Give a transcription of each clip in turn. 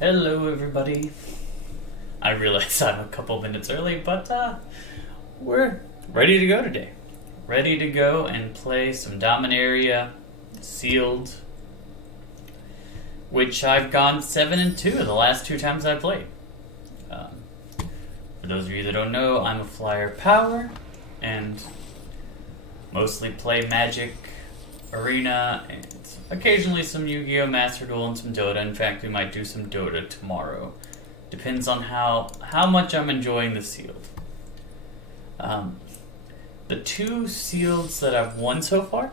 Hello everybody. I realize I'm a couple minutes early, but we're ready to go today. Ready to go and play some Dominaria Sealed, which I've gone 7-2 the last two times I played. For those of you that don't know, I'm a flyer power and mostly play Magic, Arena, and occasionally some Yu-Gi-Oh! Master Duel and some Dota. In fact, we might do some Dota tomorrow. Depends on how much I'm enjoying the Sealed. The two Sealeds that I've won so far,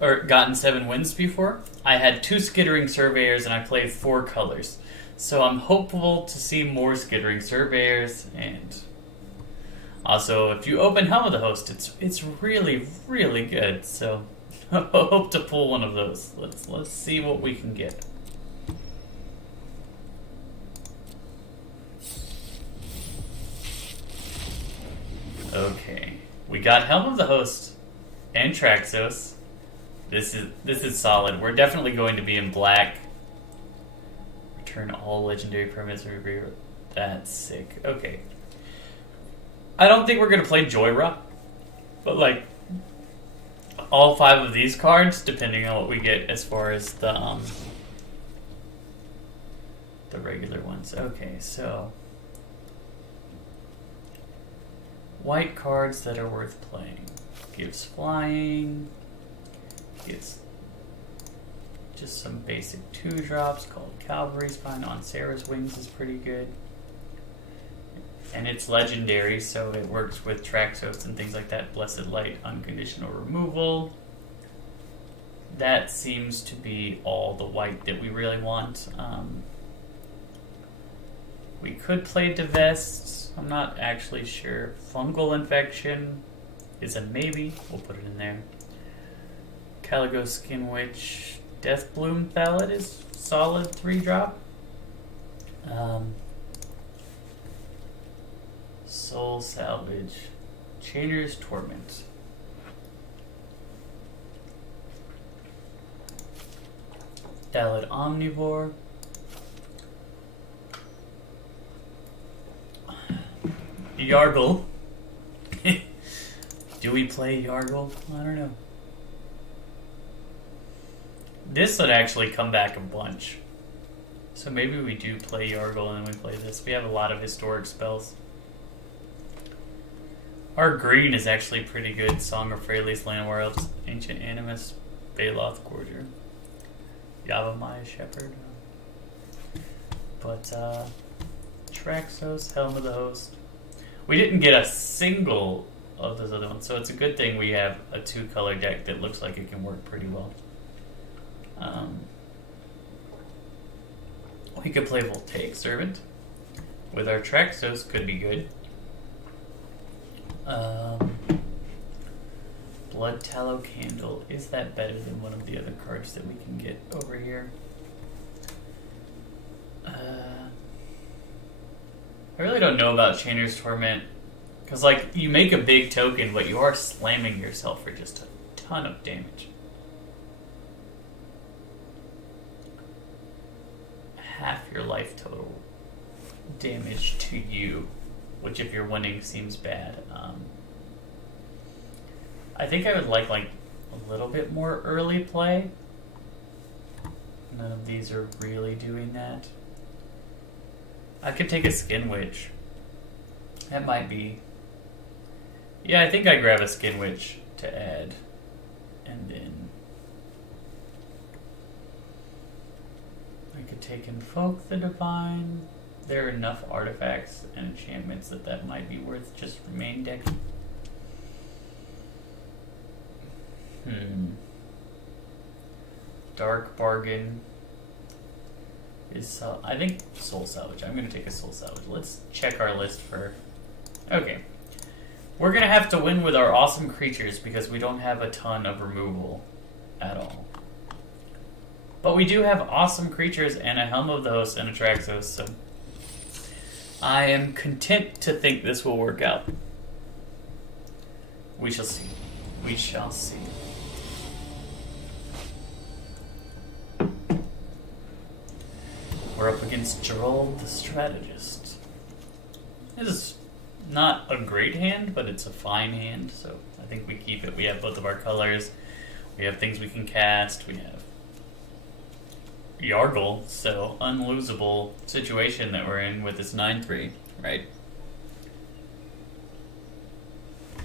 or gotten 7 wins before, I had 2 Skittering Surveyors and I played 4 colors. So I'm hopeful to see more Skittering Surveyors, and also if you open Helm of the Host, it's really, really good. So I hope to pull one of those. Let's see what we can get. Okay, we got Helm of the Host and Traxos. This is solid. We're definitely going to be in black. Return all legendary permanents. That's sick. Okay. I don't think we're gonna play Joyra, but like all 5 of these cards, depending on what we get as far as the regular ones. Okay, so white cards that are worth playing. Gives flying. Gets just some basic 2-drops called Cavalry Spine. On Sarah's Wings is pretty good. And it's legendary, so it works with Traxos and things like that. Blessed Light, unconditional removal. That seems to be all the white that we really want. We could play Divest. I'm not actually sure. Fungal Infection is a maybe. We'll put it in there. Caligo Skin Witch. Death Bloom Ballad is solid 3-drop. Soul Salvage. Chainer's Torment. Ballad Omnivore. Yargle. Do we play Yargle? I don't know. This would actually come back a bunch. So maybe we do play Yargle and then we play this. We have a lot of historic spells. Our green is actually pretty good. Song of Freyalise, Land Worlds, Ancient Animus, Baloth Gorger, Yavimaya Shepherd. But Traxos, Helm of the Host. We didn't get a single of those other ones, so it's a good thing we have a 2-color deck that looks like it can work pretty well. We could play Voltaic Servant with our Traxos, could be good. Blood Tallow Candle, is that better than one of the other cards that we can get over here? I really don't know about Chainer's Torment, because like you make a big token, but you are slamming yourself for just a ton of damage. Half your life total damage to you, which if you're winning seems bad. I think I would like a little bit more early play. None of these are really doing that. I could take a Skin Witch. That might be... Yeah, I think I grab a Skin Witch to add. And then... I could take Invoke the Divine. There are enough artifacts and enchantments that might be worth just main deck. Dark Bargain is... I think Soul Salvage. I'm going to take a Soul Salvage. Let's check our list for... Okay. We're going to have to win with our awesome creatures because we don't have a ton of removal at all. But we do have awesome creatures and a Helm of the Host and a Traxos, so I am content to think this will work out. We shall see. We shall see. We're up against Gerald the Strategist. This is not a great hand, but it's a fine hand, so I think we keep it. We have both of our colors. We have things we can cast. We have Yargle, so unlosable situation that we're in with this 9-3, right?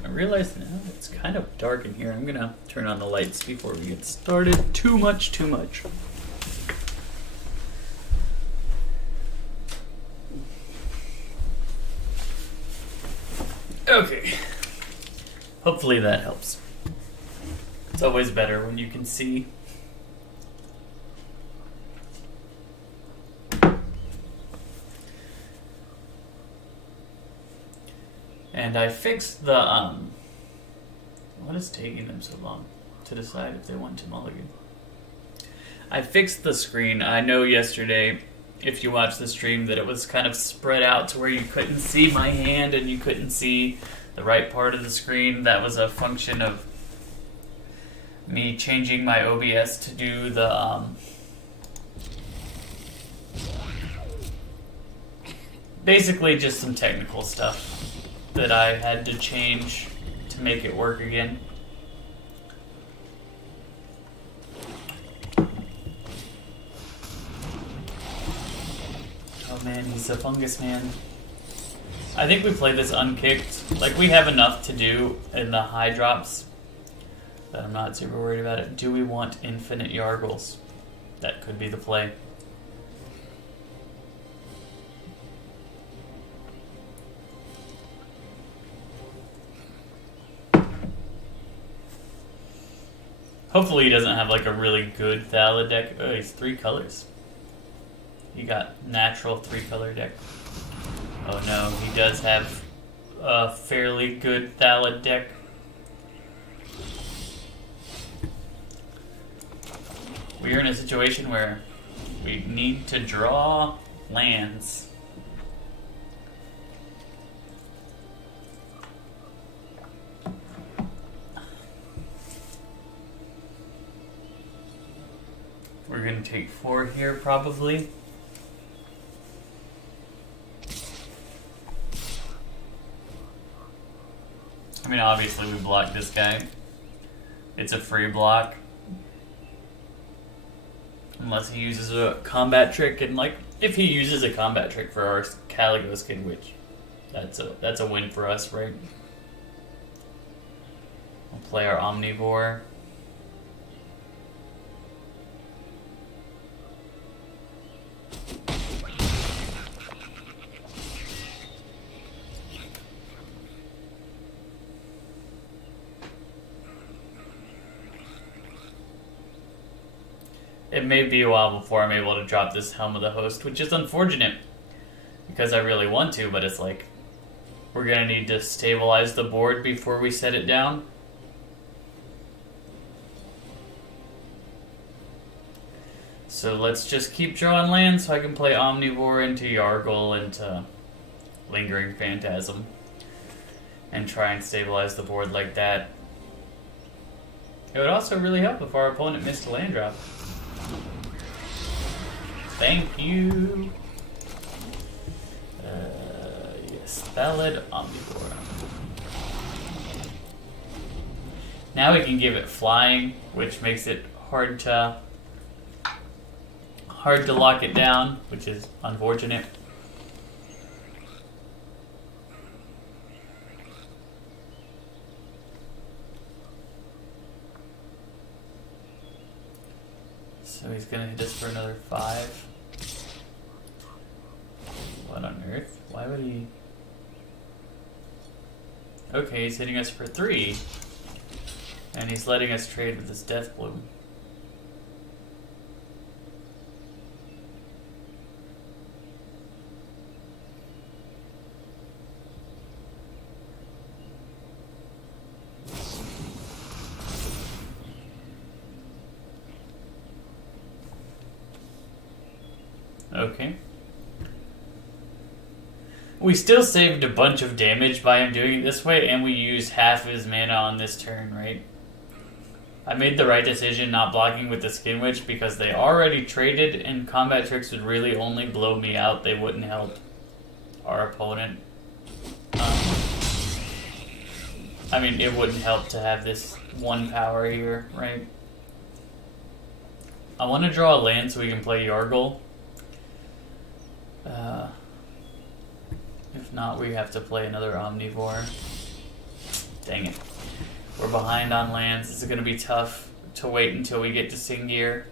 I realize now it's kind of dark in here. I'm gonna turn on the lights before we get started. Too much. Okay. Hopefully that helps. It's always better when you can see. And I fixed the, what is taking them so long to decide if they want to mulligan? I fixed the screen. I know yesterday, if you watched the stream, that it was kind of spread out to where you couldn't see my hand and you couldn't see the right part of the screen. That was a function of me changing my OBS to do the, basically just some technical stuff that I had to change to make it work again. Oh man, he's a fungus man. I think we play this unkicked. Like, we have enough to do in the high drops that I'm not super worried about it. Do we want infinite Yargles? That could be the play. Hopefully he doesn't have like a really good Thala deck. Oh, he's 3 colors. He got natural 3-color deck. Oh no, he does have a fairly good Thala deck. We're in a situation where we need to draw lands. We're going to take 4 here, probably. I mean, obviously we block this guy. It's a free block. Unless he uses a combat trick, and like, if he uses a combat trick for our Caligos kid, which that's a win for us, right? We'll play our Omnivore. It may be a while before I'm able to drop this Helm of the Host, which is unfortunate because I really want to, but it's like we're going to need to stabilize the board before we set it down. So let's just keep drawing lands so I can play Omnivore into Yargle into Lingering Phantasm and try and stabilize the board like that. It would also really help if our opponent missed a land drop. Thank you. Yes, valid Omnivore. Now we can give it flying, which makes it hard to lock it down, which is unfortunate. So he's gonna hit us for another 5. What on earth? Why would he? Okay, he's hitting us for 3. And he's letting us trade with his Death Bloom. Okay. We still saved a bunch of damage by him doing it this way, and we used half his mana on this turn, right? I made the right decision not blocking with the Skin Witch because they already traded and combat tricks would really only blow me out. They wouldn't help our opponent. I mean, it wouldn't help to have this 1 power here, right? I want to draw a land so we can play Yargle. If not, we have to play another Omnivore. Dang it. We're behind on lands. This is going to be tough to wait until we get to Singir.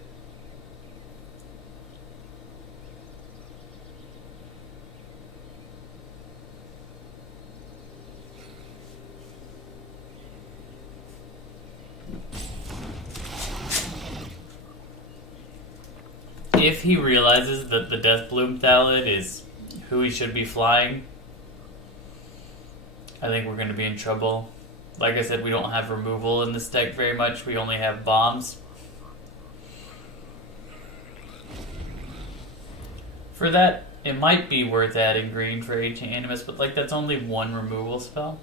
If he realizes that the Deathbloom Thallid is who he should be flying, I think we're going to be in trouble. Like I said, we don't have removal in this deck very much. We only have bombs. For that, it might be worth adding green for Ancient Animus, but like that's only 1 removal spell.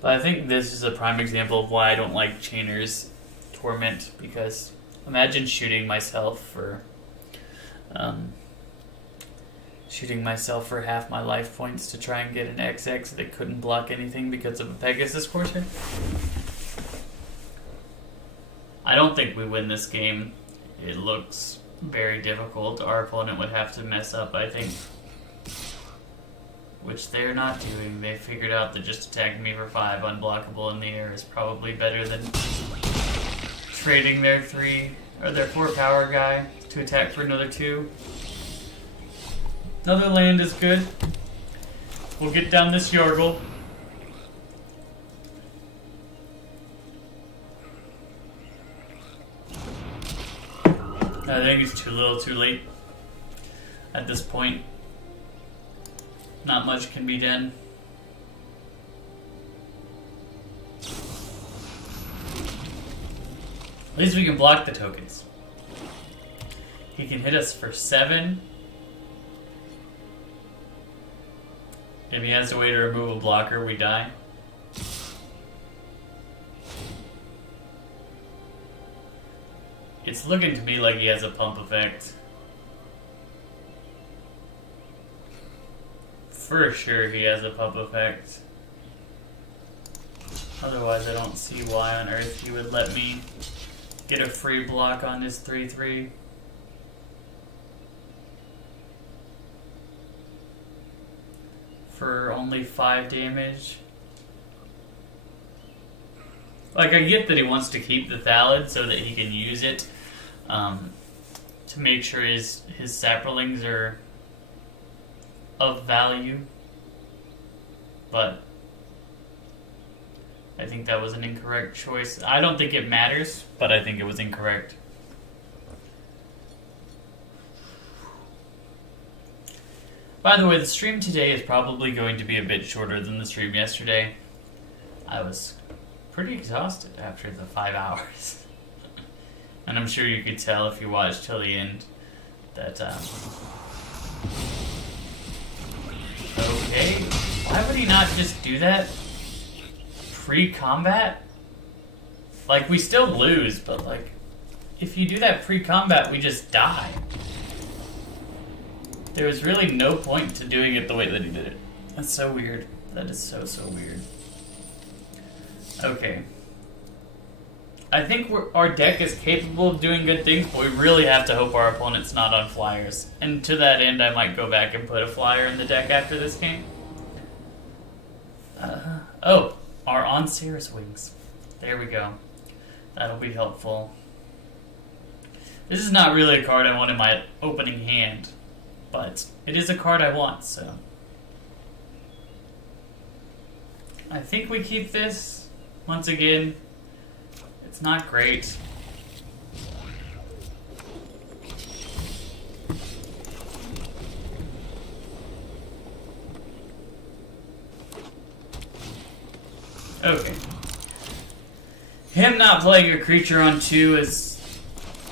But I think this is a prime example of why I don't like Chainer's Torment, because imagine shooting myself for half my life points to try and get an XX that couldn't block anything because of a Pegasus Courser. I don't think we win this game. It looks very difficult. Our opponent would have to mess up, I think. Which they're not doing. They figured out that just attacking me for 5 unblockable in the air is probably better than trading their 3 or their 4 power guy to attack for another 2. Another land is good. We'll get down this Yorgle. I think it's too little too late at this point. Not much can be done. At least we can block the tokens. He can hit us for 7. If he has a way to remove a blocker, we die. It's looking to me like he has a pump effect. For sure he has a pump effect. Otherwise I don't see why on earth he would let me get a free block on his 3/3. For only 5 damage. Like, I get that he wants to keep the Thallid so that he can use it to make sure his saplings are of value, but I think that was an incorrect choice. I don't think it matters, but I think it was incorrect. By the way, the stream today is probably going to be a bit shorter than the stream yesterday. I was pretty exhausted after the 5 hours. And I'm sure you could tell if you watched till the end that, okay, why would he not just do that pre-combat? Like, we still lose, but like, if you do that pre-combat, we just die. There was really no point to doing it the way that he did it. That's so weird. That is so, so weird. Okay. I think our deck is capable of doing good things, but we really have to hope our opponent's not on flyers. And to that end, I might go back and put a flyer in the deck after this game. Oh, our on Cirrus Wings. There we go. That'll be helpful. This is not really a card I want in my opening hand, but it is a card I want, so. I think we keep this. Once again, it's not great. Okay. Him not playing a creature on 2 is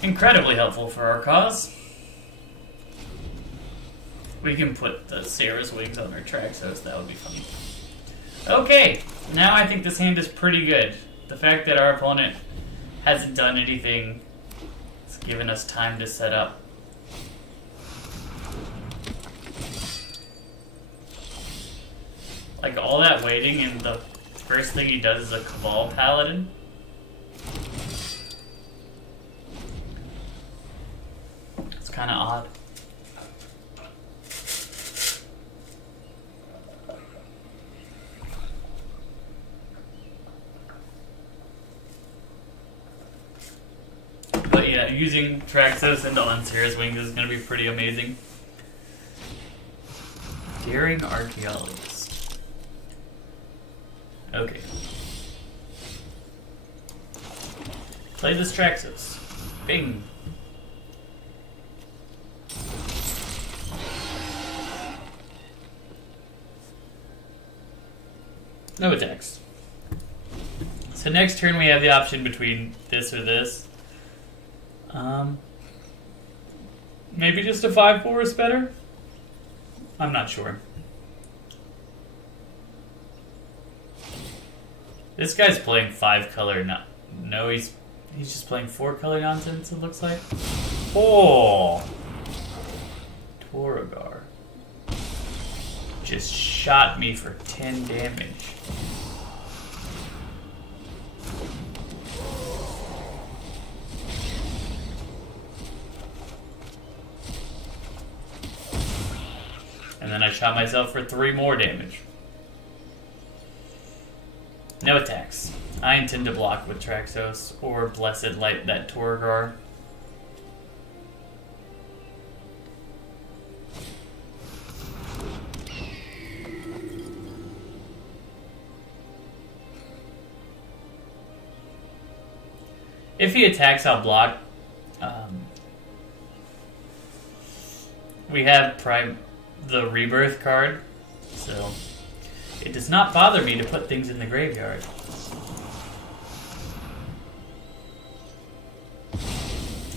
incredibly helpful for our cause. We can put the Sarah's wings on our Traxos. That would be funny. Okay, now I think this hand is pretty good. The fact that our opponent hasn't done anything, it's given us time to set up. Like, all that waiting, and the first thing he does is a Cabal Paladin. It's kind of odd. But yeah, using Traxos into Sarah's Wings is going to be pretty amazing. Daring Archaeologist. Okay. Play this Traxos. Bing. No attacks. So next turn we have the option between this or this. Maybe just a 5/4 is better? I'm not sure. This guy's playing 5-color no, he's just playing 4-color nonsense, it looks like. Oh! Toragar. Just shot me for 10 damage. And then I shot myself for 3 more damage. No attacks. I intend to block with Traxos or Blessed Light that Toragar. If he attacks, I'll block. We have the Rebirth card, so it does not bother me to put things in the graveyard.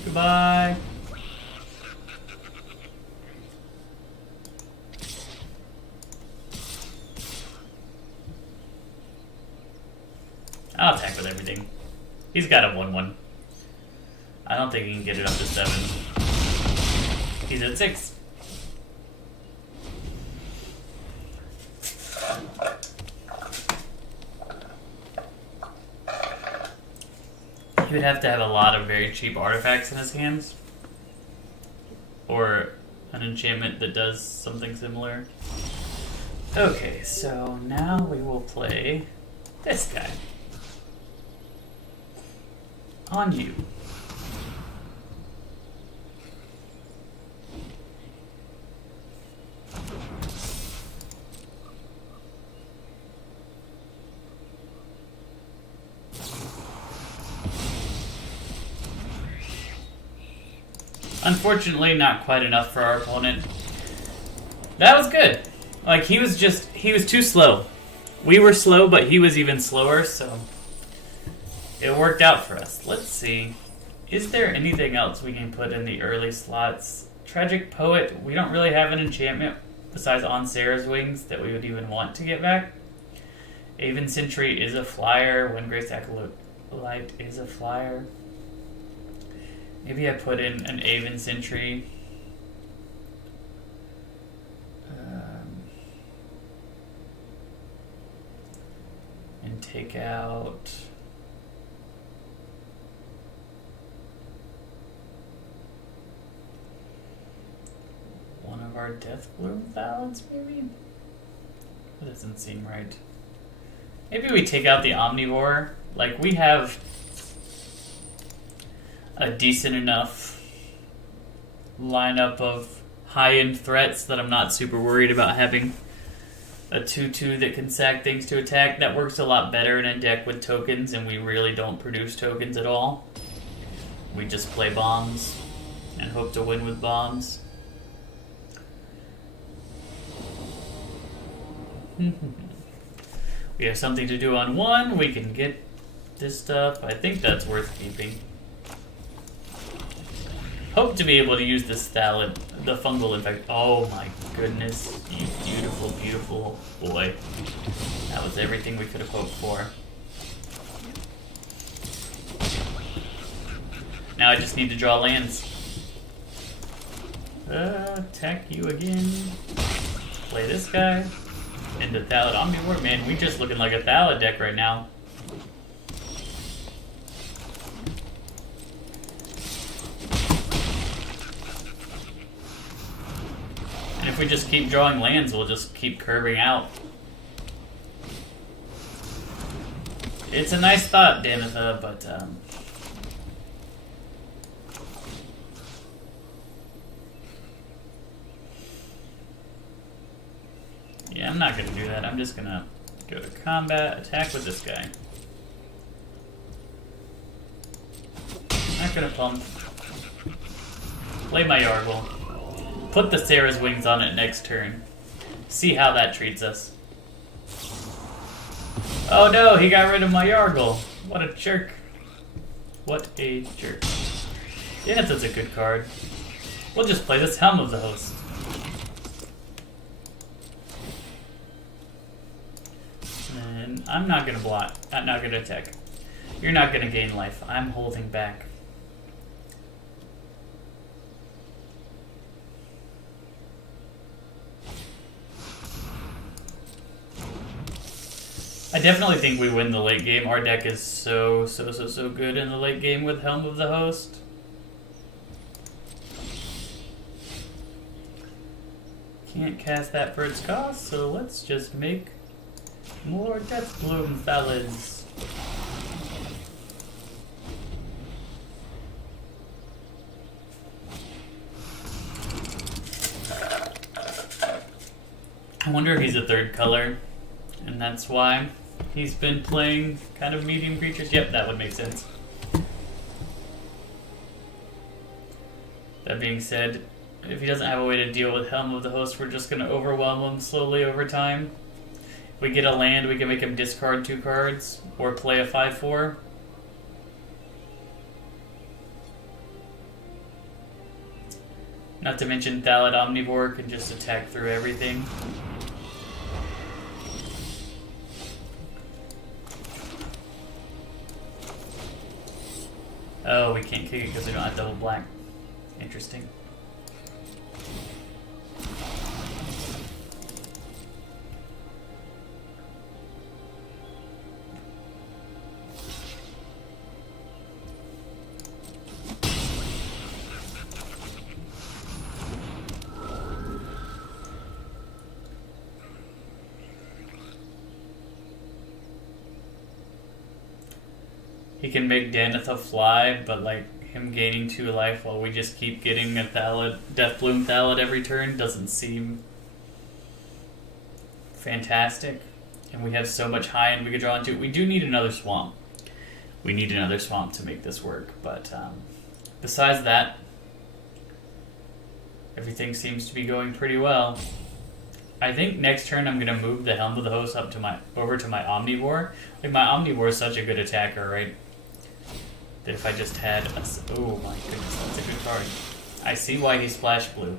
Goodbye. I'll attack with everything. He's got a 1/1. I don't think he can get it up to 7. He's at 6. He would have to have a lot of very cheap artifacts in his hands. Or an enchantment that does something similar. Okay, so now we will play this guy. On you. Unfortunately, not quite enough for our opponent. That was good. Like, he was too slow. We were slow, but he was even slower, so it worked out for us. Let's see. Is there anything else we can put in the early slots? Tragic Poet, we don't really have an enchantment besides On Sarah's Wings that we would even want to get back. Aven Sentry is a flyer. Windgrace Acolyte is a flyer. Maybe I put in an Aven Sentry. And take out one of our Death Bloom Valens, maybe? That doesn't seem right. Maybe we take out the Omnivore. Like, we have a decent enough lineup of high-end threats that I'm not super worried about having a 2/2 that can sack things to attack. That works a lot better in a deck with tokens, and we really don't produce tokens at all. We just play bombs and hope to win with bombs. We have something to do on 1. We can get this stuff. I think that's worth keeping. Hope to be able to use this the fungal infect. Oh my goodness, you beautiful, beautiful boy. That was everything we could have hoped for. Now I just need to draw lands. Attack you again. Play this guy. Into Thallid Omnivore. Man, we just looking like a Thallid deck right now. And if we just keep drawing lands, we'll just keep curving out. It's a nice thought, Danitha, but yeah, I'm not gonna do that. I'm just gonna go to combat, attack with this guy. Not gonna pump. Play my Yargle. Put the Sarah's Wings on it next turn. See how that treats us. Oh no, he got rid of my Yargle. What a jerk. What a jerk. Yeah, that's a good card. We'll just play this Helm of the Host. And I'm not gonna block. I'm not gonna attack. You're not gonna gain life. I'm holding back. I definitely think we win the late game. Our deck is so good in the late game with Helm of the Host. Can't cast that for its cost, so let's just make more Deathbloom Thallids. I wonder if he's a third color, and that's why he's been playing kind of medium creatures. Yep, that would make sense. That being said, if he doesn't have a way to deal with Helm of the Host, we're just going to overwhelm him slowly over time. If we get a land, we can make him discard 2 cards, or play a 5/4. Not to mention Thallid Omnivore can just attack through everything. Oh, we can't kick it because we don't have double black. Interesting. He can make Danitha fly, but like him gaining 2 life while we just keep getting a Thallid, Deathbloom Thallid every turn doesn't seem fantastic. And we have so much high end we could draw into. We do need another swamp. We need another swamp to make this work, but besides that, everything seems to be going pretty well. I think next turn I'm gonna move the Helm of the Host up to over to my Omnivore. Like my Omnivore is such a good attacker, right? That if I just had a... Oh my goodness, that's a good card. I see why he splashed blue.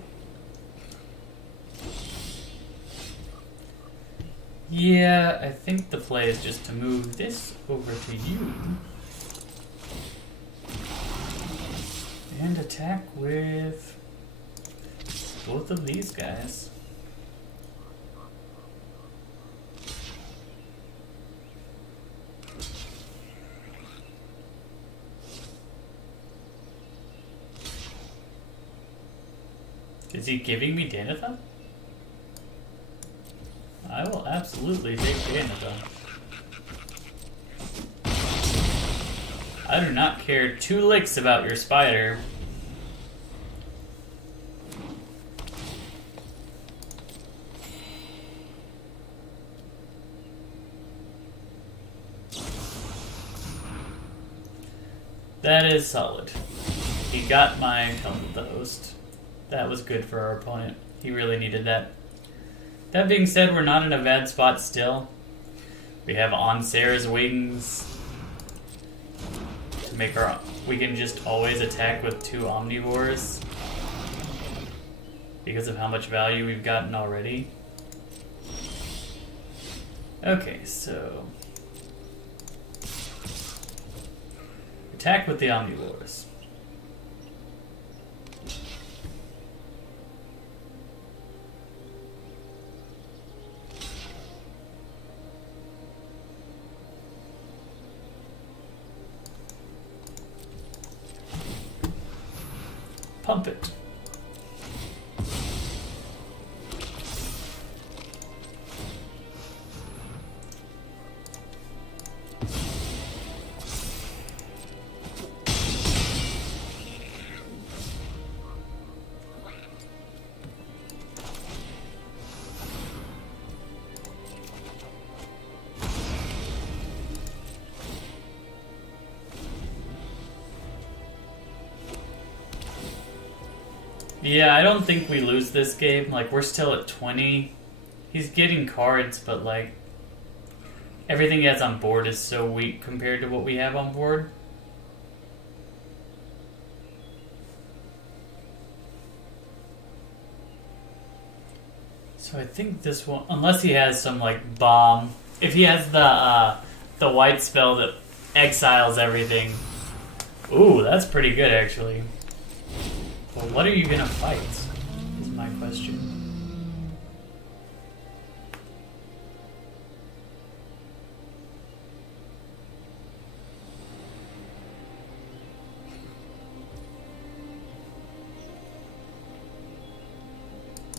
Yeah, I think the play is just to move this over to you. And attack with both of these guys. Is he giving me Danitha? I will absolutely take Danitha. I do not care 2 licks about your spider. That is solid. He got my Helm of the Host. That was good for our opponent. He really needed that. That being said, we're not in a bad spot still. We have on Sarah's Wings to make our... We can just always attack with 2 Omnivores. because of how much value we've gotten already. Okay, so attack with the Omnivores. Pump it. Yeah, I don't think we lose this game. Like, we're still at 20. He's getting cards, but, like, everything he has on board is so weak compared to what we have on board. So I think this one, unless he has some, like, bomb. If he has the white spell that exiles everything. Ooh, that's pretty good, actually. Well, what are you gonna fight? Is my question.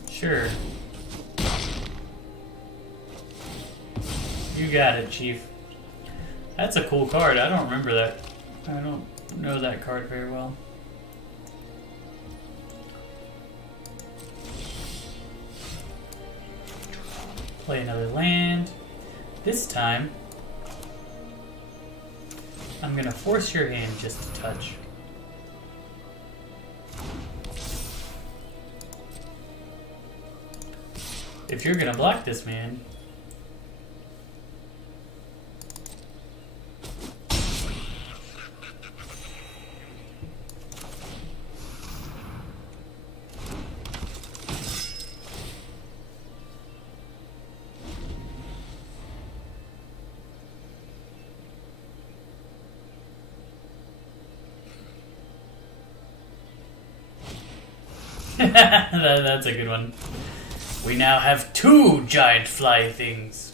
Sure. You got it, Chief. That's a cool card. I don't remember that. I don't know that card very well. Play another land. This time, I'm gonna force your hand just a touch. If you're gonna block this man, that's a good one. We now have 2 giant fly things.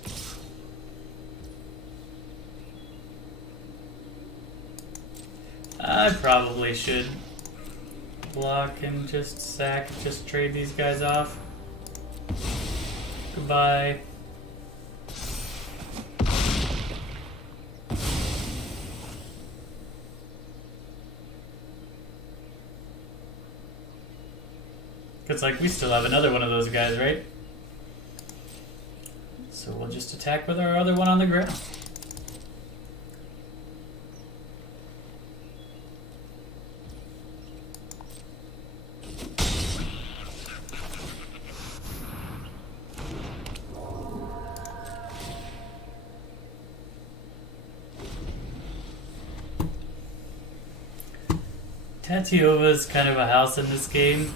I probably should block and just sack, just trade these guys off. Goodbye. It's like we still have another one of those guys, right? So we'll just attack with our other one on the ground. Tatiova's kind of a house in this game.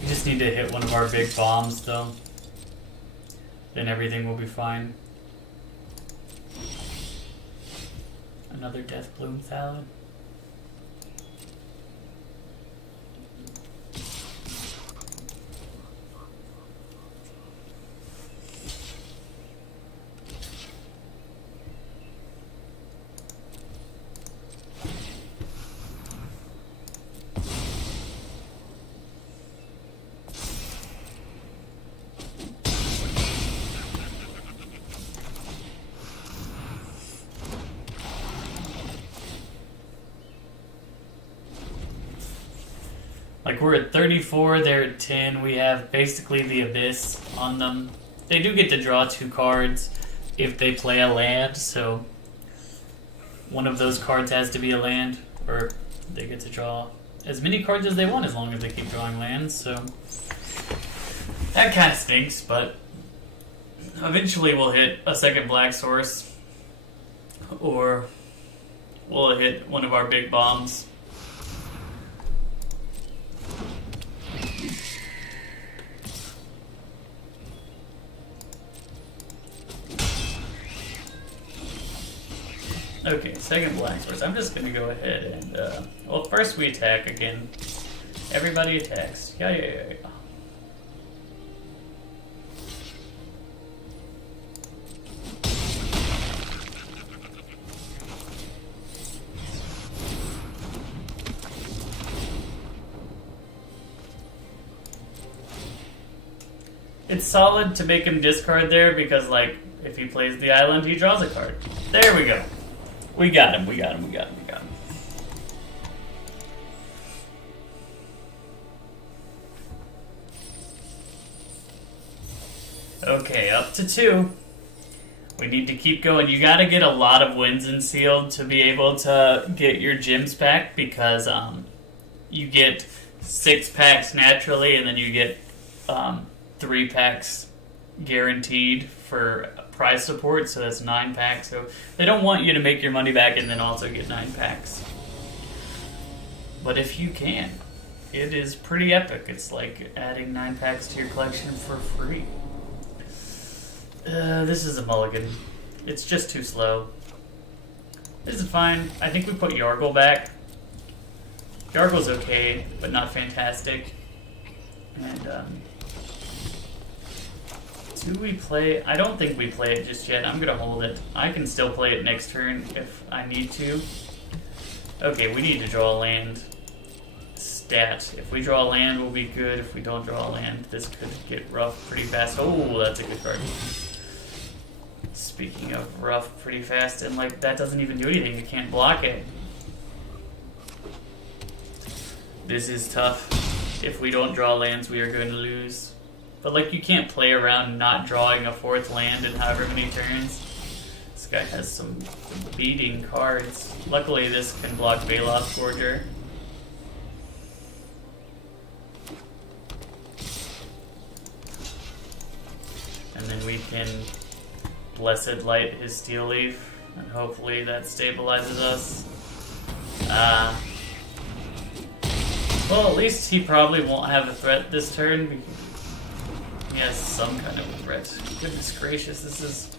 We just need to hit one of our big bombs, though. Then everything will be fine. Another Death Bloom Salad. Like, we're at 34, they're at 10. We have basically the Abyss on them. They do get to draw 2 cards if they play a land, so one of those cards has to be a land, or they get to draw as many cards as they want as long as they keep drawing lands, so that kind of stinks, but eventually we'll hit a second black source, or we'll hit one of our big bombs. Okay, second Black Force. I'm just gonna go ahead and, well, first we attack again. Everybody attacks. Yeah. It's solid to make him discard there because, like, if he plays the island, he draws a card. There we go. We got him. Okay, up to 2. We need to keep going. You gotta get a lot of wins in sealed to be able to get your gems back because you get 6 packs naturally and then you get 3 packs guaranteed for prize support, so that's 9 packs. So they don't want you to make your money back and then also get 9 packs. But if you can, it is pretty epic. It's like adding 9 packs to your collection for free. This is a mulligan. It's just too slow. This is fine. I think we put Yargle back. Yargle's okay, but not fantastic. And, do we play? I don't think we play it just yet. I'm gonna hold it. I can still play it next turn if I need to. Okay, we need to draw a land. Stat. If we draw a land, we'll be good. If we don't draw a land, this could get rough pretty fast. Oh, that's a good card. Speaking of rough pretty fast, and like that doesn't even do anything. You can't block it. This is tough. If we don't draw lands, we are going to lose. But like you can't play around not drawing a 4th land in however many turns. This guy has some beating cards. Luckily this can block Baloth Forger. And then we can Blessed Light his Steel Leaf, and hopefully that stabilizes us. Well, at least he probably won't have a threat this turn. He has some kind of a threat. Goodness gracious, this is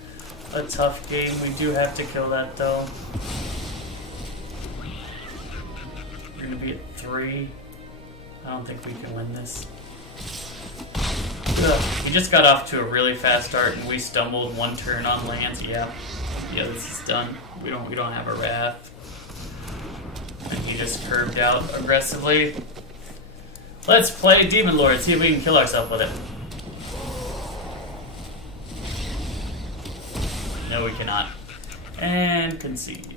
a tough game. We do have to kill that though. We're gonna be at 3. I don't think we can win this. Ugh. We just got off to a really fast start and we stumbled 1 turn on lands. Yeah, this is done. We don't have a Wrath. And he just curved out aggressively. Let's play Demon Lord, see if we can kill ourselves with it. No, we cannot. And concede.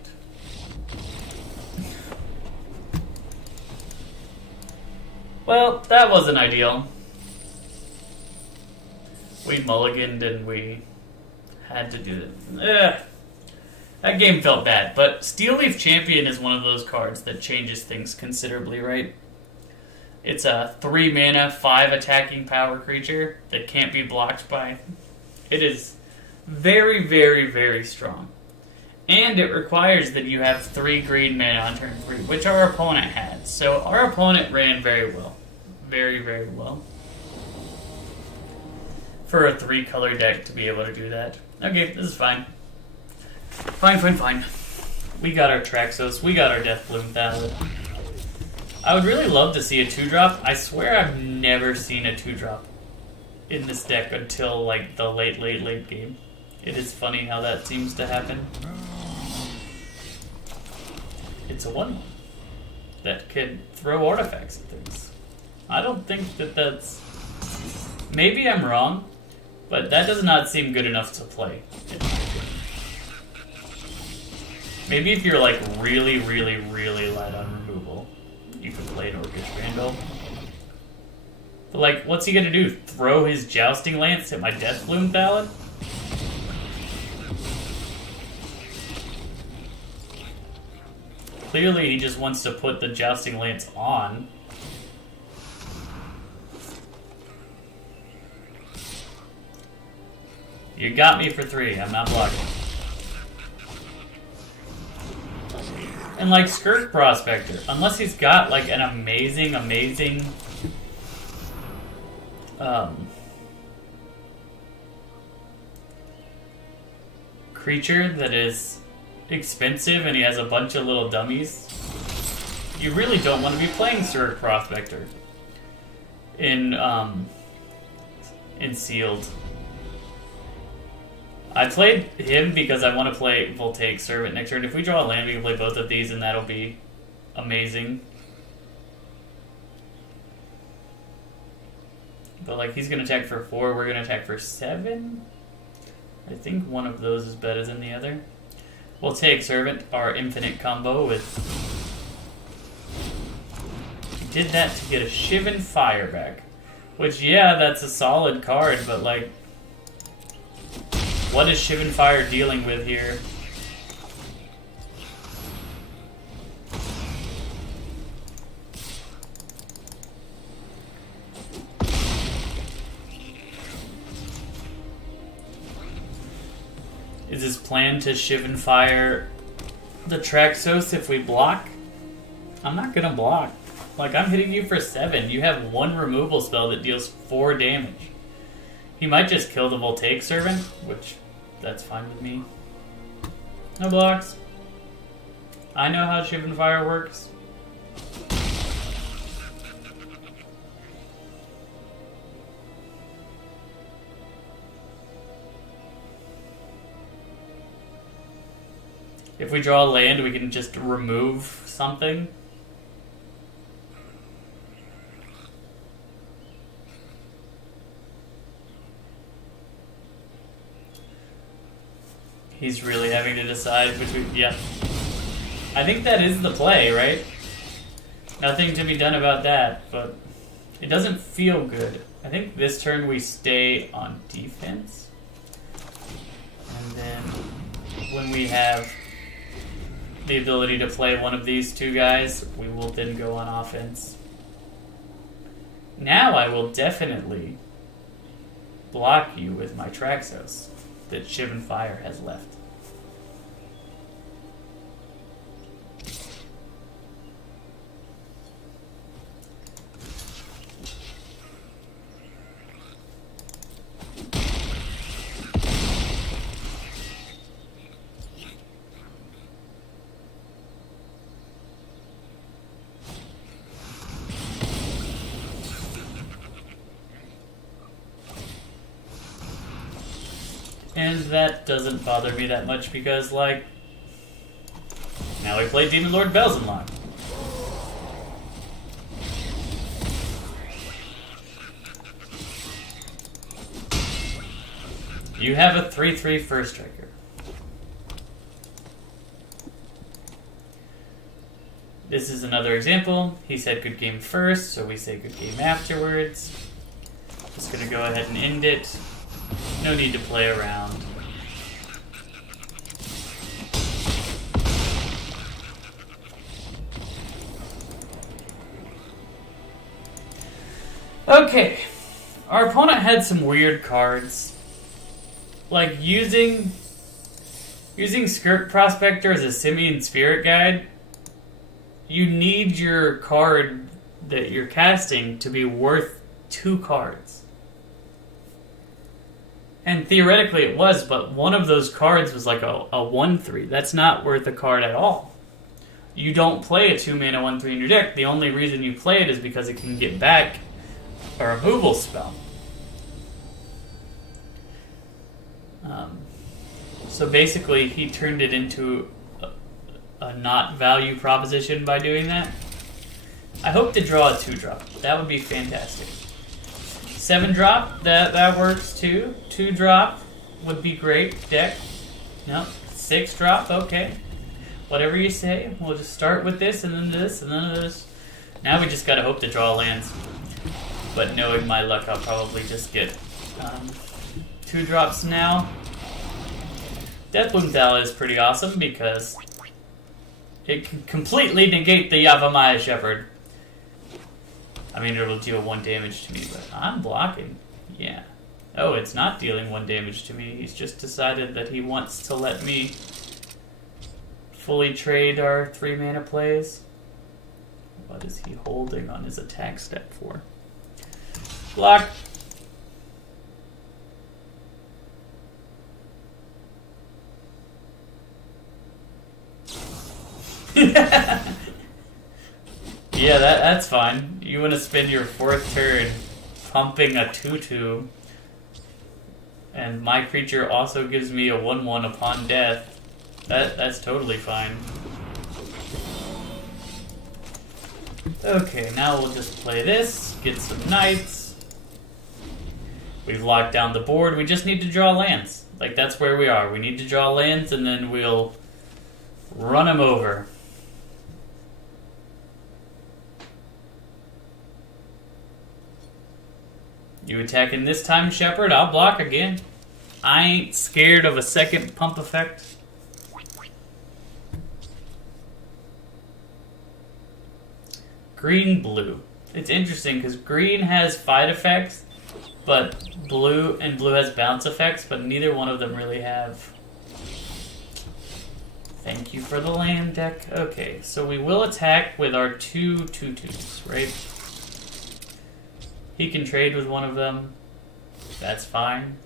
Well, that wasn't ideal. We mulliganed and we had to do it. That game felt bad, but Steel Leaf Champion is one of those cards that changes things considerably, right? It's a 3 mana, 5 attacking power creature that can't be blocked by. It is very, very, very strong. And it requires that you have 3 green mana on turn 3, which our opponent had. So our opponent ran very well. Very, very well. For a 3-color deck to be able to do that. Okay, this is fine. Fine. We got our Traxos. We got our Deathbloom Ballad. I would really love to see a 2-drop. I swear I've never seen a 2-drop in this deck until like the late game. It is funny how that seems to happen. It's a 1/1 that can throw artifacts at things. I don't think that that's... Maybe I'm wrong, but that does not seem good enough to play. Maybe if you're like really light on removal, you can play an Orcish Vandal. But like, what's he gonna do? Throw his Jousting Lance at my Deathbloom Ballad? Clearly he just wants to put the Jousting Lance on. You got me for 3, I'm not blocking. And like Skirk Prospector, unless he's got like an amazing creature that is expensive and he has a bunch of little dummies, you really don't want to be playing Sir Prospector in Sealed. I played him because I want to play Voltaic Servant next turn. If we draw a land, we can play both of these, and that'll be amazing. But, like, he's going to attack for 4, we're going to attack for 7? I think one of those is better than the other. Voltaic Servant, our infinite combo with... Did that to get a Shivan Fire back. Which, yeah, that's a solid card, but, like... What is Shivan Fire dealing with here? Is his plan to Shivan Fire the Traxos if we block? I'm not gonna block. Like, I'm hitting you for 7. You have 1 removal spell that deals 4 damage. He might just kill the Voltaic Servant, which, that's fine with me. No blocks. I know how Shivan Fire works. If we draw a land, we can just remove something. He's really having to decide between... Yeah. I think that is the play, right? Nothing to be done about that, but it doesn't feel good. I think this turn we stay on defense. And then when we have the ability to play one of these 2 guys, we will then go on offense. Now I will definitely block you with my Traxos that Shivan Fire has left. And that doesn't bother me that much because, like, now we play Demon Lord Belzenlock. You have a 3/3 first striker. This is another example. He said good game first, so we say good game afterwards. Just gonna go ahead and end it. No need to play around. Okay. Our opponent had some weird cards. Like using Skirt Prospector as a Simian Spirit Guide, you need your card that you're casting to be worth 2 cards. And theoretically it was, but one of those cards was like a 1/3. That's not worth a card at all. You don't play a 2-mana 1/3 in your deck. The only reason you play it is because it can get back a removal spell. So basically he turned it into a not value proposition by doing that. I hope to draw a 2-drop. That would be fantastic. 7-drop, that works too. 2-drop would be great. Deck. Nope. 6-drop, okay. Whatever you say. We'll just start with this and then this and then this. Now we just gotta hope to draw lands. But knowing my luck, I'll probably just get 2-drops now. Deathbloom Thal is pretty awesome because it can completely negate the Yavimaya Shepherd. I mean, it'll deal 1 damage to me, but I'm blocking. Yeah. Oh, it's not dealing 1 damage to me. He's just decided that he wants to let me fully trade our 3-mana plays. What is he holding on his attack step for? Block. Yeah, that's fine. You want to spend your 4th turn pumping a 2/2, and my creature also gives me a 1/1 upon death. That's totally fine. Okay, now we'll just play this, get some knights. We've locked down the board. We just need to draw lands. Like, that's where we are. We need to draw lands, and then we'll run them over. You attacking this time, Shepherd? I'll block again. I ain't scared of a second pump effect. Green, blue. It's interesting because green has fight effects, but blue has bounce effects, but neither one of them really have. Thank you for the land deck. Okay, so we will attack with our 2/2/2s, right? He can trade with one of them. That's fine.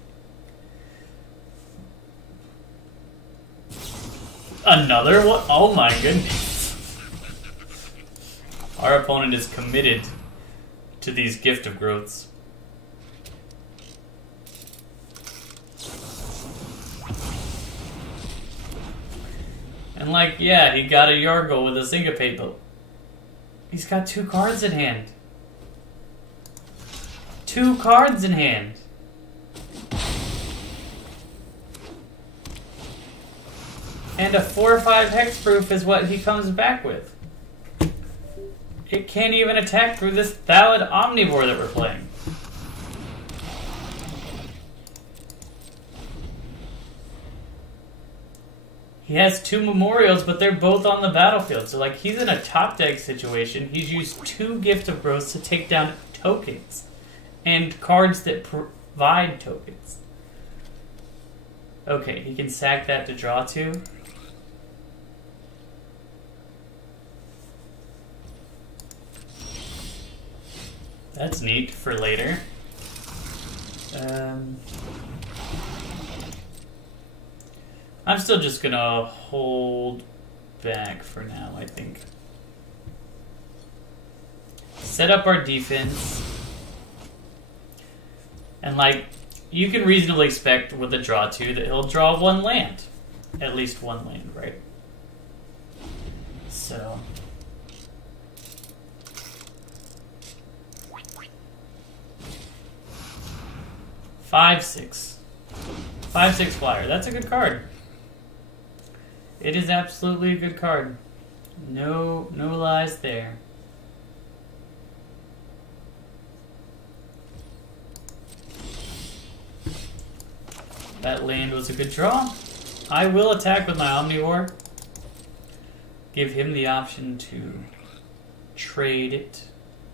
Another one? Oh my goodness. Our opponent is committed to these gift of growths. And like, yeah, he got a Yargle with a Syncopate, but he's got 2 cards in hand. 2 cards in hand. And a 4/5 hexproof is what he comes back with. It can't even attack through this Thallid Omnivore that we're playing. He has 2 memorials, but they're both on the battlefield. So, like, he's in a top deck situation. He's used 2 Gift of Growth to take down tokens and cards that provide tokens. Okay, he can sack that to draw 2. That's neat for later. I'm still just gonna hold back for now, I think. Set up our defense. And like, you can reasonably expect with a draw 2 that he'll draw 1 land. At least 1 land, right? So... 5/6. 5/6 flyer. That's a good card. It is absolutely a good card. No lies there. That land was a good draw. I will attack with my Omnivore. Give him the option to trade it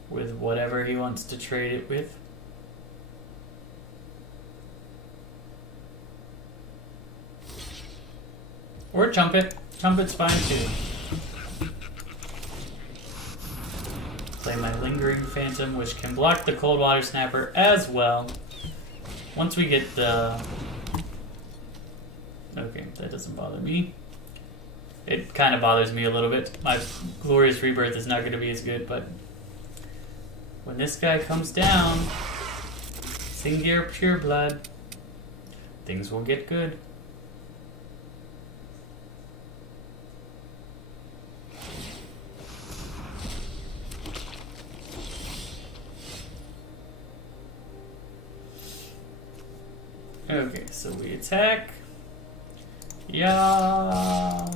with whatever he wants to trade it with. Or jump it. Jump it's fine too. Play my Lingering Phantom, which can block the Cold Water Snapper as well. Once we get the... Okay, that doesn't bother me. It kind of bothers me a little bit. My Glorious Rebirth is not going to be as good, but... When this guy comes down... Singir Pureblood... Things will get good. Okay, so we attack. Yeah.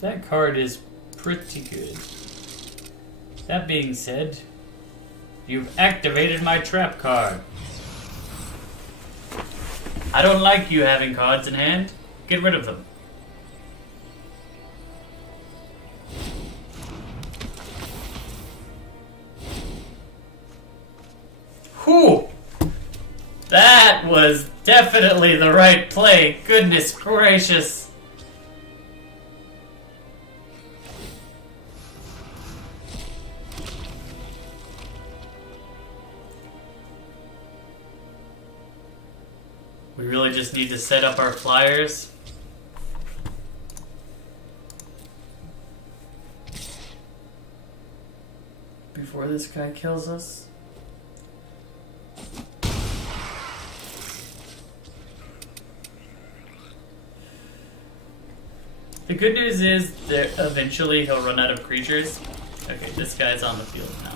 That card is pretty good. That being said, you've activated my trap card. I don't like you having cards in hand. Get rid of them. Whew! That was definitely the right play. Goodness gracious. We really just need to set up our flyers. Before this guy kills us. The good news is that eventually he'll run out of creatures. Okay, this guy's on the field now.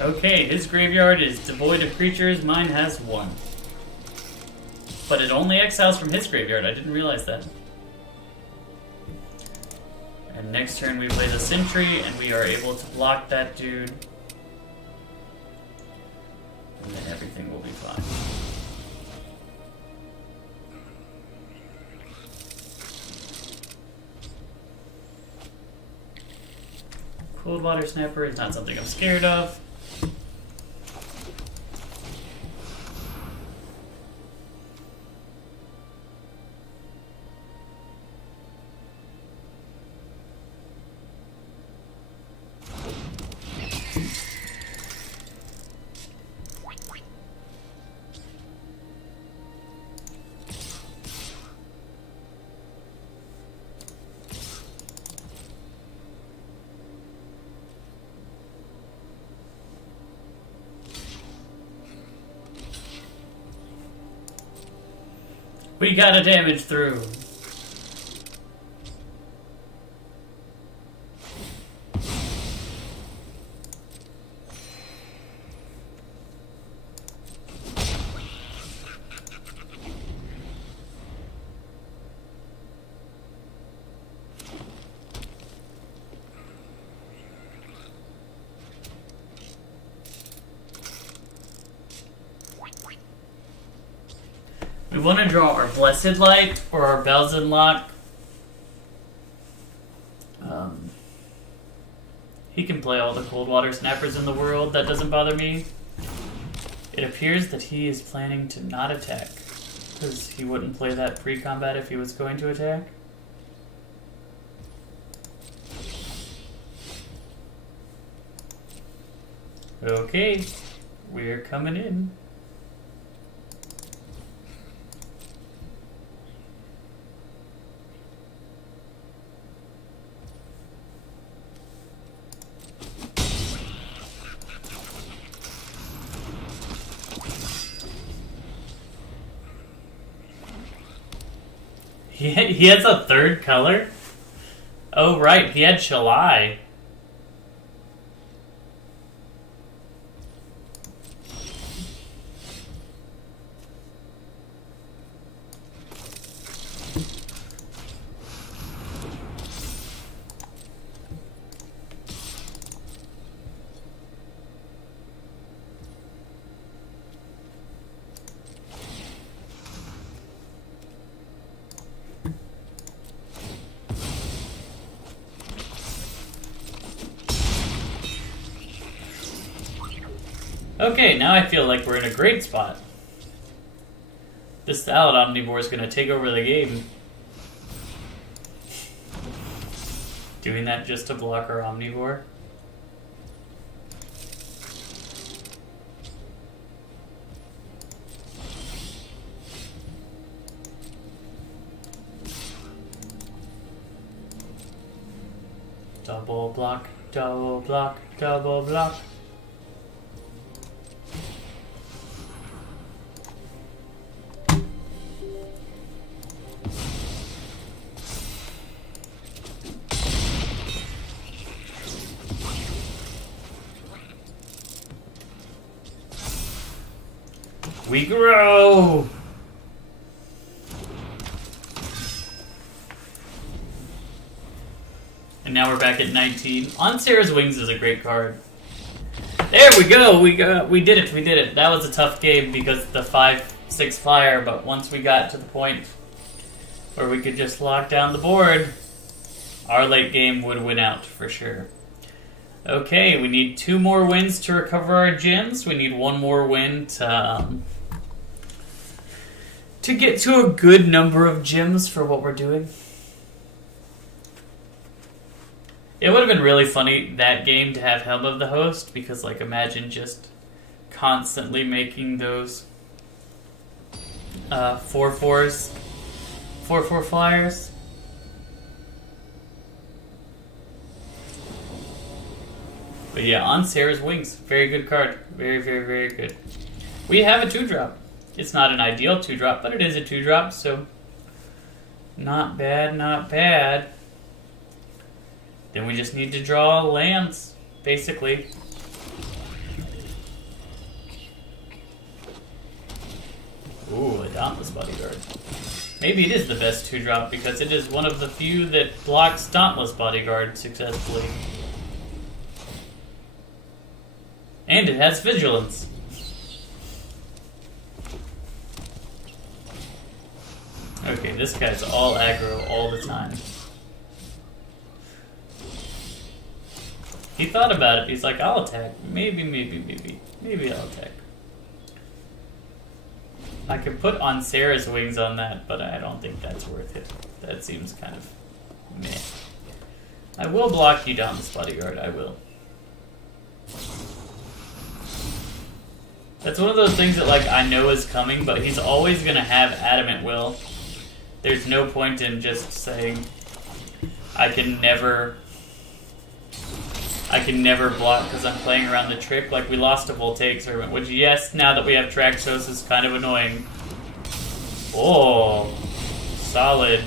Okay, his graveyard is devoid of creatures, mine has one. But it only exiles from his graveyard, I didn't realize that. And next turn we play the Sentry, and we are able to block that dude. And then everything will be fine. Cold Water Snapper is not something I'm scared of. We got a damage through. We want to draw our Blessed Light or our Belzen Lock. He can play all the Cold Water Snappers in the world, that doesn't bother me. It appears that he is planning to not attack, because he wouldn't play that pre-combat if he was going to attack. Okay, we're coming in. He has a third color? Oh, right. He had Shalai. Okay, now I feel like we're in a great spot. This Salad Omnivore is going to take over the game. Doing that just to block our Omnivore. Double block, double block, double block. We grow! And now we're back at 19. On Sarah's Wings is a great card. There we go! We did it, we did it. That was a tough game because the 5/6 flyer, but once we got to the point Or we could just lock down the board. Our late game would win out for sure. Okay, we need 2 more wins to recover our gems. We need 1 more win to get to a good number of gems for what we're doing. It would have been really funny that game to have Helm of the Host, because like imagine just constantly making those 4/4s, 4/4 flyers. But yeah, on Sarah's Wings, very good card, very, very, very good. We have a 2-drop. It's not an ideal 2-drop, but it is a 2-drop, so not bad, not bad. Then we just need to draw lands, basically. Ooh, a Dauntless Bodyguard. Maybe it is the best 2-drop because it is one of the few that blocks Dauntless Bodyguard successfully. And it has Vigilance. Okay, this guy's all aggro all the time. He thought about it. He's like, I'll attack. Maybe I'll attack. I could put on Sarah's Wings on that, but I don't think that's worth it. That seems kind of meh. I will block you down this bodyguard. I will. That's one of those things that like I know is coming, but he's always gonna have Adamant Will. There's no point in just saying I can never block because I'm playing around the trick. Like we lost a Voltaic Servant, which yes, now that we have Traxos is kind of annoying. Oh, solid.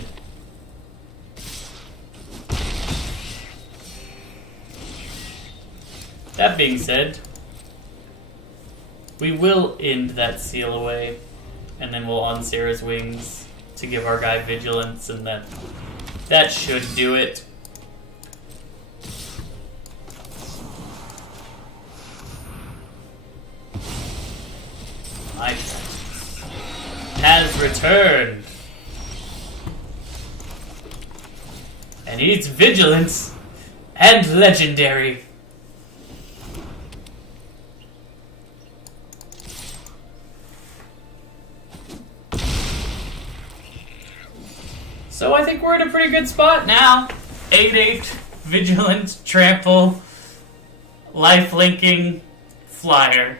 That being said, we will end that seal away, and then we'll on Sarah's Wings to give our guy Vigilance, and that should do it. My friend has returned, and he's Vigilance and Legendary. So I think we're in a pretty good spot now. 8/8, Vigilant, Trample, Life-linking, Flyer.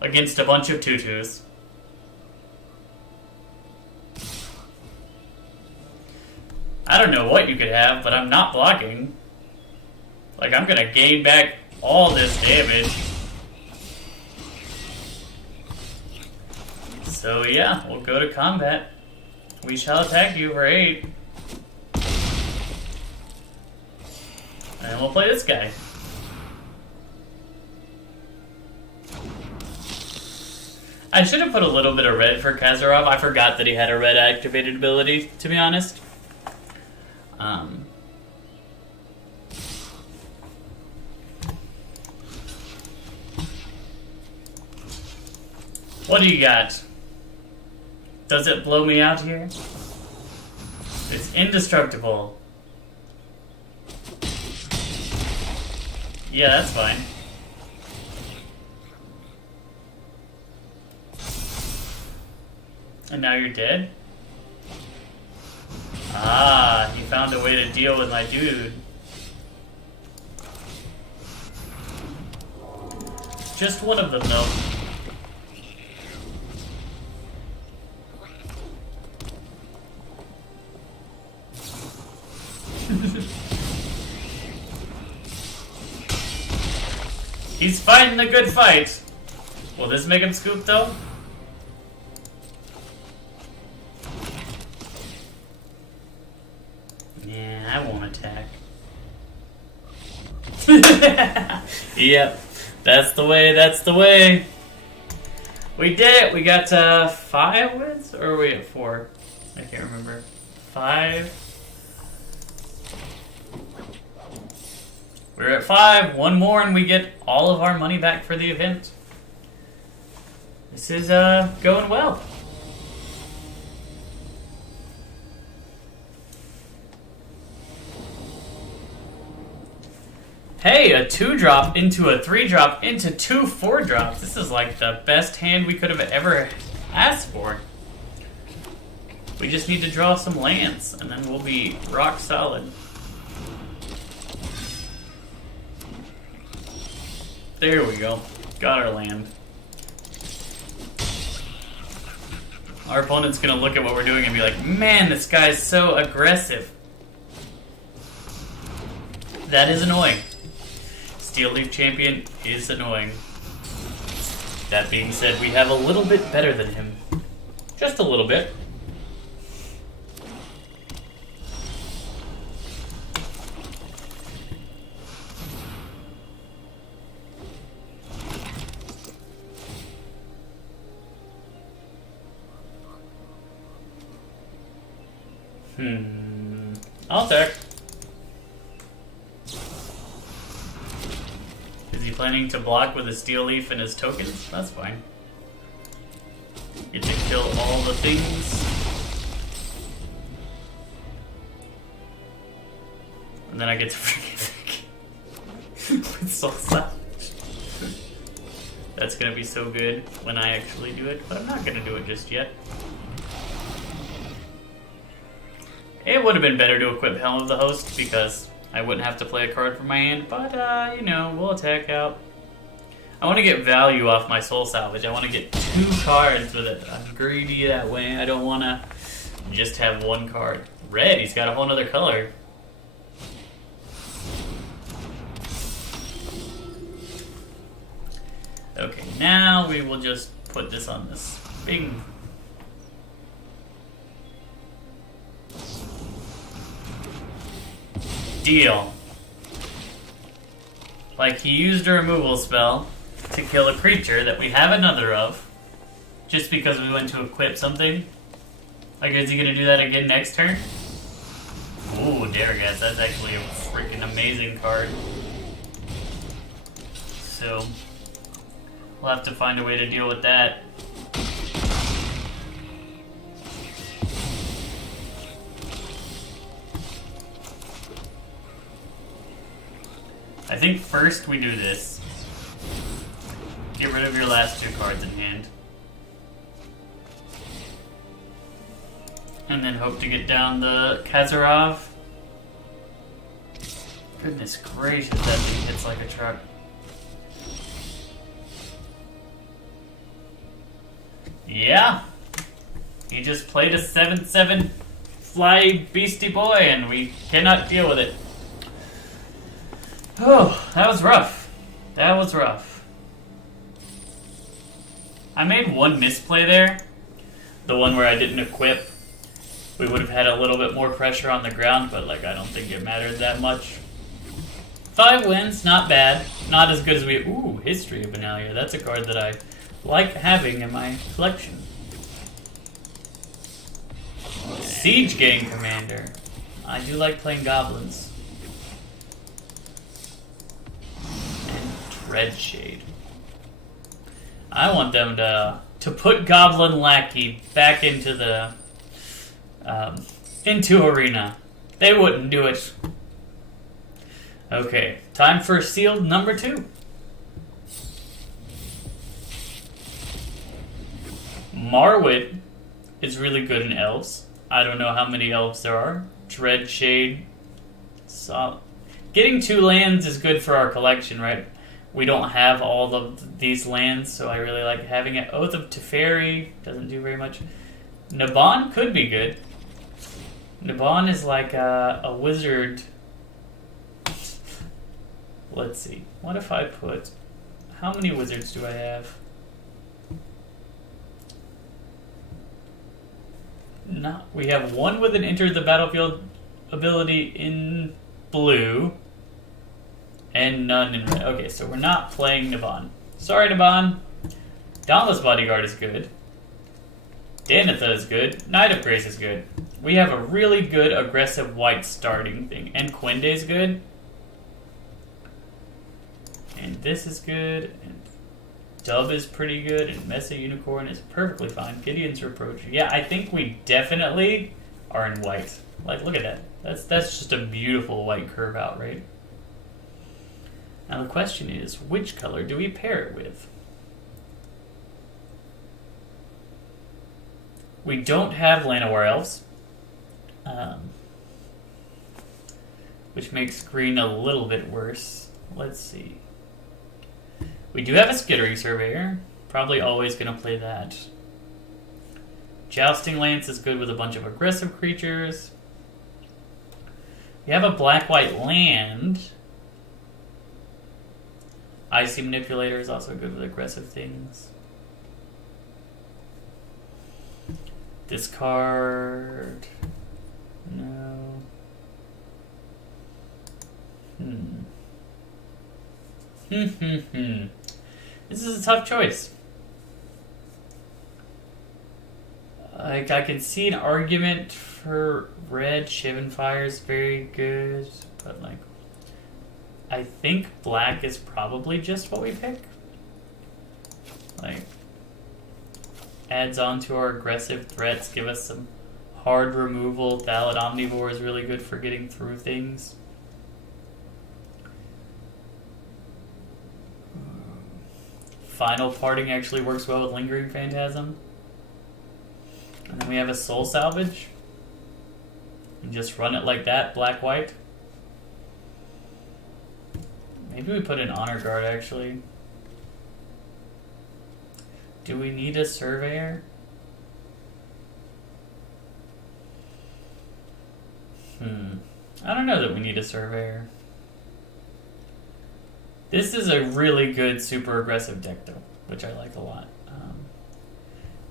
Against a bunch of tutus. I don't know what you could have, but I'm not blocking. Like, I'm gonna gain back all this damage. So yeah, we'll go to combat. We shall attack you for 8. And we'll play this guy. I should have put a little bit of red for Kazarov. I forgot that he had a red activated ability, to be honest. What do you got? Does it blow me out here? It's indestructible. Yeah, that's fine. And now you're dead? Ah, you found a way to deal with my dude. Just one of them, though. He's fighting a good fight. Will this make him scoop, though? Yeah, I won't attack. Yep, that's the way, that's the way. We did it! We got 5 wins? Or are we at 4? I can't remember. 5? We're at 5, 1 more, and we get all of our money back for the event. This is going well. Hey, a 2-drop into a 3-drop into 2 4-drops. This is like the best hand we could have ever asked for. We just need to draw some lands, and then we'll be rock solid. There we go. Got our land. Our opponent's gonna look at what we're doing and be like, man, this guy's so aggressive. That is annoying. Steel Leaf Champion is annoying. That being said, we have a little bit better than him. Just a little bit. I'll attack. Is he planning to block with a Steel Leaf and his tokens? That's fine. Get to kill all the things. And then I get to freaking with Soul Salvage. That's gonna be so good when I actually do it, but I'm not gonna do it just yet. It would have been better to equip Helm of the Host because I wouldn't have to play a card from my hand, but, you know, we'll attack out. I want to get value off my Soul Salvage. I want to get 2 cards with it. I'm greedy that way. I don't want to just have 1 card. Red, he's got a whole other color. Okay, now we will just put this on this. Bing. Deal. Like, he used a removal spell to kill a creature that we have another of, just because we went to equip something. Like, is he gonna do that again next turn? Ooh, Daragaz, that's actually a freaking amazing card. So, we'll have to find a way to deal with that. I think first we do this. Get rid of your last 2 cards in hand. And then hope to get down the Khazarov. Goodness gracious, that thing hits like a truck. Yeah. He just played a 7/7 fly beastie boy and we cannot deal with it. Oh, that was rough. That was rough. I made one misplay there. The one where I didn't equip. We would have had a little bit more pressure on the ground, but like I don't think it mattered that much. 5 wins, not bad. Not as good as we... Ooh, History of Benalia. That's a card that I like having in my collection. Siege Gang Commander. I do like playing goblins. Red Shade. I want them to put Goblin Lackey back into the into Arena. They wouldn't do it. Okay, time for sealed number 2. Marwit is really good in elves. I don't know how many elves there are. Dread Shade. So, getting 2 lands is good for our collection, right? We don't have all of these lands, so I really like having it. Oath of Teferi doesn't do very much. Naban could be good. Naban is like a wizard. Let's see. What if I put... How many wizards do I have? No, we have 1 with an enter the battlefield ability in blue. And none in red. Okay, so we're not playing Naban. Sorry, Naban. Dauntless Bodyguard is good. Danitha is good. Knight of Grace is good. We have a really good aggressive white starting thing. And Quinde is good. And this is good. And Dub is pretty good. And Mesa Unicorn is perfectly fine. Gideon's Reproach. Yeah, I think we definitely are in white. Like, look at that. That's just a beautiful white curve out, right? Now the question is, which color do we pair it with? We don't have Llanowar Elves, which makes green a little bit worse. Let's see. We do have a Skittering Surveyor. Probably always going to play that. Jousting Lance is good with a bunch of aggressive creatures. We have a black-white land. Icy Manipulator is also good with aggressive things. Discard. No. This is a tough choice. Like, I can see an argument for red. Shivan Fire is very good, but like, I think black is probably just what we pick. Like, adds on to our aggressive threats, give us some hard removal. Valid Omnivore is really good for getting through things. Final Parting actually works well with Lingering Phantasm. And then we have a Soul Salvage. And just run it like that, black-white. Maybe we put an Honor Guard, actually. Do we need a Surveyor? I don't know that we need a Surveyor. This is a really good super aggressive deck, though, which I like a lot.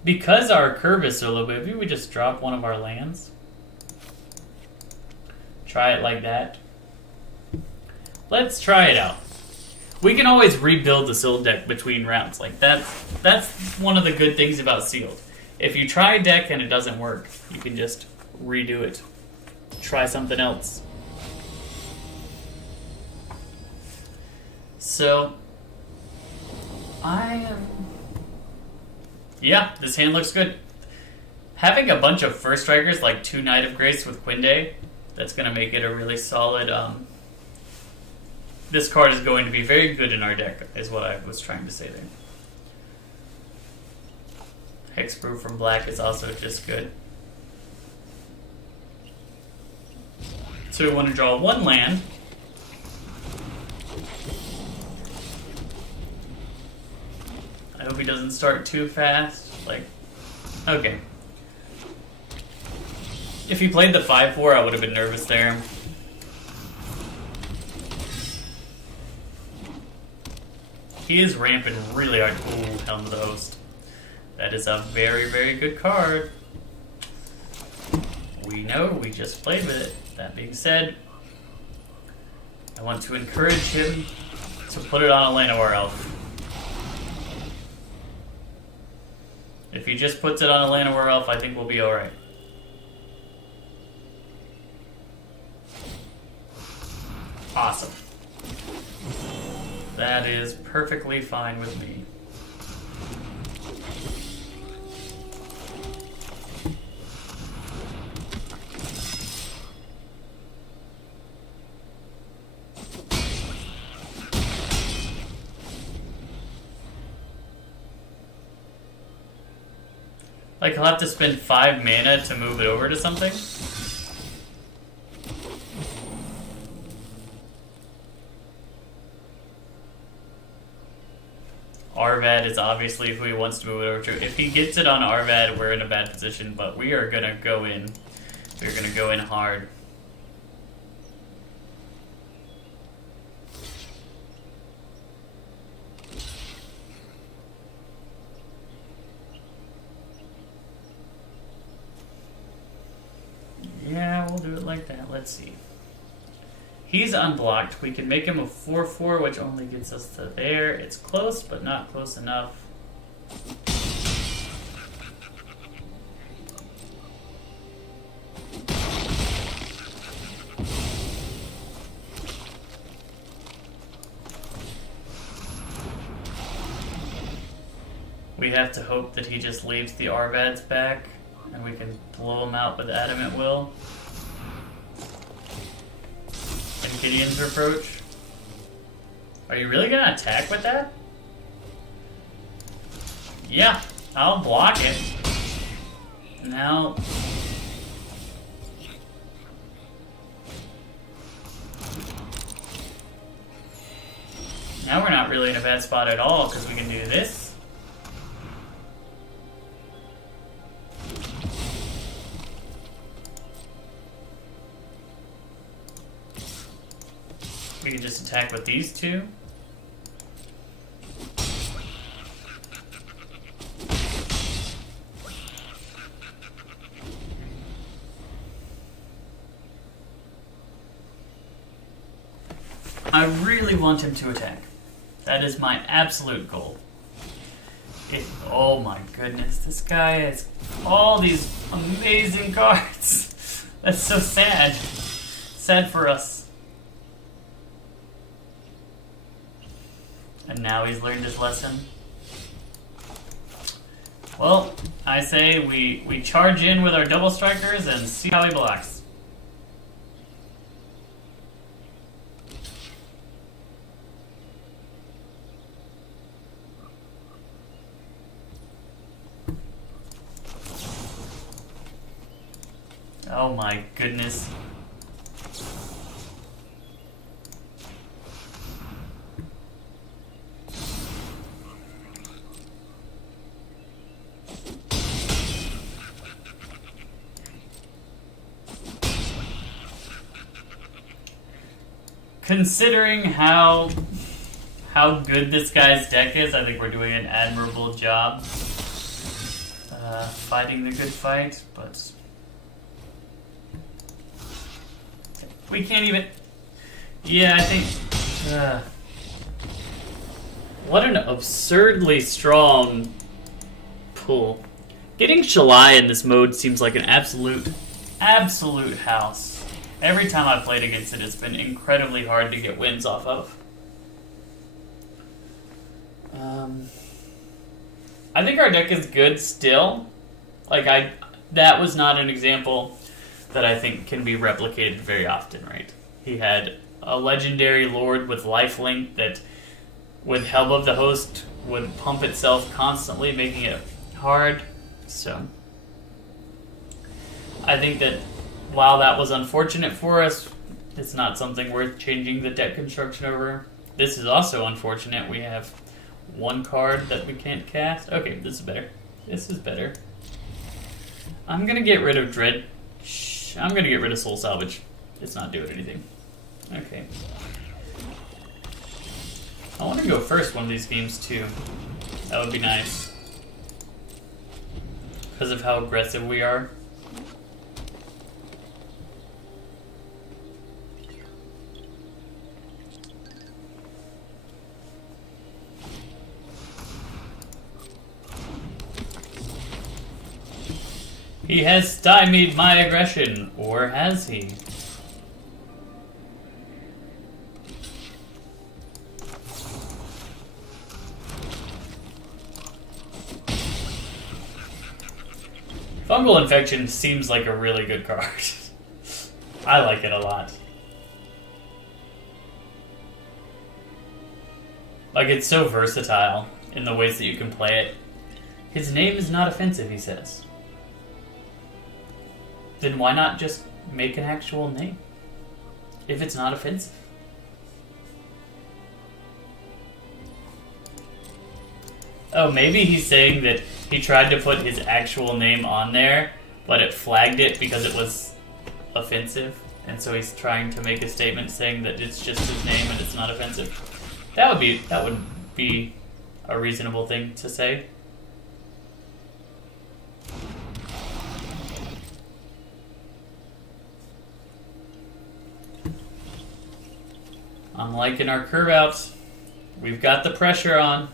Because our curve is so low, maybe we just drop one of our lands. Try it like that. Let's try it out. We can always rebuild the sealed deck between rounds. Like that's one of the good things about sealed. If you try a deck and it doesn't work, you can just redo it. Try something else. So yeah, this hand looks good. Having a bunch of first strikers like 2 Knight of Grace with Quinde, that's going to make it a really solid. This card is going to be very good in our deck, is what I was trying to say there. Hexproof from black is also just good. So we want to draw 1 land. I hope he doesn't start too fast. Like, okay. If he played the 5/4, I would have been nervous there. He is ramping really hard. Ooh, Helm of the Host. That is a very, very good card. We know, we just played with it. That being said, I want to encourage him to put it on a Llanowar Elf. If he just puts it on a Llanowar Elf, I think we'll be alright. Awesome. That is perfectly fine with me. Like, he'll have to spend 5 mana to move it over to something? Arvad is obviously who he wants to move it over to. If he gets it on Arvad, we're in a bad position, but we are going to go in. We're going to go in hard. Yeah, we'll do it like that. Let's see. He's unblocked. We can make him a 4/4, which only gets us to there. It's close, but not close enough. We have to hope that he just leaves the Arvads back, and we can blow him out with Adamant Will. And Gideon's Reproach. Are you really gonna attack with that? Yeah, I'll block it. Now... Now we're not really in a bad spot at all, because we can do this. We can just attack with these two. I really want him to attack. That is my absolute goal. Oh my goodness, this guy has all these amazing cards. That's so sad. Sad for us. And now he's learned his lesson. Well, I say we charge in with our double strikers and see how he blocks. Oh my goodness. Considering how good this guy's deck is, I think we're doing an admirable job fighting the good fight, but we can't even... Yeah, I think... What an absurdly strong pull. Getting Shalai in this mode seems like an absolute house. Every time I've played against it, it's been incredibly hard to get wins off of. I think our deck is good still. That was not an example that I think can be replicated very often, right? He had a legendary lord with lifelink that, with help of the host, would pump itself constantly, making it hard. So, I think that while that was unfortunate for us, it's not something worth changing the deck construction over. This is also unfortunate. We have one card that we can't cast. Okay, this is better. This is better. I'm gonna get rid of Dread. I'm gonna get rid of Soul Salvage. It's not doing anything. Okay. I want to go first one of these games too. That would be nice. Because of how aggressive we are. He has stymied my aggression, or has he? Fungal Infection seems like a really good card. I like it a lot. Like, it's so versatile in the ways that you can play it. His name is not offensive, he says. Then why not just make an actual name? If it's not offensive. Oh, maybe he's saying that he tried to put his actual name on there, but it flagged it because it was offensive. And so he's trying to make a statement saying that it's just his name and it's not offensive. That would be a reasonable thing to say. I'm liking our curve outs. We've got the pressure on.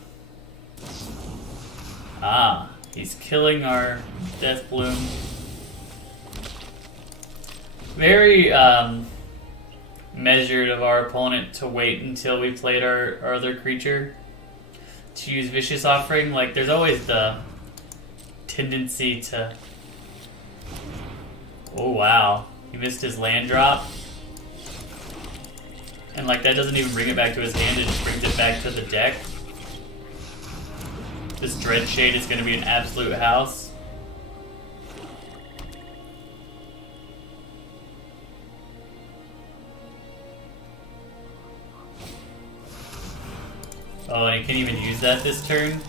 Ah, he's killing our Death Bloom. Very measured of our opponent to wait until we played our other creature to use Vicious Offering. Like, there's always the tendency to... Oh, wow. He missed his land drop. And like that doesn't even bring it back to his hand, it just brings it back to the deck. This Dread Shade is going to be an absolute house. Oh, and he can't even use that this turn.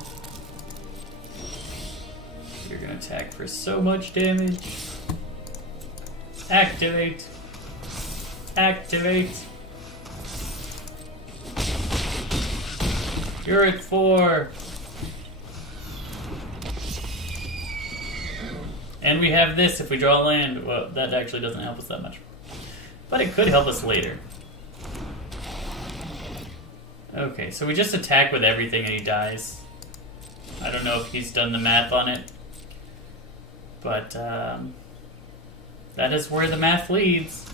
You're going to attack for so much damage. Activate. Activate. You're at 4. And we have this if we draw land. Well, that actually doesn't help us that much. But it could help us later. Okay, so we just attack with everything and he dies. I don't know if he's done the math on it. But, that is where the math leads.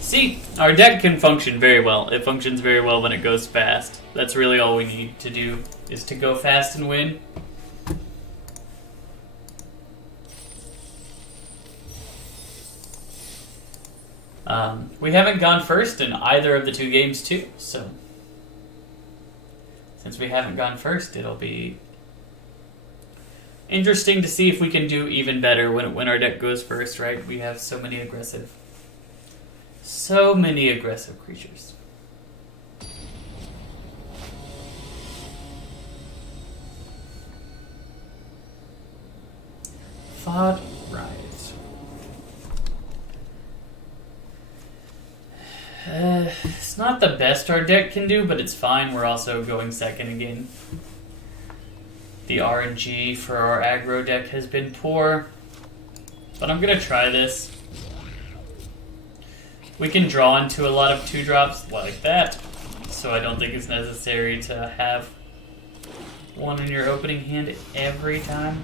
See, our deck can function very well. It functions very well when it goes fast. That's really all we need to do, is to go fast and win. We haven't gone first in either of the 2 games too, so since we haven't gone first, it'll be interesting to see if we can do even better when our deck goes first, right? We have so many aggressive creatures. Thought right. It's not the best our deck can do, but it's fine. We're also going second again. The RNG for our aggro deck has been poor, but I'm gonna try this. We can draw into a lot of 2-drops like that, so I don't think it's necessary to have one in your opening hand every time.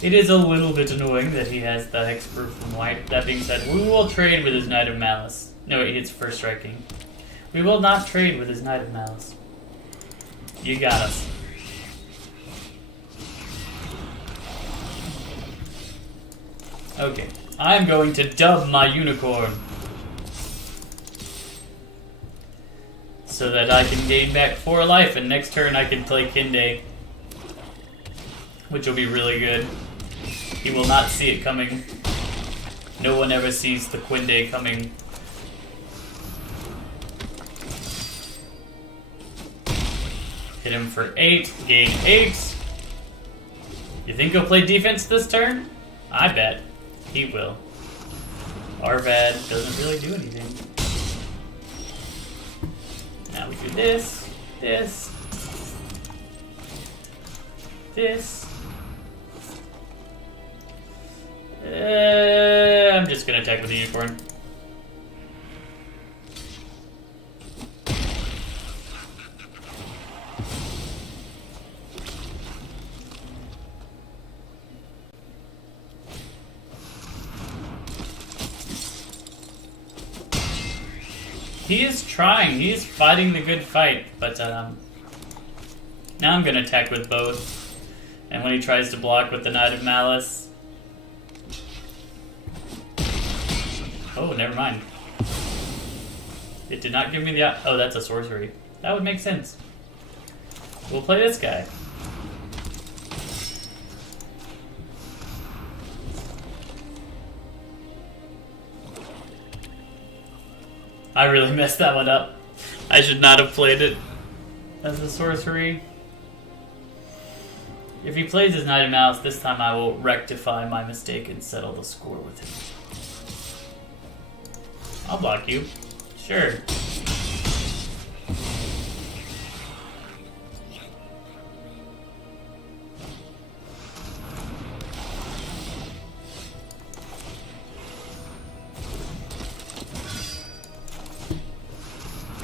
It is a little bit annoying that he has the Hexproof from white. That being said, we will trade with his Knight of Malice. No, he hits first striking. We will not trade with his Knight of Malice. You got us. Okay, I'm going to dub my unicorn so that I can gain back 4 life, and next turn I can play Kinde, which will be really good. He will not see it coming. No one ever sees the Quinde coming. Hit him for 8, gain 8. You think he'll play defense this turn? I bet he will. Arvad doesn't really do anything. Now we do this, this, this. I'm just gonna attack with the unicorn. He is trying. He is fighting the good fight, but now I'm gonna attack with both. And when he tries to block with the Knight of Malice, oh, never mind. It did not give me the... Oh, that's a sorcery. That would make sense. We'll play this guy. I really messed that one up. I should not have played it as a sorcery. If he plays his Knight of Malice, this time I will rectify my mistake and settle the score with him. I'll block you. Sure.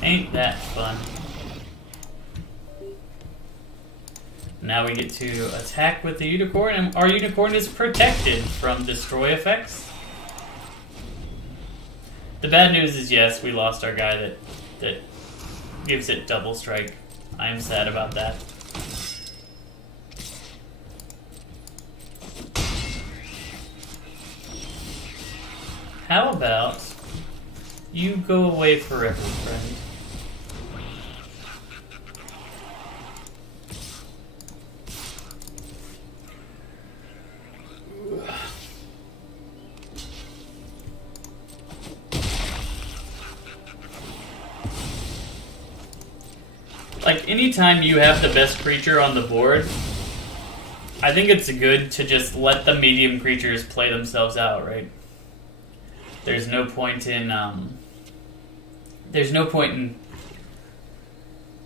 Ain't that fun. Now we get to attack with the unicorn, and our unicorn is protected from destroy effects. The bad news is, yes, we lost our guy that gives it double strike I'm sad about that. How about you go away forever, friend? Like, anytime you have the best creature on the board, I think it's good to just let the medium creatures play themselves out, right? There's no point in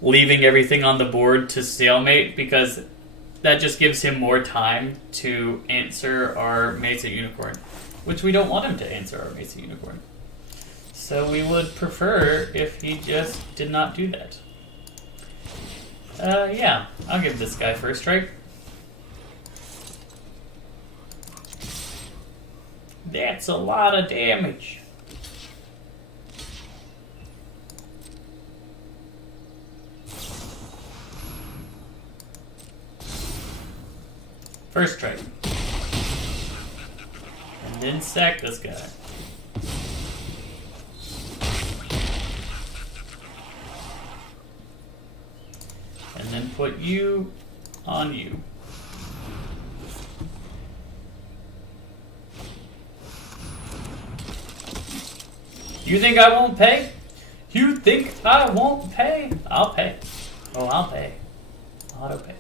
leaving everything on the board to stalemate, because that just gives him more time to answer our Mesa Unicorn, which we don't want him to answer our Mesa Unicorn. So we would prefer if he just did not do that. Yeah, I'll give this guy first strike. That's a lot of damage. First strike. And then sack this guy. And then put you on you. You think I won't pay? You think I won't pay? I'll pay. Oh, I'll pay. Auto pay.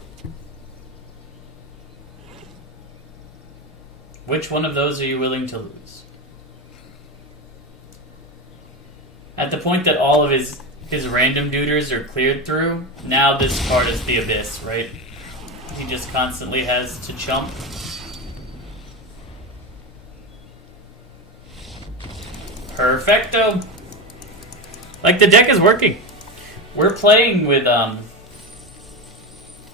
Which one of those are you willing to lose? At the point that all of his random duders are cleared through, now this card is the Abyss, right? He just constantly has to chump. Perfecto. Like, the deck is working. We're playing with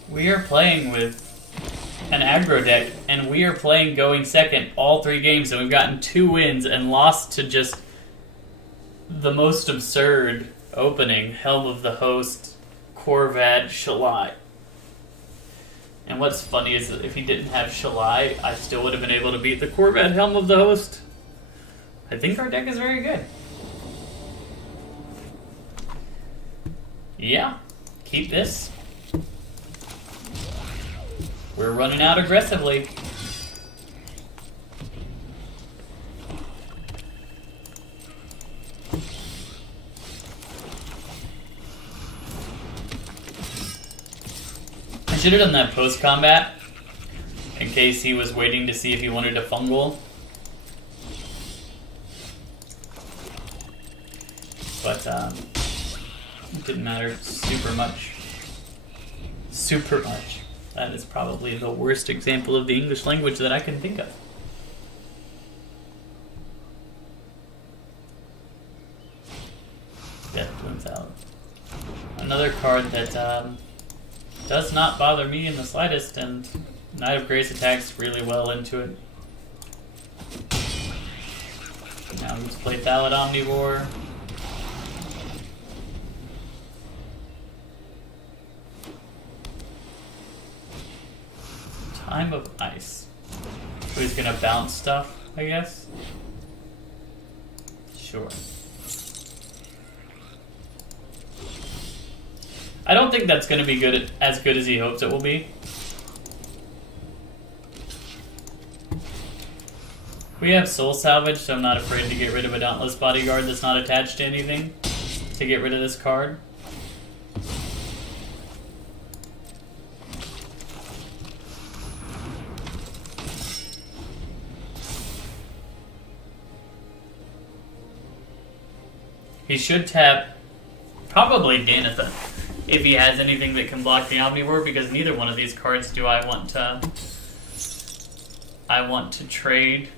we are playing with an aggro deck, and we are playing going second all 3 games, and we've gotten 2 wins and lost to just the most absurd opening. Helm of the Host, Corvad, Shalai. And what's funny is that if he didn't have Shalai, I still would have been able to beat the Corvad Helm of the Host. I think our deck is very good. Yeah, keep this. We're running out aggressively. I should have done that post-combat in case he was waiting to see if he wanted a fungal. But it didn't matter super much. Super much. That is probably the worst example of the English language that I can think of. Death Bloom's out. Another card that does not bother me in the slightest, and Knight of Grace attacks really well into it. Now let's play Thallid Omnivore. Time of Ice. So he's gonna bounce stuff, I guess? Sure. I don't think that's gonna be as good as he hopes it will be. We have Soul Salvage, so I'm not afraid to get rid of a Dauntless Bodyguard that's not attached to anything to get rid of this card. He should tap probably Ganatha if he has anything that can block the Omnivore, because neither one of these cards do I want to trade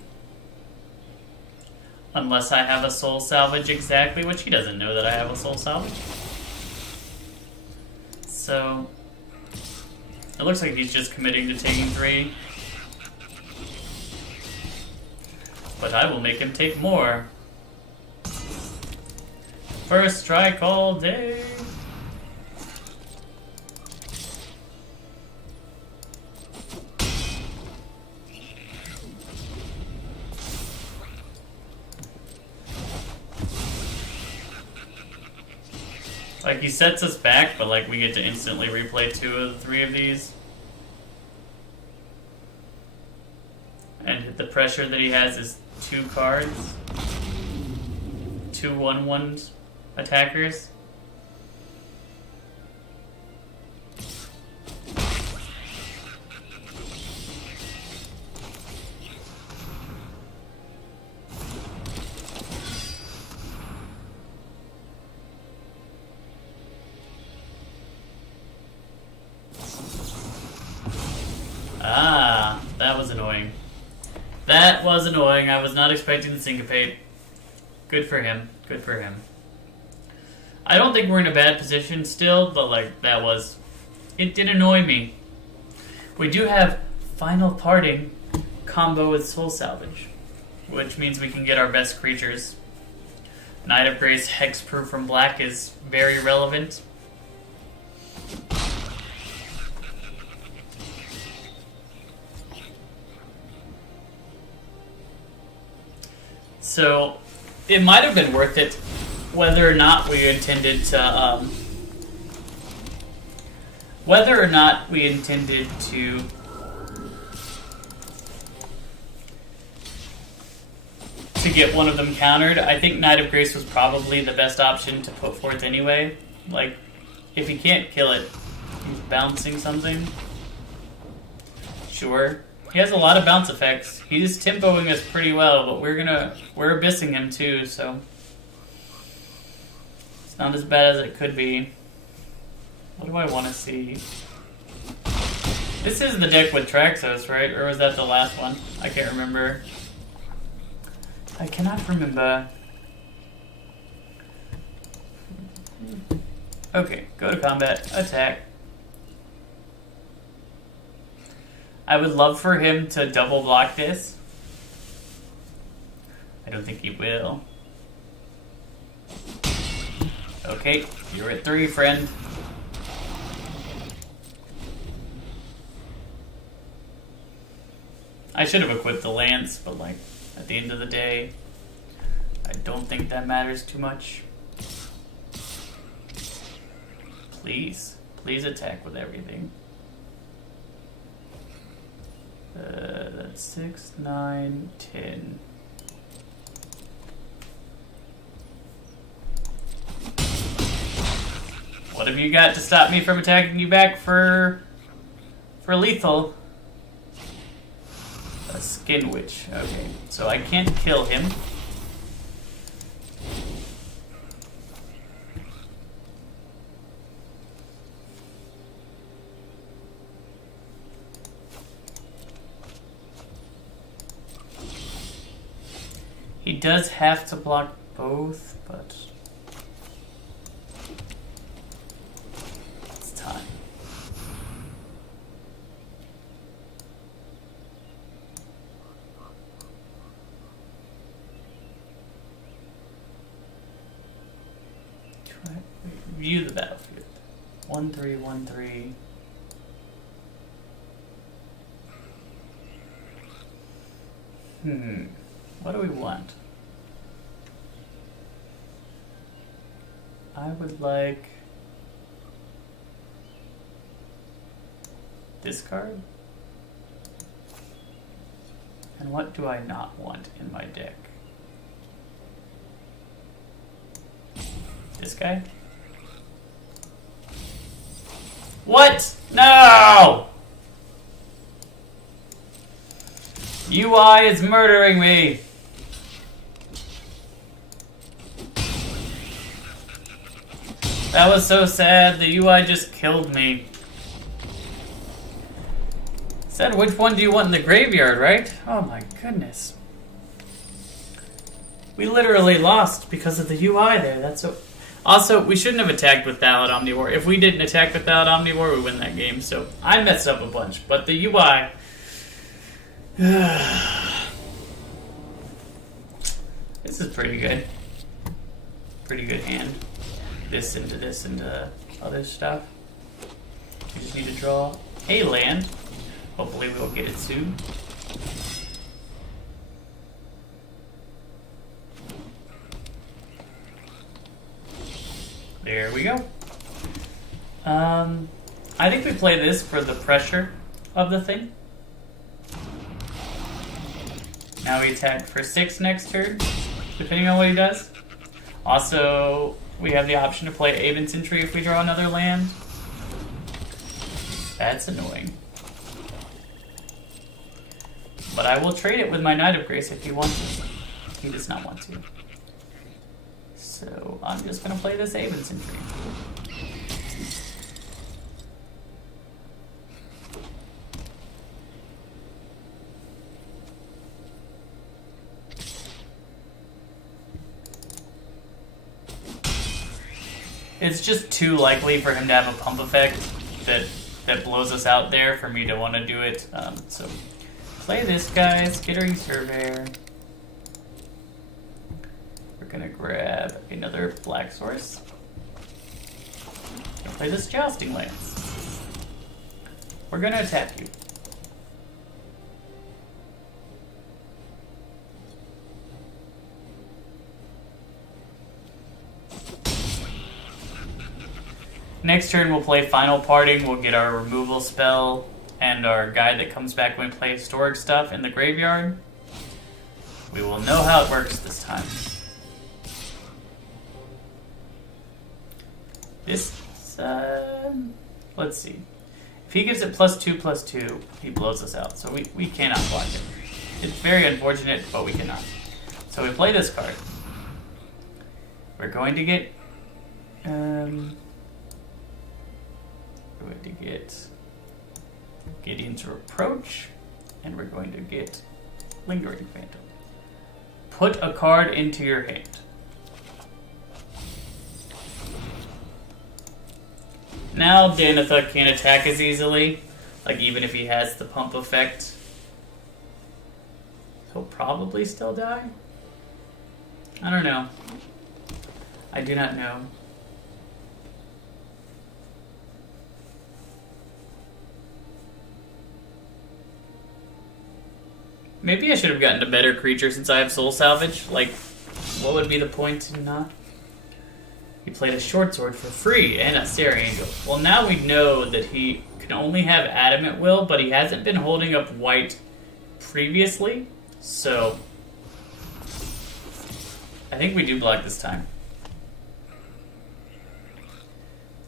unless I have a Soul Salvage exactly, which he doesn't know that I have a Soul Salvage. So it looks like he's just committing to taking 3. But I will make him take more. First strike all day. Like, he sets us back, but like we get to instantly replay 2 of the 3 of these. And the pressure that he has is 2 cards. 2 1/1 attackers. Ah, that was annoying. That was annoying. I was not expecting the syncopate. Good for him. Good for him. I don't think we're in a bad position still, but like that was... It did annoy me. We do have Final Parting combo with Soul Salvage, which means we can get our best creatures. Knight of Grace Hexproof from black is very relevant. So, it might have been worth it whether or not we intended to, to get one of them countered. I think Knight of Grace was probably the best option to put forth anyway. Like, if he can't kill it, he's bouncing something. Sure. He has a lot of bounce effects. He's tempoing us pretty well, but we're abyssing him too, so it's not as bad as it could be. What do I want to see? This is the deck with Traxos, right? Or was that the last one? I can't remember. I cannot remember. Okay, go to combat, attack. I would love for him to double block this. I don't think he will. Okay, you're at 3, friend. I should have equipped the lance, but like, at the end of the day, I don't think that matters too much. Please, please attack with everything. That's 6, 9, 10. What have you got to stop me from attacking you back for lethal? A Skin Witch. Okay, so I can't kill him. He does have to block both, but it's time. View the battlefield. 1/3, 1/3. What do we want? I would like this card. And what do I not want in my deck? This guy? What? No! UI is murdering me. That was so sad. The UI just killed me. Said, which one do you want in the graveyard, right? Oh my goodness. We literally lost because of the UI there. That's so... Also, we shouldn't have attacked with Thallid Omnivore. If we didn't attack with Thallid Omnivore, we win that game. So I messed up a bunch. But the UI... This is pretty good. Pretty good hand. This into other stuff. We just need to draw a land. Hopefully we'll get it soon. There we go. I think we play this for the pressure of the thing. Now we attack for 6 next turn, depending on what he does. Also, we have the option to play Aven Sentry if we draw another land. That's annoying. But I will trade it with my Knight of Grace if he wants to. He does not want to. So I'm just going to play this Aven Sentry. It's just too likely for him to have a pump effect that blows us out there for me to want to do it. So play this, guy, Skittering Surveyor. We're going to grab another Black Source. Gonna play this Jousting Lance. We're going to attack you. Next turn we'll play Final Parting, we'll get our removal spell and our guy that comes back when we play historic stuff in the graveyard. We will know how it works this time. This, let's see. If he gives it +2/+2, he blows us out, so we cannot block it. It's very unfortunate, but we cannot. So we play this card. We're going to get, Gideon's Reproach, and we're going to get Lingering Phantom. Put a card into your hand. Now Danitha can't attack as easily, like even if he has the pump effect. He'll probably still die? I don't know. I do not know. Maybe I should have gotten a better creature since I have Soul Salvage. Like, what would be the point in not? He played a Short Sword for free and a Sarah Angel. Well, now we know that he can only have Adamant Will, but he hasn't been holding up white previously. So, I think we do block this time.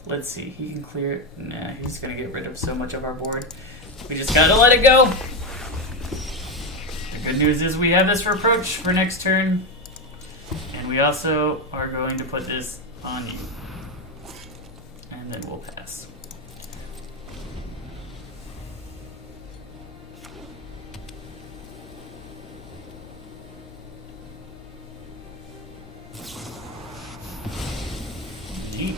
Let's see, he can clear it. Nah, he's gonna get rid of so much of our board. We just gotta let it go. The good news is we have this Reproach for next turn, and we also are going to put this on you. And then we'll pass. Neat.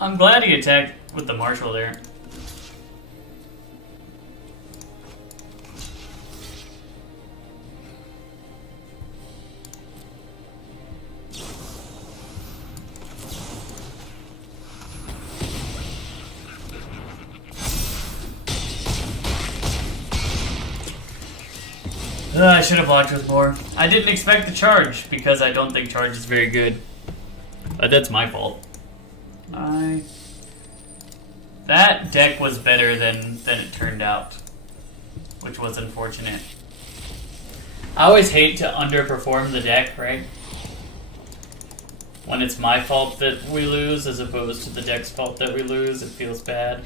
I'm glad he attacked with the Marshal there. I should have blocked with more. I didn't expect the charge because I don't think charge is very good. That's my fault. That deck was better than it turned out, which was unfortunate. I always hate to underperform the deck, right? When it's my fault that we lose as opposed to the deck's fault that we lose, it feels bad.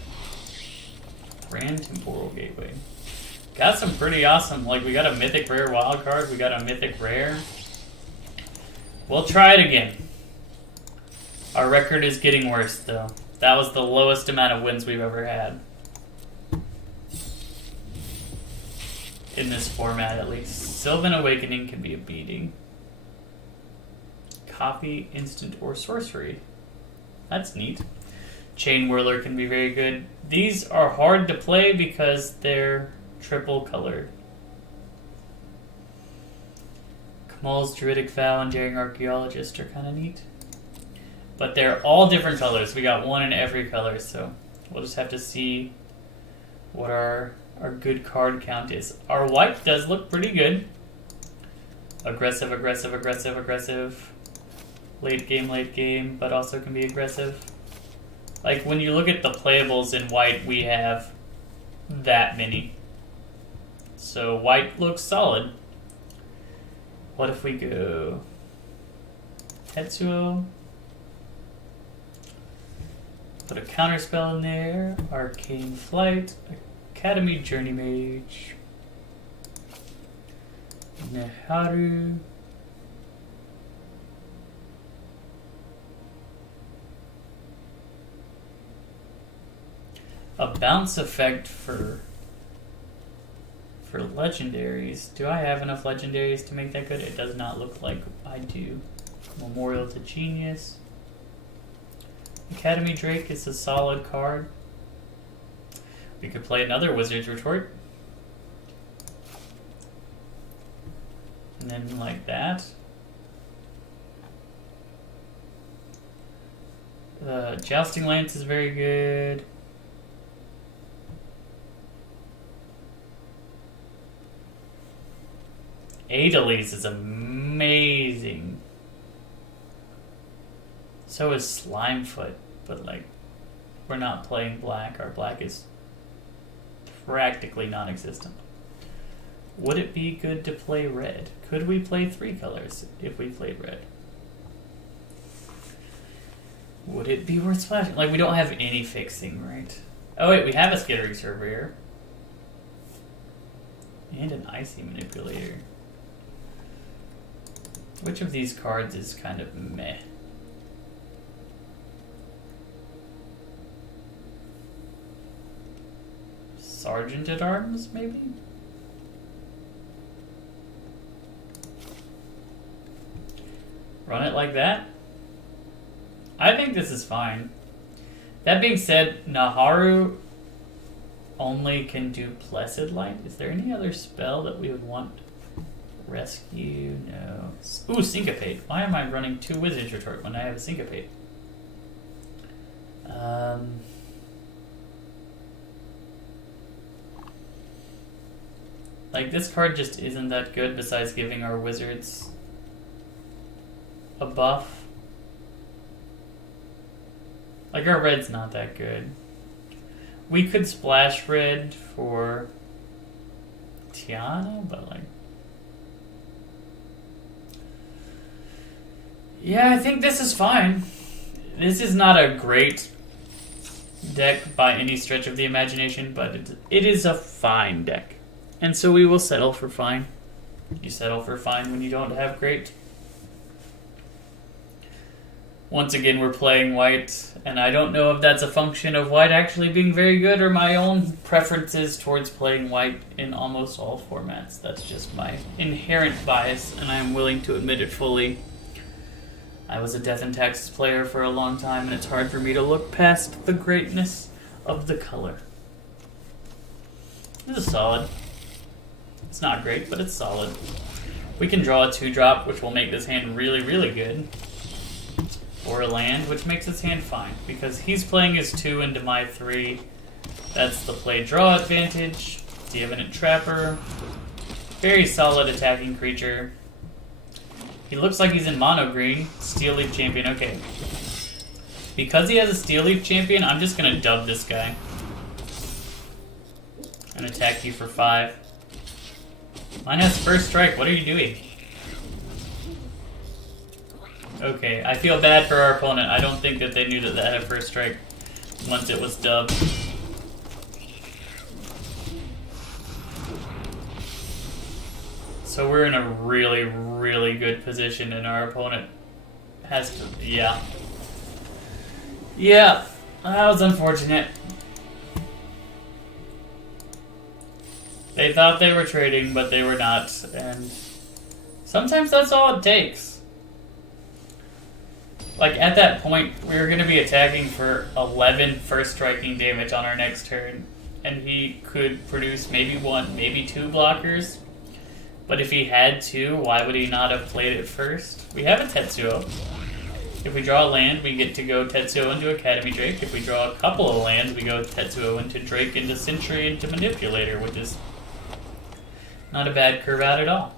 Grand Temporal Gateway. Got some pretty awesome, like we got a mythic rare wild card, we got a mythic rare. We'll try it again. Our record is getting worse though. That was the lowest amount of wins we've ever had. In this format at least. Sylvan Awakening can be a beating. Copy, instant, or sorcery. That's neat. Chain Whirler can be very good. These are hard to play because they're triple colored. Kamal's Druidic Vow and Daring Archaeologist are kind of neat. But they're all different colors. We got one in every color, so we'll just have to see what our good card count is. Our white does look pretty good. Aggressive, aggressive, aggressive, aggressive. late game, but also can be aggressive. Like, when you look at the playables in white, we have that many. So white looks solid. What if we go Tetsuo? Put a counterspell in there. Arcane Flight. Academy Journey Mage. Neharu. A bounce effect for legendaries. Do I have enough legendaries to make that good? It does not look like I do. Memorial to Genius. Academy Drake is a solid card. We could play another Wizard's Retort. And then like that. Jousting Lance is very good. Adelies is amazing. So is Slimefoot, but like, we're not playing black. Our black is practically non-existent. Would it be good to play red? Could we play 3 colors if we played red? Would it be worth splashing? Like, we don't have any fixing, right? Oh wait, we have a Skittering Surveyor. And an Icy Manipulator. Which of these cards is kind of meh? Sergeant at Arms, maybe? Run it like that? I think this is fine. That being said, Naharu only can do Placid Light. Is there any other spell that we would want? Rescue? No. Ooh, Syncopate. Why am I running 2 Wizard's Retort when I have a Syncopate? Like, this card just isn't that good besides giving our wizards a buff. Like, our red's not that good. We could splash red for Tiana, but like... Yeah, I think this is fine. This is not a great deck by any stretch of the imagination, but it is a fine deck. And so we will settle for fine. You settle for fine when you don't have great. Once again, we're playing white, and I don't know if that's a function of white actually being very good or my own preferences towards playing white in almost all formats. That's just my inherent bias, and I'm willing to admit it fully. I was a Death and Taxes player for a long time, and it's hard for me to look past the greatness of the color. This is solid. It's not great, but it's solid. We can draw a 2-drop, which will make this hand really, really good. Or a land, which makes his hand fine, because he's playing his 2 into my 3. That's the play-draw advantage. Divinant Trapper. Very solid attacking creature. He looks like he's in mono green. Steel Leaf Champion, okay. Because he has a Steel Leaf Champion, I'm just gonna dub this guy. And attack you for 5. Mine has first strike, what are you doing? Okay, I feel bad for our opponent. I don't think that they knew that that had first strike once it was dubbed. So we're in a really, really good position, and our opponent has to... Yeah. Yeah, that was unfortunate. They thought they were trading, but they were not, and sometimes that's all it takes. Like, at that point, we were going to be attacking for 11 first striking damage on our next turn, and he could produce maybe 1, maybe 2 blockers. But if he had 2, why would he not have played it first? We have a Tetsuo. If we draw a land, we get to go Tetsuo into Academy Drake. If we draw a couple of lands, we go Tetsuo into Drake, into Sentry, into Manipulator, which is not a bad curve out at all.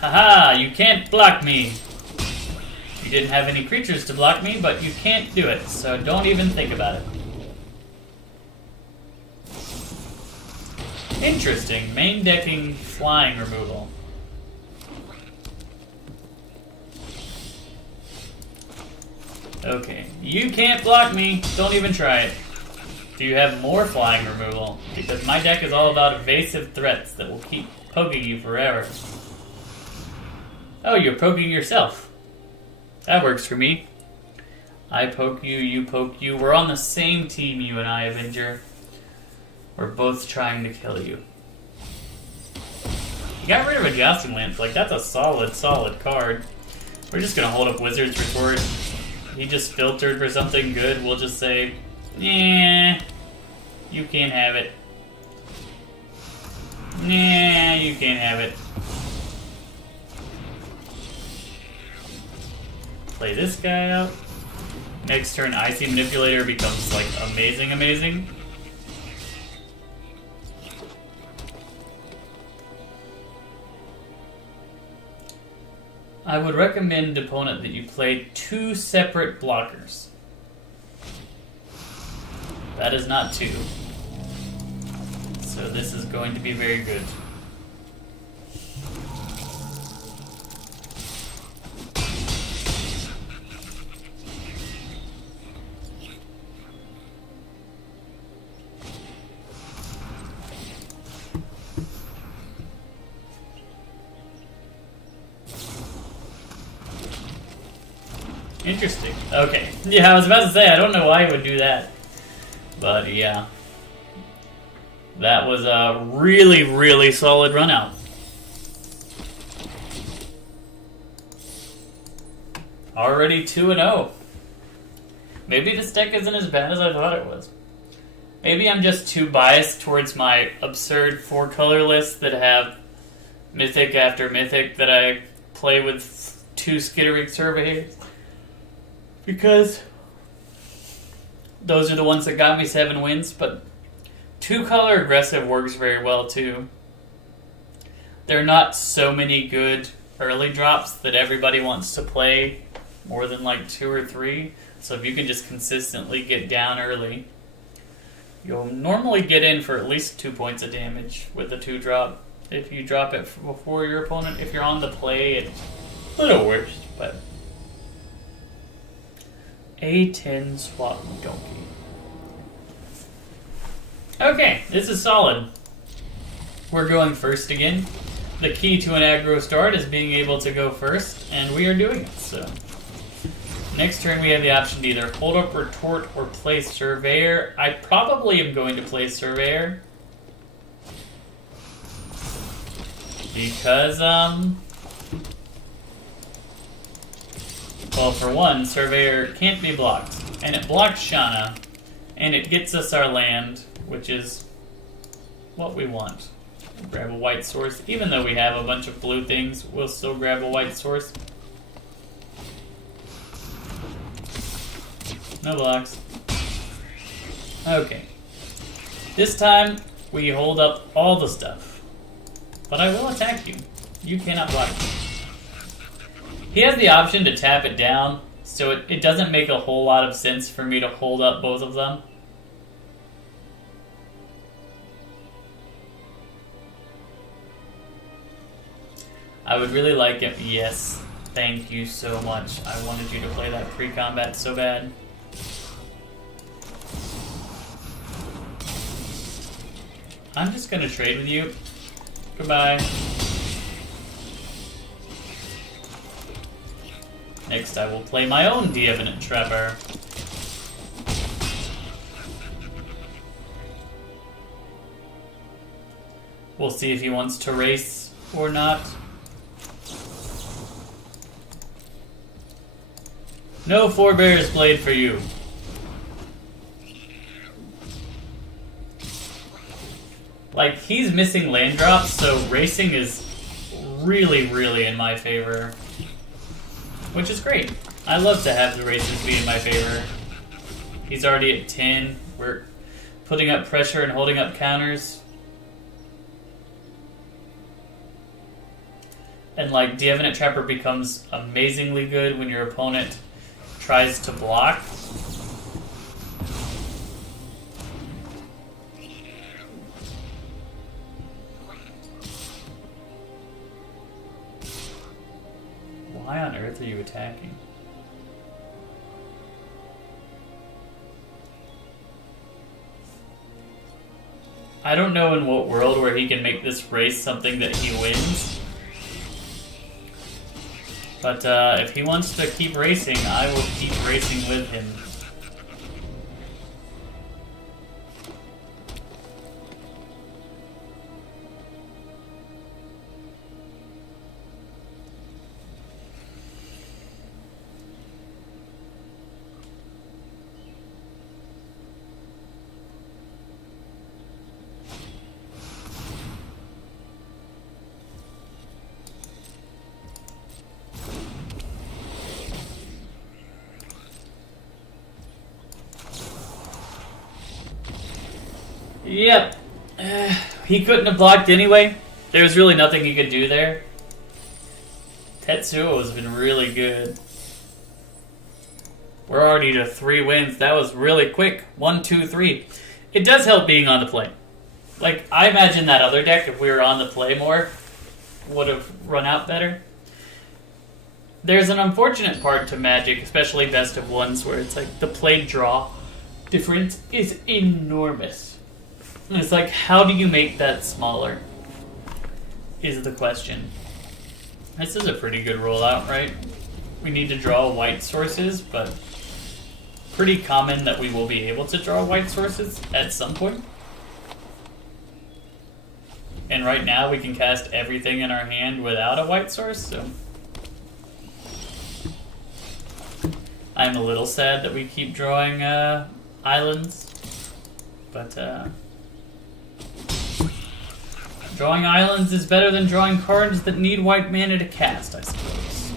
Haha, you can't block me! You didn't have any creatures to block me, but you can't do it, so don't even think about it. Interesting. Main decking flying removal. Okay, you can't block me. Don't even try it. Do you have more flying removal? Because my deck is all about evasive threats that will keep poking you forever. Oh, you're poking yourself. That works for me. I poke you, you poke you. We're on the same team, you and I, Avenger. We're both trying to kill you. You got rid of a Jousting Lance. Like, that's a solid card. We're just gonna hold up Wizard's Retort. He just filtered for something good. We'll just say, nah, you can't have it. Nah, you can't have it. Play this guy out. Next turn, Icy Manipulator becomes, like, amazing. I would recommend, opponent, that you play 2 separate blockers. That is not 2. So this is going to be very good. Interesting. Okay. Yeah, I was about to say, I don't know why he would do that. But yeah. That was a really solid run out. Already 2-0. Maybe this deck isn't as bad as I thought it was. Maybe I'm just too biased towards my absurd 4-color lists that have Mythic after Mythic that I play with 2 Skittering Surveyors. Because those are the ones that got me 7 wins, but 2-color aggressive works very well too. There are not so many good early drops that everybody wants to play more than like 2 or 3. So if you can just consistently get down early, you'll normally get in for at least 2 points of damage with a 2-drop. If you drop it before your opponent, if you're on the play, it's a little worse, but A10 Swap Donkey. Okay, this is solid. We're going first again. The key to an aggro start is being able to go first, and we are doing it, so. Next turn we have the option to either hold up Retort or play Surveyor. I probably am going to play Surveyor. Because, well, for one, Surveyor can't be blocked. And it blocks Shana. And it gets us our land, which is what we want. Grab a white source. Even though we have a bunch of blue things, we'll still grab a white source. No blocks. Okay. This time, we hold up all the stuff. But I will attack you. You cannot block me. He has the option to tap it down, so it doesn't make a whole lot of sense for me to hold up both of them. I would really like it. Yes, thank you so much. I wanted you to play that pre-combat so bad. I'm just gonna trade with you. Goodbye. Next, I will play my own Deviant Trapper. We'll see if he wants to race or not. No Forebear's Blade for you. Like, he's missing land drops, so racing is really in my favor. Which is great. I love to have the races be in my favor. He's already at 10. We're putting up pressure and holding up counters. And like Divinate Trapper becomes amazingly good when your opponent tries to block. Why on earth are you attacking? I don't know in what world where he can make this race something that he wins. But if he wants to keep racing, I will keep racing with him. Yep. He couldn't have blocked anyway. There was really nothing he could do there. Tetsuo has been really good. We're already to 3 wins. That was really quick. 1, 2, 3. It does help being on the play. Like, I imagine that other deck, if we were on the play more, would have run out better. There's an unfortunate part to Magic, especially best of ones, where it's like the play draw difference is enormous. And it's like, how do you make that smaller? Is the question. This is a pretty good rollout, right? We need to draw white sources, but pretty common that we will be able to draw white sources at some point. And right now we can cast everything in our hand without a white source, so I'm a little sad that we keep drawing islands, but drawing islands is better than drawing cards that need white mana to cast, I suppose.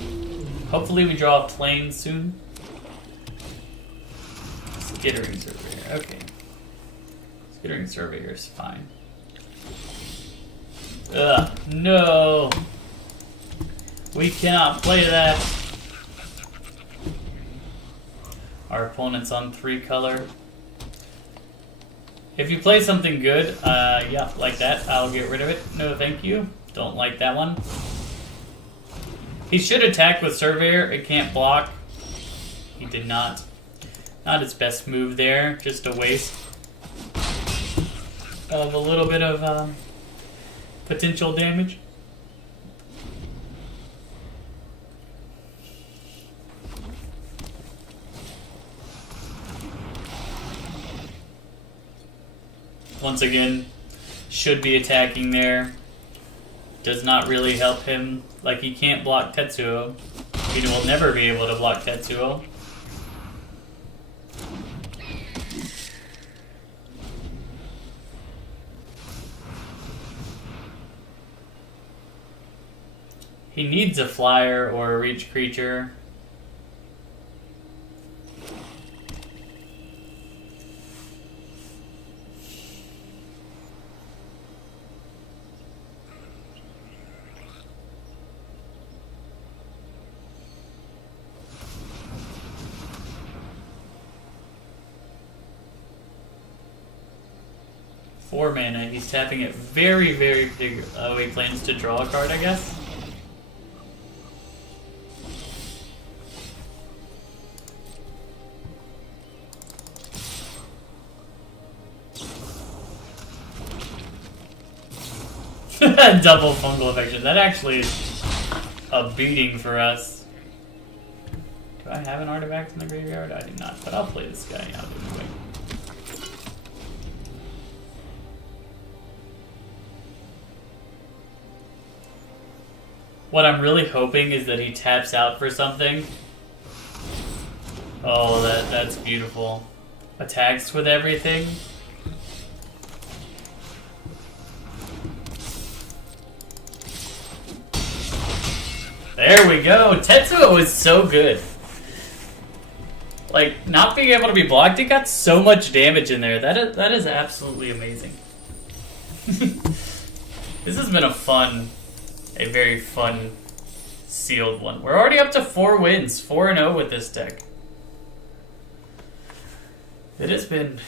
Hopefully we draw a plane soon. Skittering Surveyor, okay. Skittering Surveyor is fine. Ugh, no! We cannot play that! Our opponent's on 3 color. If you play something good, yeah, like that, I'll get rid of it. No, thank you. Don't like that one. He should attack with Surveyor. It can't block. He did not. Not his best move there. Just a waste of a little bit of potential damage. Once again, should be attacking there. Does not really help him. Like, he can't block Tetsuo. He will never be able to block Tetsuo. He needs a flyer or a reach creature. Four mana. He's tapping it very, very big. Oh, he plans to draw a card, I guess? Double fungal infection. That actually is a beating for us. Do I have an artifact in the graveyard? I do not, but I'll play this guy out anyway. What I'm really hoping is that he taps out for something. Oh, that's beautiful. Attacks with everything. There we go. Tetsuo is so good. Like, not being able to be blocked, it got so much damage in there. That is absolutely amazing. This has been a very fun sealed one. We're already up to 4 wins, 4-0 with this deck. It has been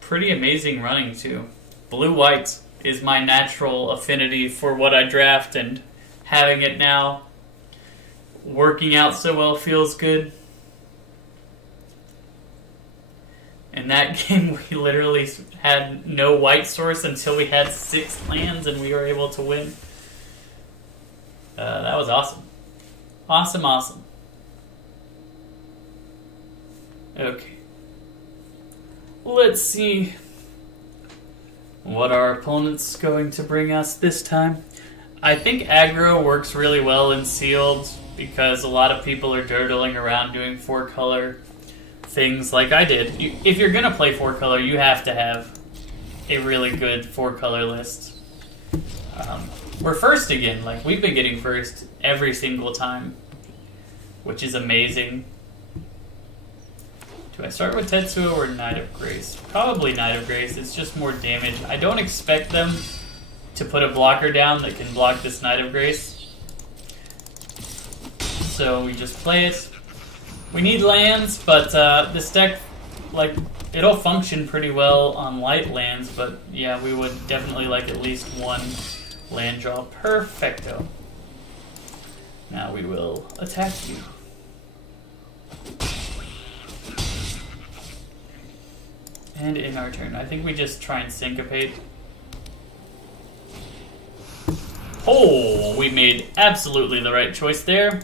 pretty amazing running too. Blue-white is my natural affinity for what I draft, and having it now working out so well feels good. In that game, we literally had no white source until we had 6 lands, and we were able to win. That was awesome. Awesome. Okay. Let's see what our opponent's going to bring us this time. I think aggro works really well in sealed because a lot of people are dirtling around doing 4-color things like I did. If you're going to play 4-color, you have to have a really good 4-color list. We're first again. Like, we've been getting first every single time, which is amazing. Do I start with Tetsuo or Knight of Grace? Probably Knight of Grace. It's just more damage. I don't expect them to put a blocker down that can block this Knight of Grace. So we just play it. We need lands, but this deck, like, it'll function pretty well on light lands, but yeah, we would definitely like at least 1 land draw. Perfecto. Now we will attack you. And in our turn, I think we just try and syncopate. Oh, we made absolutely the right choice there.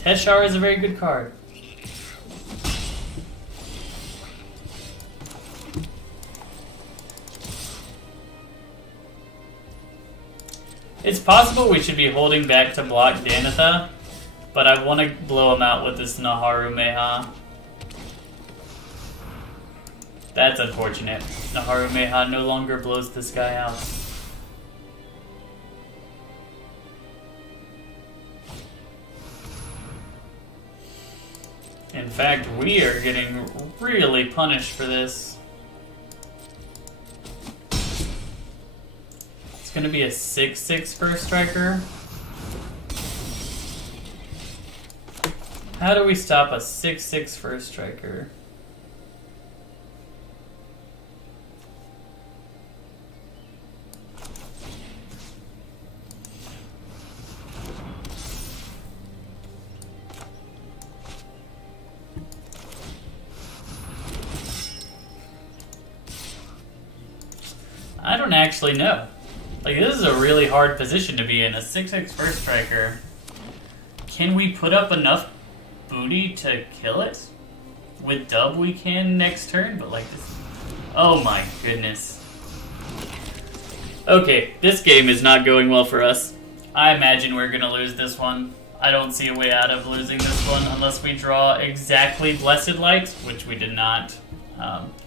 Teshar is a very good card. It's possible we should be holding back to block Danitha, but I want to blow him out with this Naharu Meha. That's unfortunate. Naharu Meha no longer blows this guy out. In fact, we are getting really punished for this. It's going to be a 6/6 first striker. How do we stop a 6/6 first striker? I don't actually know. Like, this is a really hard position to be in. A 6/6 first striker. Can we put up enough booty to kill it? With dub we can next turn, but like this... Oh my goodness. Okay, this game is not going well for us. I imagine we're gonna lose this one. I don't see a way out of losing this one unless we draw exactly Blessed Light, which we did not.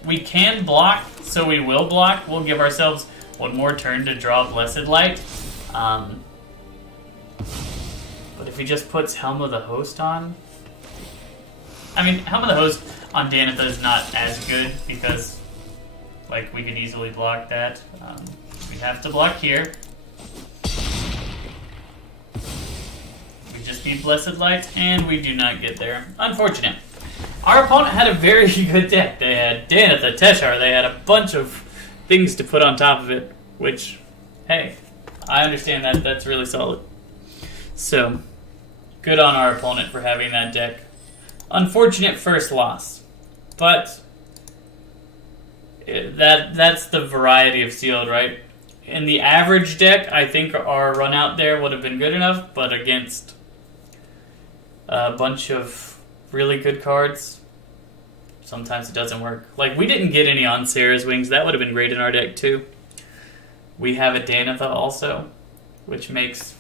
We can block, so we will block. We'll give ourselves 1 more turn to draw Blessed Light. But if he just puts Helm of the Host on... I mean, Helm of the Host on Danitha is not as good because, like, we could easily block that. We have to block here. We just need Blessed Light, and we do not get there. Unfortunate. Our opponent had a very good deck. They had Danitha, Teshar, they had a bunch of things to put on top of it, which, hey, I understand that. That's really solid. So, good on our opponent for having that deck. Unfortunate first loss, but that's the variety of sealed, right? In the average deck, I think our run out there would have been good enough, but against a bunch of really good cards, sometimes it doesn't work. Like, we didn't get any on Sarah's Wings. That would have been great in our deck, too. We have a Danitha also, which makes...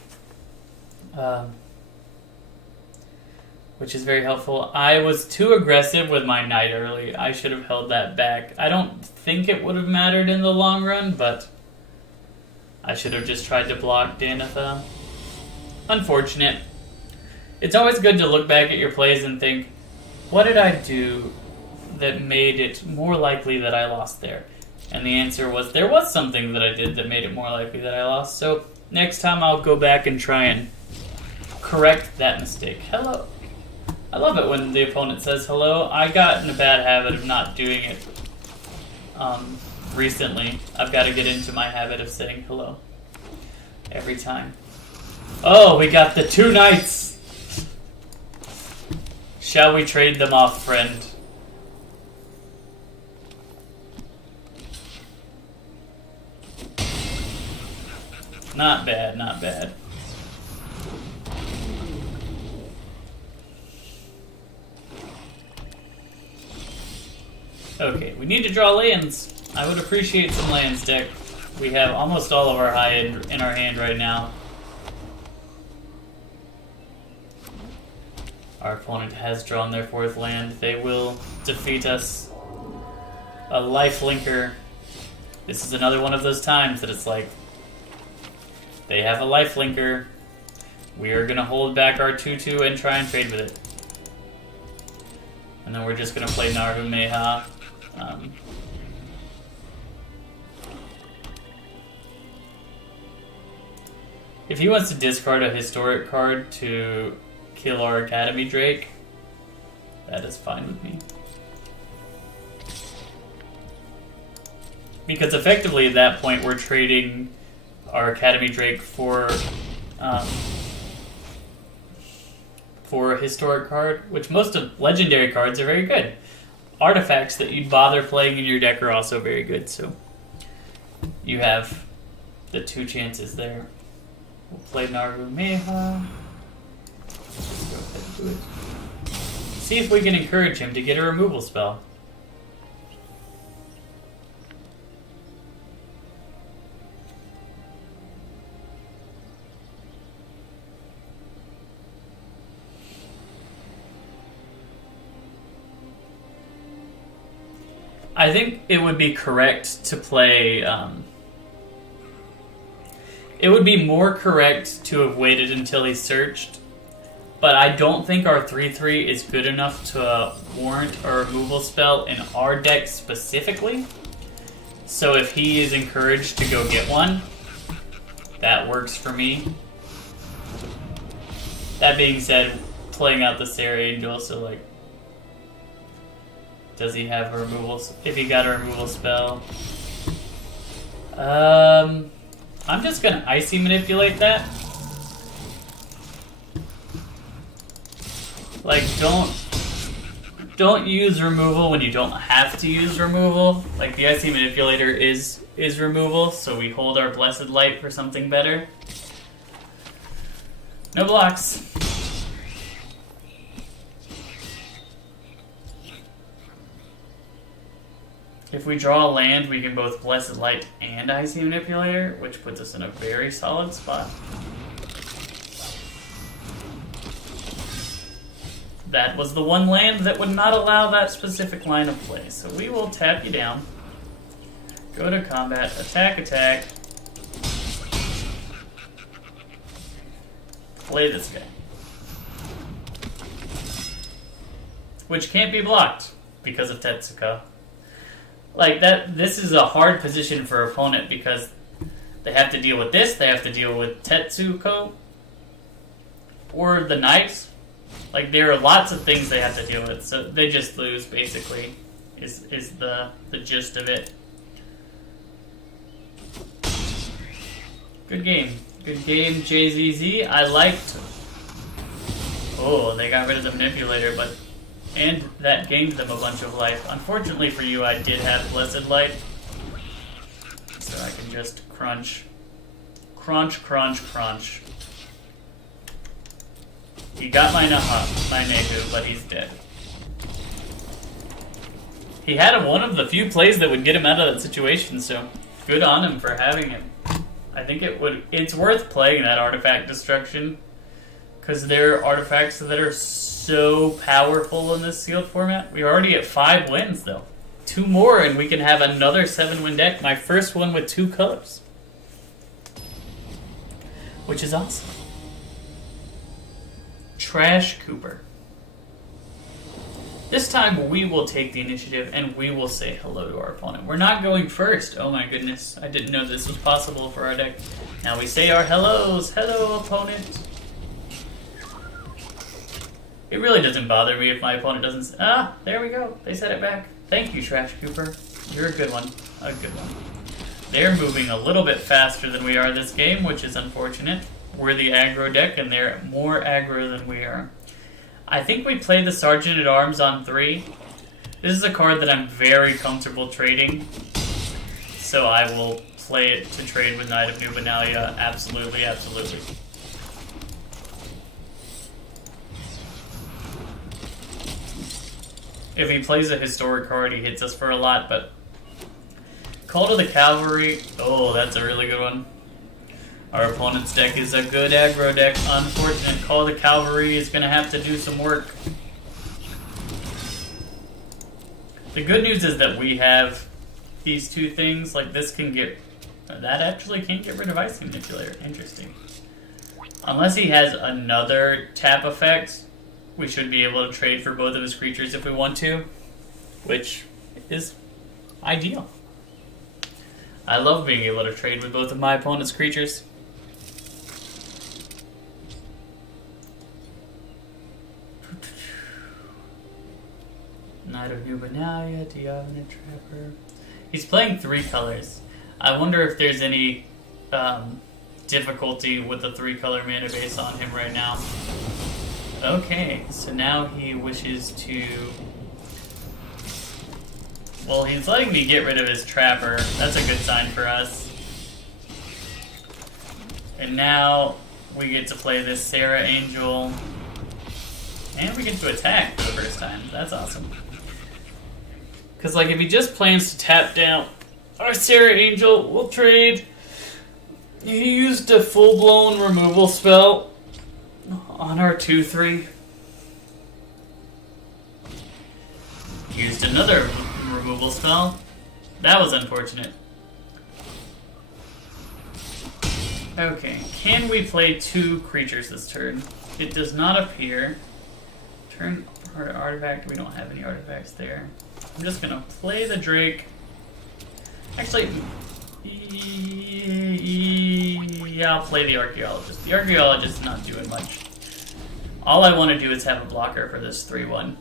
which is very helpful. I was too aggressive with my Knight early. I should have held that back. I don't think it would have mattered in the long run, but I should have just tried to block Danitha. Unfortunate. It's always good to look back at your plays and think, what did I do that made it more likely that I lost there? And the answer was, there was something that I did that made it more likely that I lost. So Next time I'll go back and try and correct that mistake. Hello. I love it when the opponent says hello. I got in a bad habit of not doing it recently. I've got to get into my habit of saying hello every time. Oh, we got the 2 knights. Shall we trade them off, friend? Not bad, not bad. Okay, we need to draw lands. I would appreciate some lands, deck. We have almost all of our high end in our hand right now. Our opponent has drawn their 4th land. They will defeat us. A lifelinker. This is another one of those times that it's like, they have a lifelinker. We are going to hold back our 2/2 and try and trade with it. And then we're just going to play Narumeha. If he wants to discard a historic card to kill our Academy Drake, that is fine with me. Because effectively at that point we're trading our Academy Drake for a historic card, which most of legendary cards are very good. Artifacts that you'd bother playing in your deck are also very good, so you have the 2 chances there. We'll play Narumeha. Let's go ahead and do it. See if we can encourage him to get a removal spell. I think it would be correct to play... it would be more correct to have waited until he searched, but I don't think our 3/3 is good enough to warrant a removal spell in our deck specifically. So if he is encouraged to go get one, that works for me. That being said, playing out the Sarah Angel, so like, does he have a removal? If he got a removal spell, I'm just gonna Icy Manipulate that. Like, don't use removal when you don't have to use removal. Like, the Icy Manipulator is removal, so we hold our Blessed Light for something better. No blocks. If we draw a land, we can both Blessed Light and Icy Manipulator, which puts us in a very solid spot. That was the one land that would not allow that specific line of play. So we will tap you down, go to combat, attack, attack, play this guy. Which can't be blocked because of Tetsuko. Like, this is a hard position for opponent because they have to deal with this, they have to deal with Tetsuko, or the knights. Like, there are lots of things they have to deal with, so they just lose, basically, is the gist of it. Good game. Good game, JZZ. I liked... Oh, they got rid of the manipulator, but... And that gained them a bunch of life. Unfortunately for you, I did have Blessed Light. So I can just crunch. Crunch, crunch, crunch. He got my Nehu, but he's dead. He had one of the few plays that would get him out of that situation, so good on him for having it. I think it's worth playing that Artifact Destruction, because there are artifacts that are so powerful in this sealed format. We're already at 5 wins, though. 2 more, and we can have another 7-win deck. My first one with 2 colors. Which is awesome. Trash Cooper. This time we will take the initiative and we will say hello to our opponent. We're not going first. Oh my goodness. I didn't know this was possible for our deck. Now we say our hellos. Hello, opponent. It really doesn't bother me if my opponent doesn't... Ah, there we go. They said it back. Thank you, Trash Cooper. You're a good one. A good one. They're moving a little bit faster than we are this game, which is unfortunate. We're the aggro deck, and they're more aggro than we are. I think we play the Sergeant at Arms on 3. This is a card that I'm very comfortable trading, so I will play it to trade with Knight of Dominaria. Absolutely, absolutely. If he plays a historic card, he hits us for a lot, but Call to the Cavalry, oh, that's a really good one. Our opponent's deck is a good aggro deck. Unfortunate, Call to the Cavalry is going to have to do some work. The good news is that we have these two things. Like, this can get... That actually can't get rid of Ice Manipulator. Interesting. Unless he has another tap effect, we should be able to trade for both of his creatures if we want to, which is ideal. I love being able to trade with both of my opponent's creatures. Knight of Dominaria, Diavana Trapper. He's playing 3 colors. I wonder if there's any difficulty with the 3-color mana base on him right now. Okay, so now he wishes to... Well, he's letting me get rid of his Trapper. That's a good sign for us. And now we get to play this Sarah Angel. And we get to attack for the first time. That's awesome. Because, like, if he just plans to tap down our Sarah Angel, we'll trade. He used a full-blown removal spell on our 2/3. Used another removal spell. That was unfortunate. Okay, can we play 2 creatures this turn? It does not appear. Turn artifact. We don't have any artifacts there. I'm just gonna play the Drake. Actually, yeah, I'll play the Archaeologist. The Archaeologist is not doing much. All I want to do is have a blocker for this 3/1.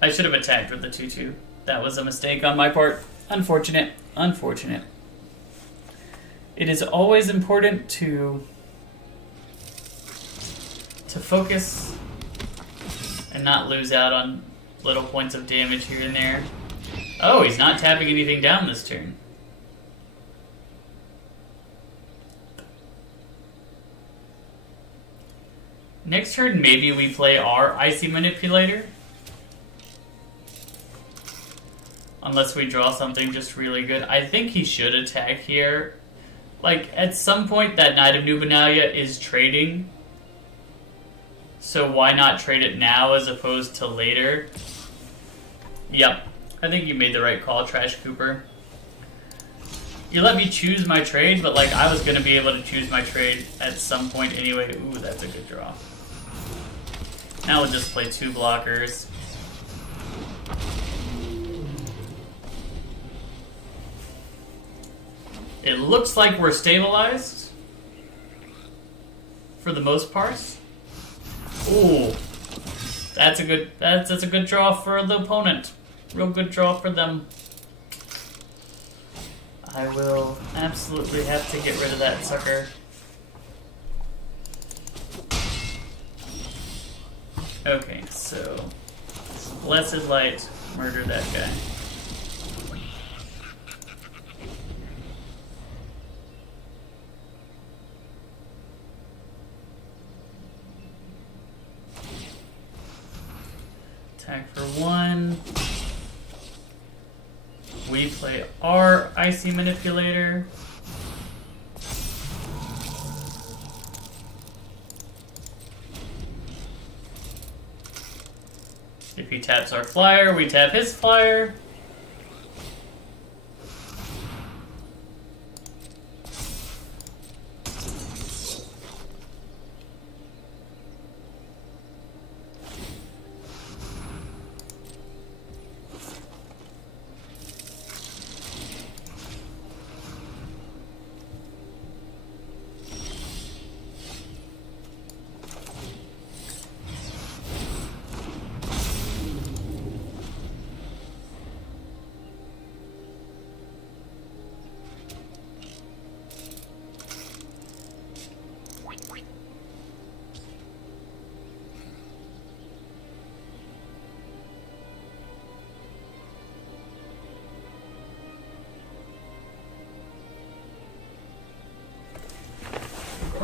I should have attacked with the 2/2. That was a mistake on my part. Unfortunate. Unfortunate. It is always important to focus and not lose out on little points of damage here and there. Oh, he's not tapping anything down this turn. Next turn, maybe we play our Icy Manipulator. Unless we draw something just really good. I think he should attack here. Like, at some point, that Knight of Dominaria is trading. So why not trade it now as opposed to later? Yep. I think you made the right call, Trash Cooper. You let me choose my trade, but like I was going to be able to choose my trade at some point anyway. Ooh, that's a good draw. Now we'll just play 2 blockers. It looks like we're stabilized. For the most part. Ooh. That's a good draw for the opponent. Real good draw for them. I will absolutely have to get rid of that sucker. Okay, so Blessed Light, murder that guy. Attack for 1. We play our Icy Manipulator. If he taps our flyer, we tap his flyer.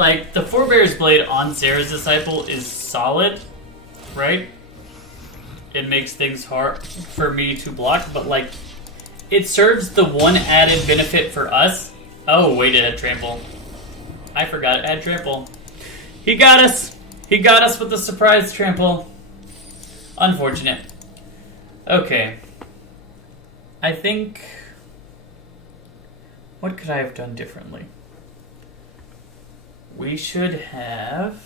Like, the Forebear's Blade on Sarah's Disciple is solid, right? It makes things hard for me to block, but like, it serves the one added benefit for us. Oh, wait, it had trample. I forgot it had trample. He got us! He got us with the surprise trample. Unfortunate. Okay. I think... What could I have done differently? We should have...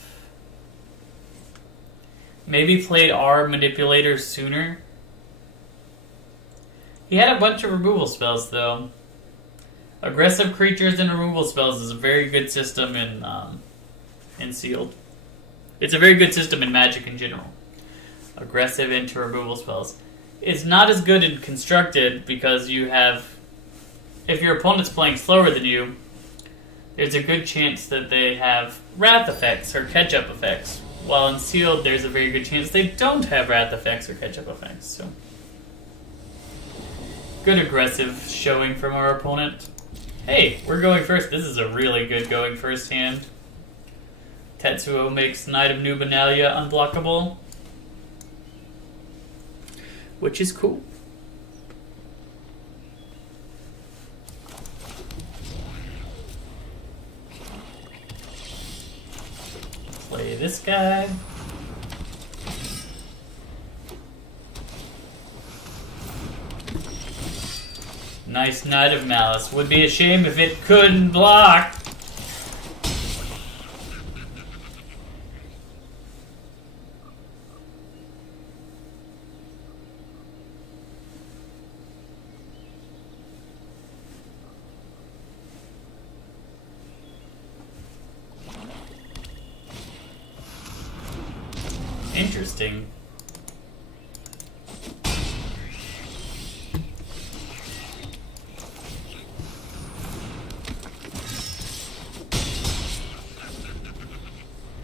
maybe played our manipulator sooner. He had a bunch of removal spells, though. Aggressive creatures and removal spells is a very good system in Sealed. It's a very good system in Magic in general. Aggressive into removal spells. It's not as good in Constructed because you have... if your opponent's playing slower than you, there's a good chance that they have Wrath effects or catch-up effects. While in Sealed, there's a very good chance they don't have Wrath effects or catch-up effects. So, good aggressive showing from our opponent. Hey, we're going first. This is a really good going first hand. Tetsuo makes Knight of Dominaria unblockable, which is cool. Play this guy. Nice Knight of Malice. Would be a shame if it couldn't block. Interesting.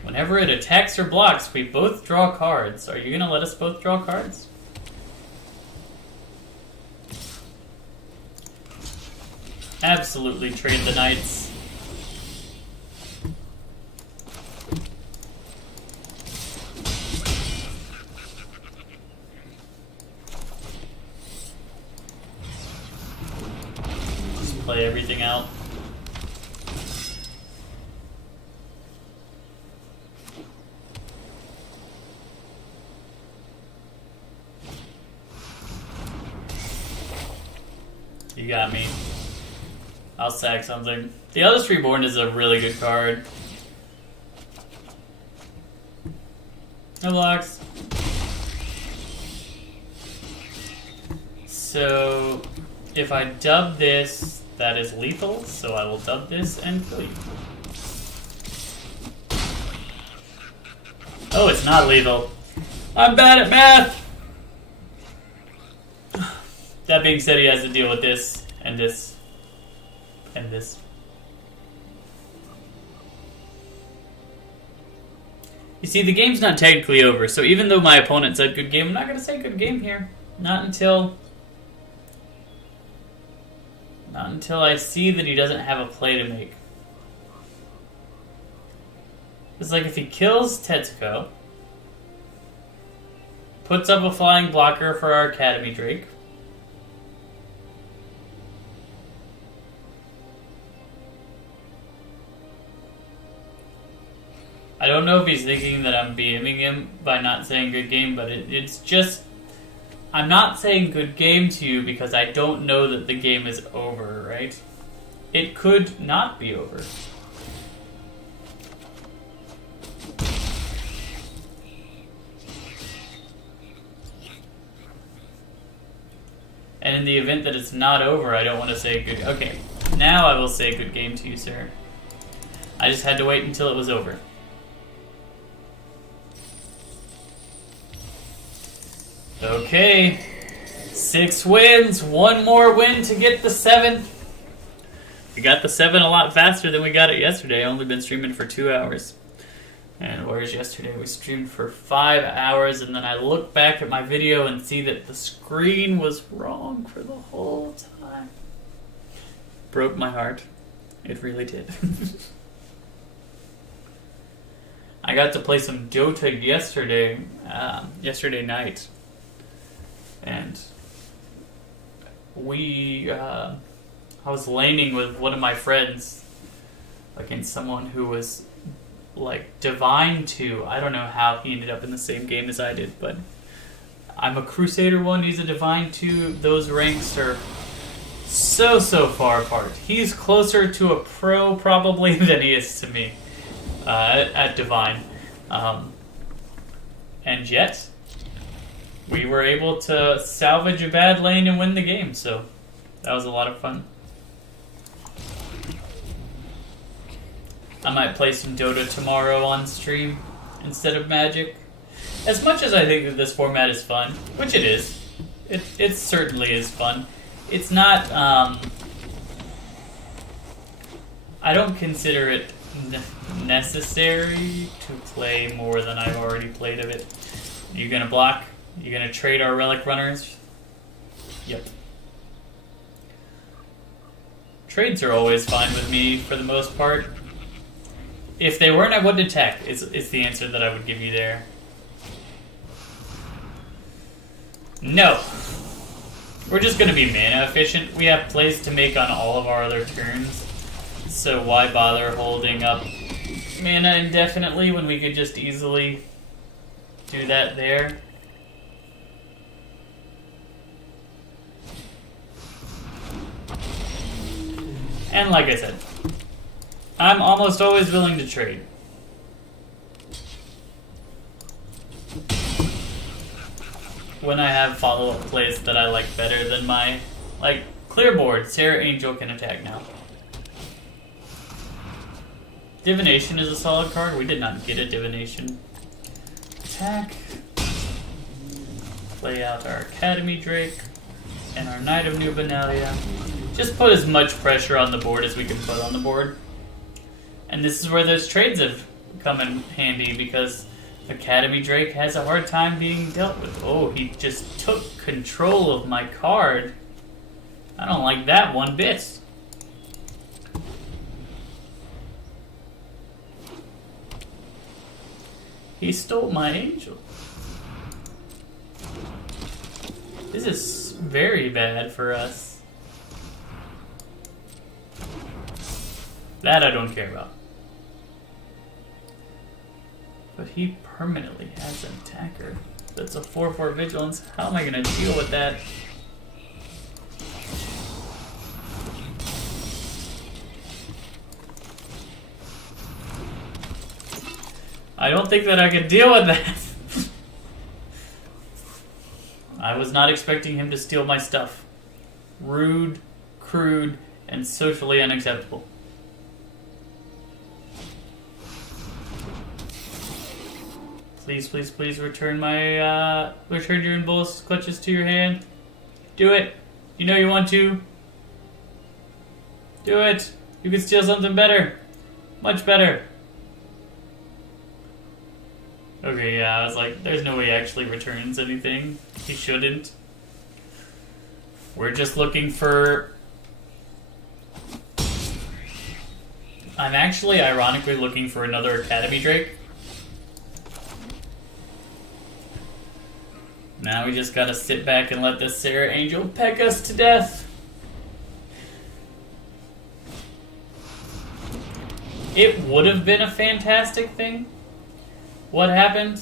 Whenever it attacks or blocks, we both draw cards. Are you going to let us both draw cards? Absolutely trade the knights. Just play everything out. You got me. I'll sack something. The Eldest Reborn is a really good card. No blocks. So, if I dub this, that is lethal, so I will dub this and kill you. Oh, it's not lethal. I'm bad at math! That being said, he has to deal with this, and this, and this. You see, the game's not technically over, so even though my opponent said good game, I'm not going to say good game here. Not until I see that he doesn't have a play to make. It's like if he kills Tetsuko, puts up a flying blocker for our Academy Drake, I don't know if he's thinking that I'm BMing him by not saying good game, but it's just... I'm not saying good game to you because I don't know that the game is over, right? It could not be over. And in the event that it's not over, I don't want to say good... Okay, now I will say good game to you, sir. I just had to wait until it was over. Okay, 6 wins, 1 more win to get the 7. We got the 7 a lot faster than we got it yesterday. Only been streaming for 2 hours. And whereas yesterday we streamed for 5 hours, and then I look back at my video and see that the screen was wrong for the whole time. Broke my heart. It really did. I got to play some Dota yesterday night, and I was laning with one of my friends against someone who was like Divine 2. I don't know how he ended up in the same game as I did, but I'm a Crusader 1, he's a Divine 2. Those ranks are so far apart. He's closer to a pro probably than he is to me at Divine. And yet, we were able to salvage a bad lane and win the game, so that was a lot of fun. I might play some Dota tomorrow on stream instead of Magic. As much as I think that this format is fun, which it is, it certainly is fun. It's not, I don't consider it necessary to play more than I've already played of it. You gonna block? You gonna trade our relic runners? Yep. Trades are always fine with me for the most part. If they weren't, I wouldn't attack. It's the answer that I would give you there. No. We're just gonna be mana efficient. We have plays to make on all of our other turns. So why bother holding up mana indefinitely when we could just easily do that there? And like I said, I'm almost always willing to trade. When I have follow-up plays that I like better than my... Like, clear board, Sarah Angel can attack now. Divination is a solid card. We did not get a Divination. Attack. Play out our Academy Drake and our Knight of Dominaria. Just put as much pressure on the board as we can put on the board. And this is where those trades have come in handy, because Academy Drake has a hard time being dealt with. Oh, he just took control of my card. I don't like that one bit. He stole my angel. This is very bad for us. That I don't care about. But he permanently has an attacker. That's a 4/4 vigilance. How am I going to deal with that? I don't think that I can deal with that. I was not expecting him to steal my stuff. Rude, crude, and socially unacceptable. Please, please, please return my, return your impulse clutches to your hand. Do it. You know you want to. Do it. You can steal something better. Much better. Okay, yeah, I was like, there's no way he actually returns anything. He shouldn't. We're just looking for... I'm actually, ironically, looking for another Academy Drake. Now we just gotta sit back and let this Sarah Angel peck us to death. It would have been a fantastic thing. What happened?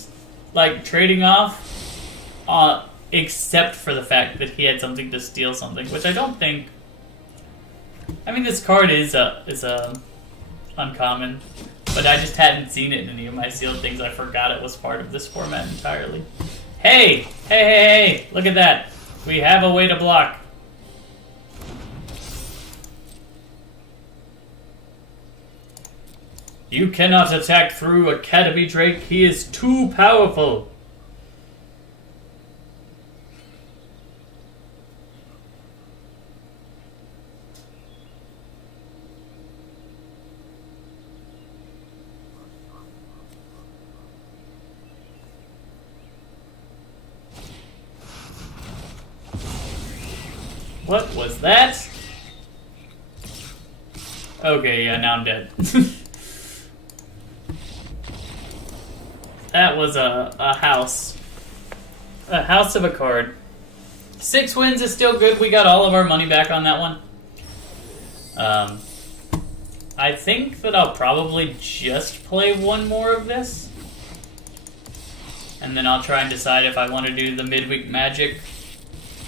Like, trading off? Except for the fact that he had something to steal something, which I don't think... I mean, this card is uncommon, but I just hadn't seen it in any of my sealed things. I forgot it was part of this format entirely. Hey! Hey, hey, hey! Look at that. We have a way to block. You cannot attack through Academy Drake. He is too powerful. What was that? Okay, yeah, now I'm dead. That was a house. A house of a card. 6 wins is still good. We got all of our money back on that one. I think that I'll probably just play one more of this. And then I'll try and decide if I want to do the midweek magic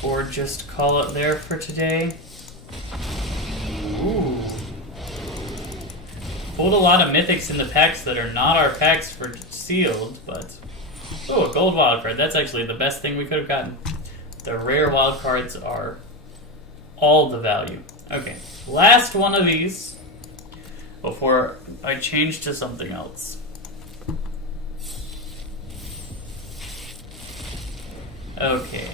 or just call it there for today. Ooh. Pulled a lot of mythics in the packs that are not our packs for sealed, but... Oh, a gold wild card. That's actually the best thing we could have gotten. The rare wild cards are all the value. Okay, last one of these before I change to something else. Okay.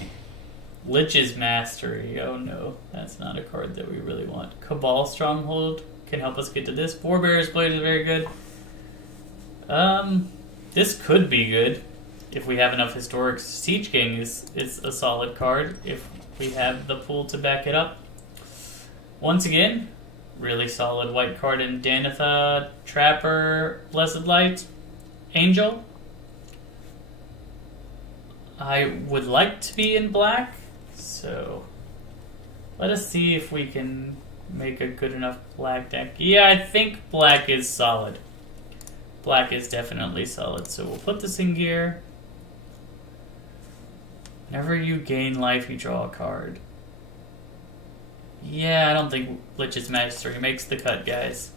Lich's Mastery. Oh no, that's not a card that we really want. Cabal Stronghold can help us get to this. Forebear's Blade is very good. This could be good if we have enough historics. Siege King is a solid card if we have the pool to back it up. Once again, really solid white card in Danitha, Trapper, Blessed Light, Angel. I would like to be in black, so let us see if we can make a good enough black deck. Yeah, I think black is solid. Black is definitely solid, so we'll put this in gear. Whenever you gain life, you draw a card. Yeah, I don't think Lich's Mastery makes the cut, guys.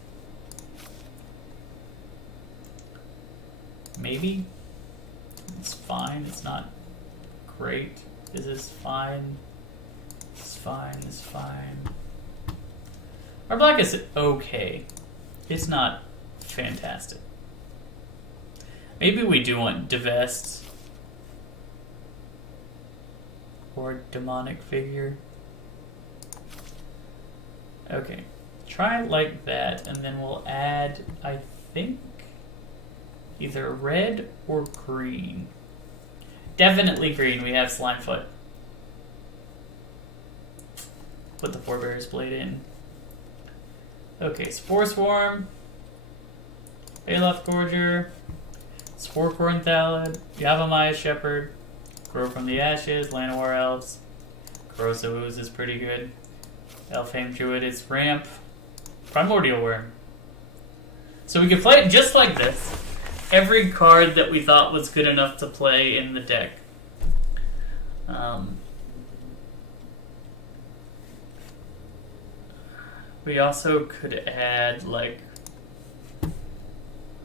Maybe? It's fine, it's not great. This is fine. It's fine, it's fine. Our black is okay. It's not fantastic. Maybe we do want Divest. Or Demonic Figure. Okay. Try it like that, and then we'll add, I think, either red or green. Definitely green. We have Slimefoot. Put the Forebear's Blade in. Okay, Spore Swarm, Baloth Gorger, Sporecorn Thallid, Yavimaya Shepherd, Grow from the Ashes, Llanowar Elves, Corrosive Ooze is pretty good. Elfhame Druid is Ramp, Primordial Worm. So we can play it just like this. Every card that we thought was good enough to play in the deck. We also could add, like,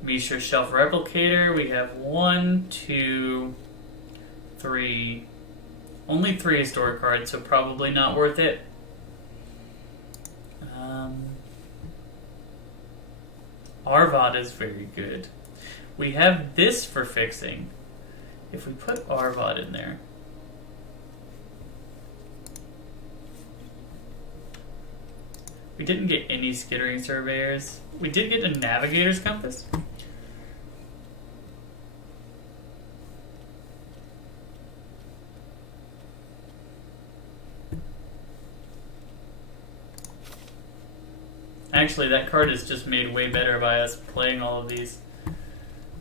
Mishra Shelf Replicator. We have 1, 2, 3. Only 3 historic cards, so probably not worth it. Arvad is very good. We have this for fixing. If we put Arvad in there. We didn't get any Skittering Surveyors. We did get a Navigator's Compass. Actually, that card is just made way better by us playing all of these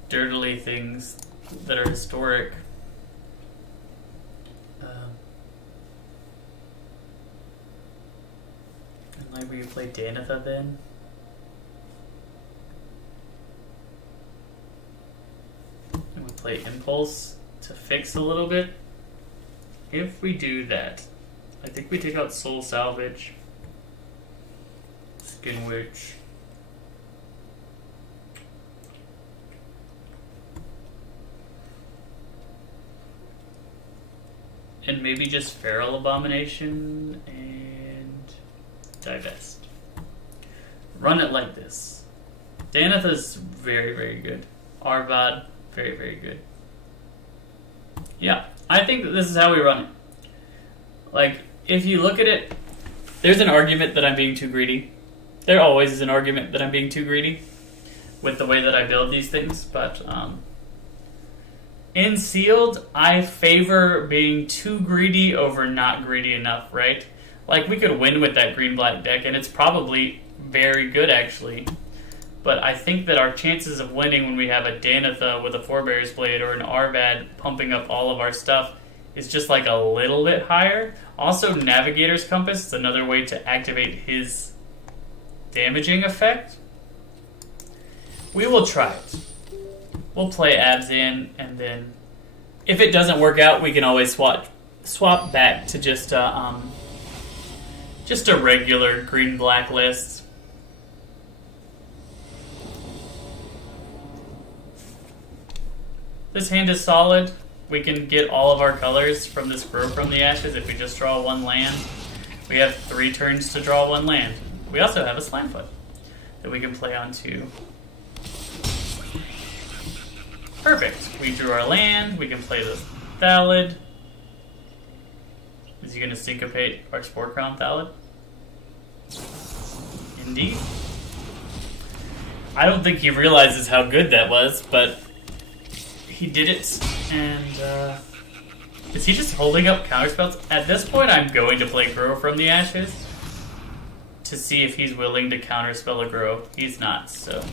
dirtily things that are historic. And like we play Danitha then. And we play Impulse to fix a little bit. If we do that, I think we take out Soul Salvage, Skin Witch, and maybe just Feral Abomination and Divest. Run it like this. Danitha's very, very good. Arvad, very, very good. Yeah, I think that this is how we run it. Like, if you look at it, there's an argument that I'm being too greedy. There always is an argument that I'm being too greedy with the way that I build these things, but in sealed, I favor being too greedy over not greedy enough, right? Like, we could win with that green-black deck, and it's probably very good, actually. but I think that our chances of winning when we have a Danitha with a Forebear's Blade or an Arvad pumping up all of our stuff is just like a little bit higher. Also, Navigator's Compass is another way to activate his damaging effect. We will try it. We'll play Abzan, and then if it doesn't work out, we can always swap back to just a regular green-black list. This hand is solid. We can get all of our colors from this Grow from the Ashes if we just draw one land. We have 3 turns to draw one land. We also have a Slimefoot that we can play on too. Perfect. We drew our land. We can play the Thallid. Is he going to syncopate our Spore Crown Thallid? Indeed. I don't think he realizes how good that was, but he did it. And is he just holding up counterspells? At this point, I'm going to play Grow from the Ashes to see if he's willing to counterspell a Grow. He's not, so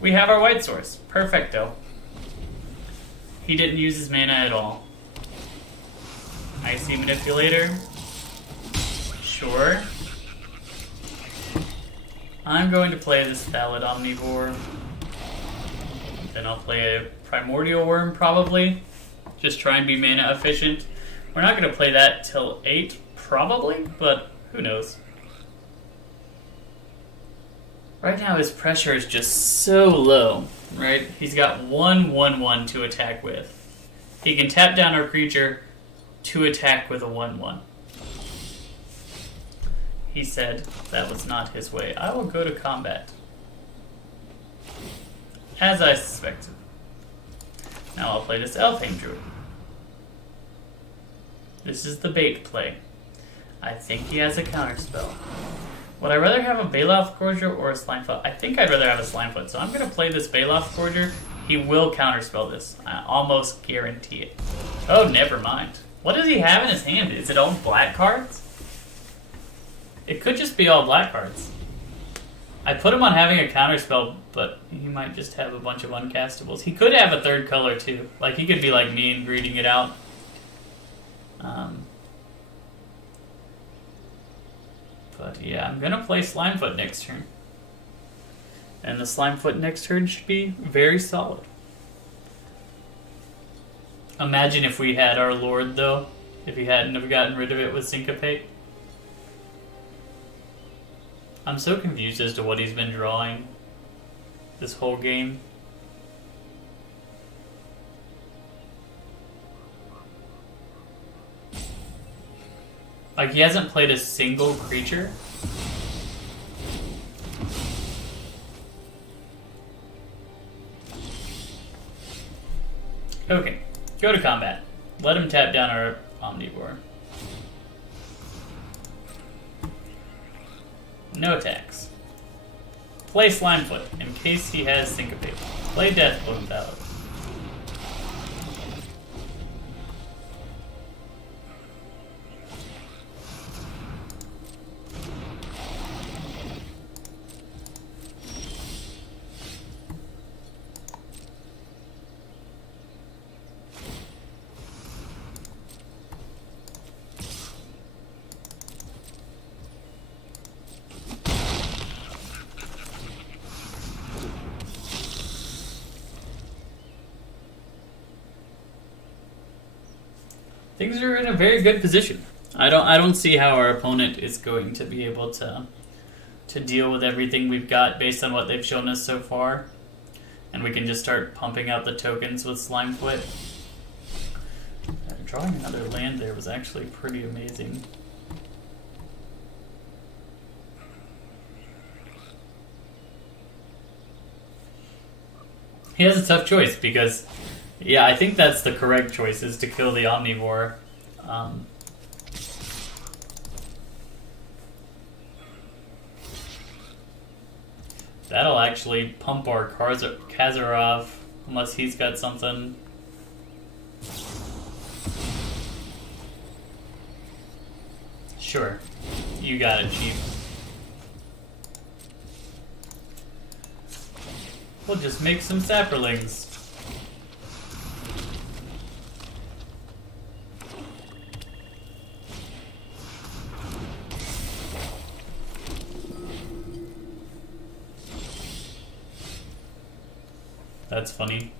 we have our white source. Perfecto. He didn't use his mana at all. Icy Manipulator. Sure. I'm going to play this Thallid Omnivore. Then I'll play a Primordial Worm, probably. Just try and be mana efficient. We're not going to play that till 8, probably, but who knows. Right now his pressure is just so low, right? He's got 1/1/1 to attack with. He can tap down our creature to attack with a 1/1. He said that was not his way. I will go to combat. As I suspected. Now I'll play this Elfhame Druid. This is the bait play. I think he has a counterspell. Would I rather have a Baloth Forger or a Slimefoot? I think I'd rather have a Slimefoot, so I'm going to play this Baloth Forger. He will counterspell this. I almost guarantee it. Oh, never mind. What does he have in his hand? Is it all black cards? It could just be all black cards. I put him on having a counterspell, but he might just have a bunch of uncastables. He could have a third color, too. Like, he could be like me and greeting it out. But yeah, I'm going to play Slimefoot next turn. And the Slimefoot next turn should be very solid. Imagine if we had our Lord, though. If he hadn't have gotten rid of it with Syncopate. I'm so confused as to what he's been drawing this whole game. Like, he hasn't played a single creature. Okay, go to combat. Let him tap down our Omnivore. No attacks. Play Slimefoot, in case he has Syncopate. Play Deathblow Thallid. Things are in a very good position. I don't see how our opponent is going to be able to deal with everything we've got based on what they've shown us so far. And we can just start pumping out the tokens with Slimefoot. Drawing another land there was actually pretty amazing. He has a tough choice because, yeah, I think that's the correct choice, is to kill the Omnivore. That'll actually pump our Kazarov, unless he's got something. Sure, you got it, Chief. We'll just make some sapperlings. That's funny.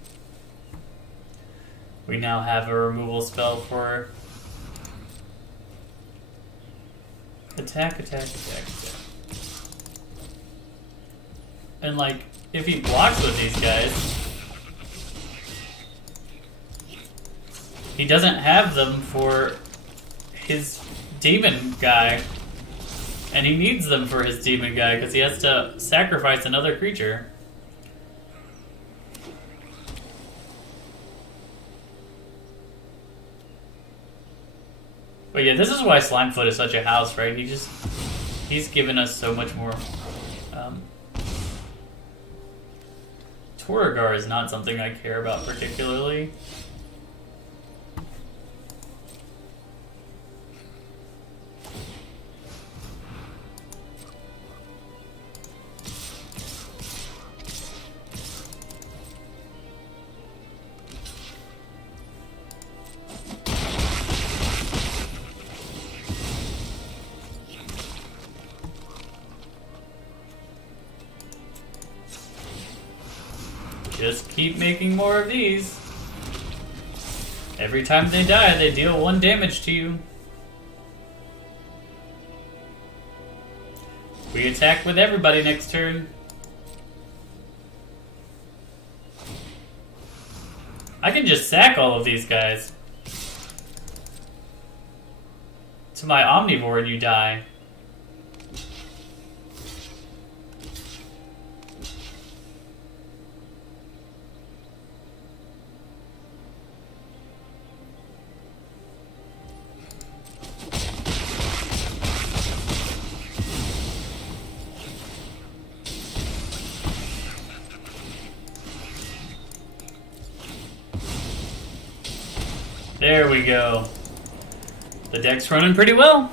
We now have a removal spell for attack. And like, if he blocks with these guys, he doesn't have them for his demon guy. And he needs them for his demon guy because he has to sacrifice another creature. But yeah, this is why Slimefoot is such a house, right? He's given us so much more. Torrigar is not something I care about particularly. Just keep making more of these. Every time they die, they deal 1 damage to you. We attack with everybody next turn. I can just sack all of these guys. To my Omnivore and you die. There we go. The deck's running pretty well.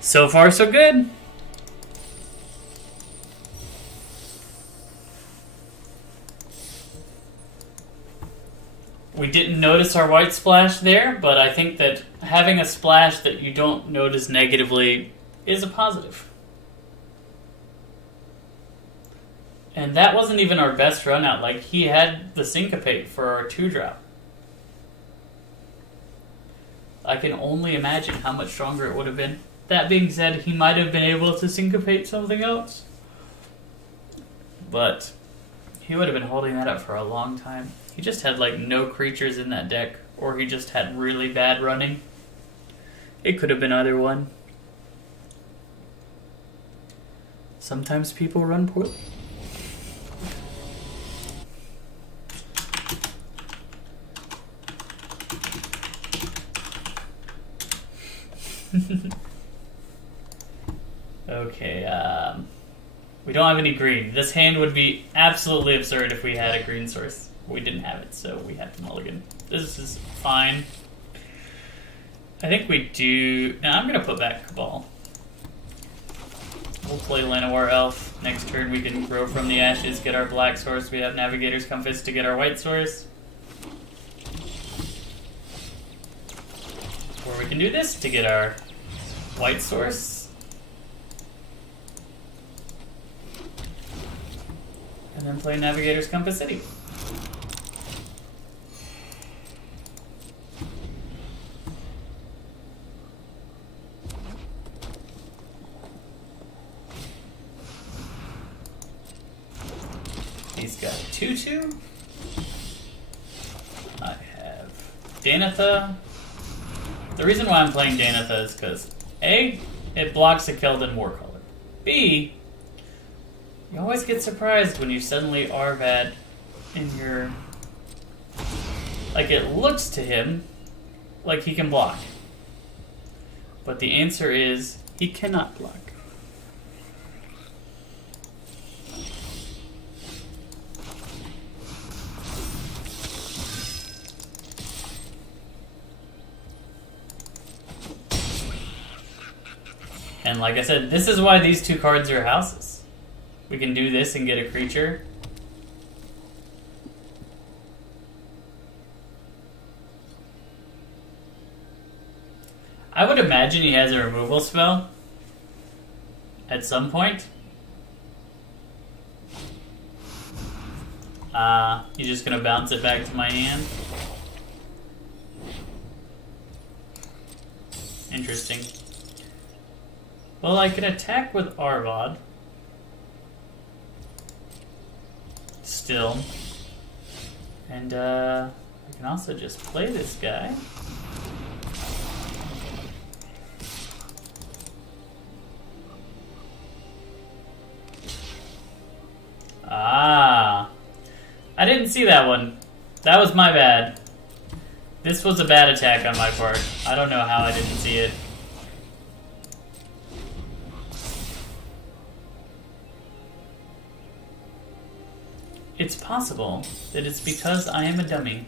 So far, so good. We didn't notice our white splash there, but I think that having a splash that you don't notice negatively is a positive. And that wasn't even our best run out. Like, he had the Syncopate for our 2-drop. I can only imagine how much stronger it would have been. That being said, he might have been able to syncopate something else. But he would have been holding that up for a long time. He just had like no creatures in that deck, or he just had really bad running. It could have been either one. Sometimes people run poorly. Okay, we don't have any green. This hand would be absolutely absurd if we had a green source. We didn't have it, so we have to mulligan. This is fine. I think we do... No, I'm going to put back Cabal. We'll play Llanowar Elf. Next turn we can grow from the ashes, get our black source. We have Navigator's Compass to get our white source. Or we can do this to get our white source. And then play Navigator's Compass City. He's got 2/2. I have Danitha. The reason why I'm playing Danitha is because A, it blocks a Keldon Warcaller. B, you always get surprised when you suddenly Arvad in your... Like, it looks to him like he can block. But the answer is, he cannot block. And like I said, this is why these two cards are houses. We can do this and get a creature. I would imagine he has a removal spell at some point. You're just gonna bounce it back to my hand. Interesting. Well, I could attack with Arvod. Still. And, I can also just play this guy. Ah. I didn't see that one. That was my bad. This was a bad attack on my part. I don't know how I didn't see it. It's possible that it's because I am a dummy.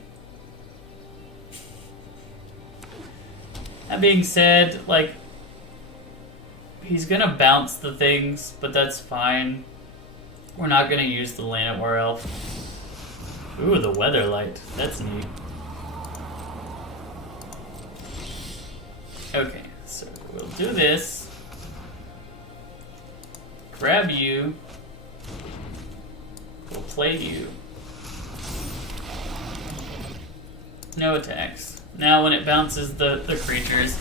That being said, like, he's gonna bounce the things, but that's fine. We're not gonna use the Land at War Elf. Ooh, the Weatherlight. That's neat. Okay, so we'll do this. Grab you. We'll play you. No attacks. Now when it bounces the creatures,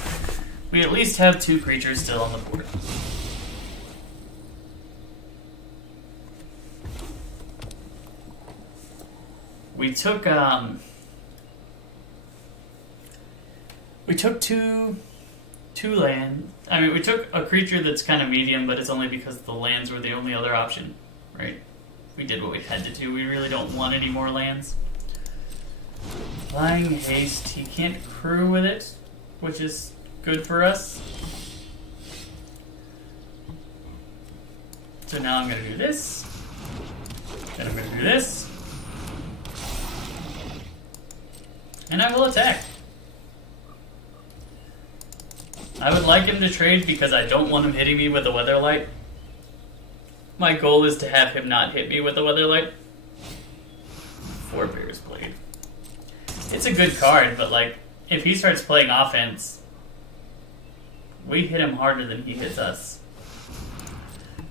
we at least have 2 creatures still on the board. We took two land. I mean, we took a creature that's kind of medium, but it's only because the lands were the only other option, right? We did what we had to do. We really don't want any more lands. Flying Haste. He can't crew with it, which is good for us. So now I'm going to do this. Then I'm going to do this. And I will attack. I would like him to trade because I don't want him hitting me with a Weatherlight. My goal is to have him not hit me with a Weatherlight. 4 Bear's Blade. It's a good card, but like, if he starts playing offense, we hit him harder than he hits us.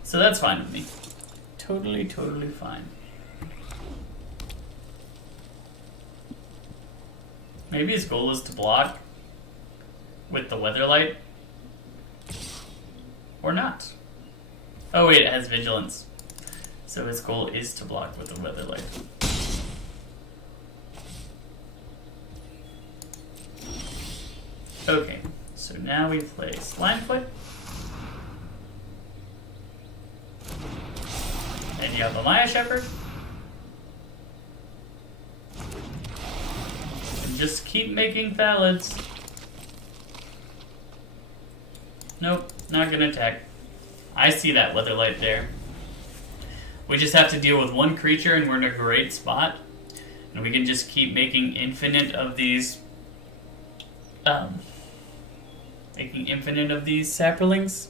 So that's fine with me. Totally, totally fine. Maybe his goal is to block with the Weatherlight. Or not. Oh wait, it has Vigilance. So his goal is to block with the Weatherlight. Okay, so now we play Slimefoot. And you have a Maya Shepherd. And just keep making Thalids. Nope, not gonna attack. I see that Weatherlight there. We just have to deal with one creature and we're in a great spot. And we can just keep making infinite of these saplings.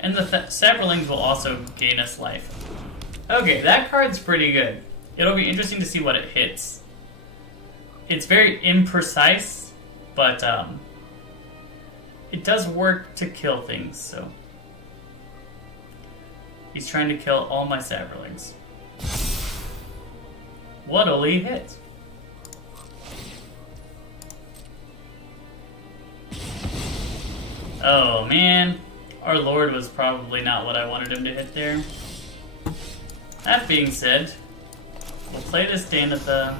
And the saplings will also gain us life. Okay, that card's pretty good. It'll be interesting to see what it hits. It's very imprecise, but it does work to kill things, so. He's trying to kill all my saplings. What'll he hit? Oh man. Our Lord was probably not what I wanted him to hit there. That being said, we'll play this Danitha.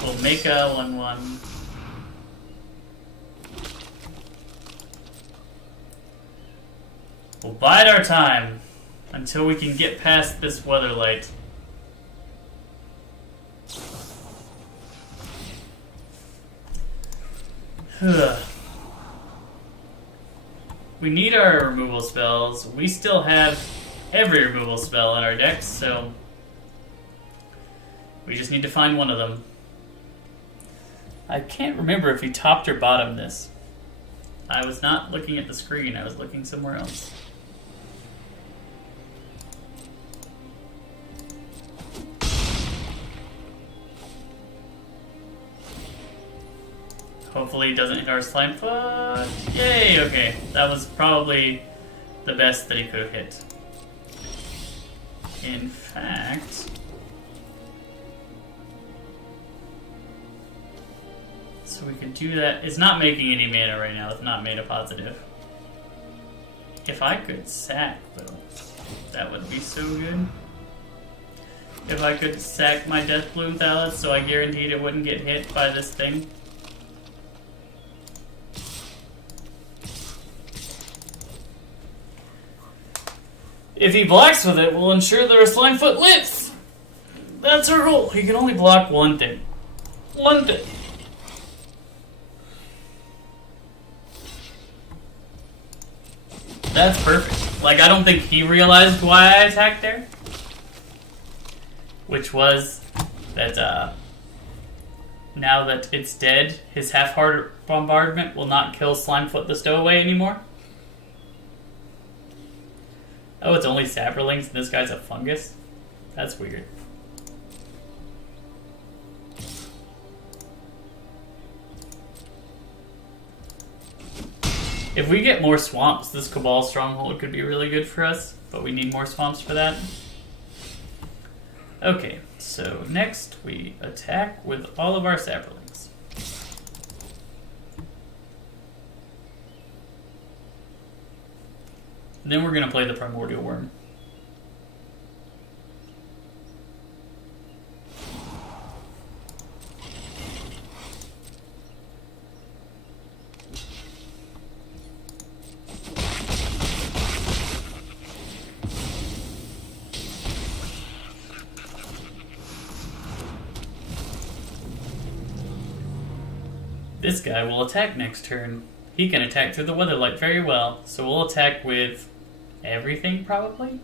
We'll make a 1/1. We'll bide our time until we can get past this Weatherlight. We need our removal spells. We still have every removal spell in our decks, so we just need to find one of them. I can't remember if he topped or bottomed this. I was not looking at the screen, I was looking somewhere else. Hopefully it doesn't hit our slime foot. Yay, okay. That was probably the best that he could have hit. In fact... So we could do that. It's not making any mana right now. It's not mana positive. If I could sack, though, that would be so good. If I could sack my Death Bloom Thallus so I guaranteed it wouldn't get hit by this thing. If he blocks with it, we'll ensure that our Slimefoot lives! That's our rule. He can only block one thing. One thing. That's perfect. Like, I don't think he realized why I attacked there. Which was that, now that it's dead, his half-heart bombardment will not kill Slimefoot the Stowaway anymore. Oh, it's only Saprolings and this guy's a fungus? That's weird. If we get more swamps, this Cabal Stronghold could be really good for us, but we need more swamps for that. Okay, so next we attack with all of our Saprolings. Then we're going to play the Primordial Worm. This guy will attack next turn. He can attack through the Weatherlight very well, so we'll attack with everything, probably?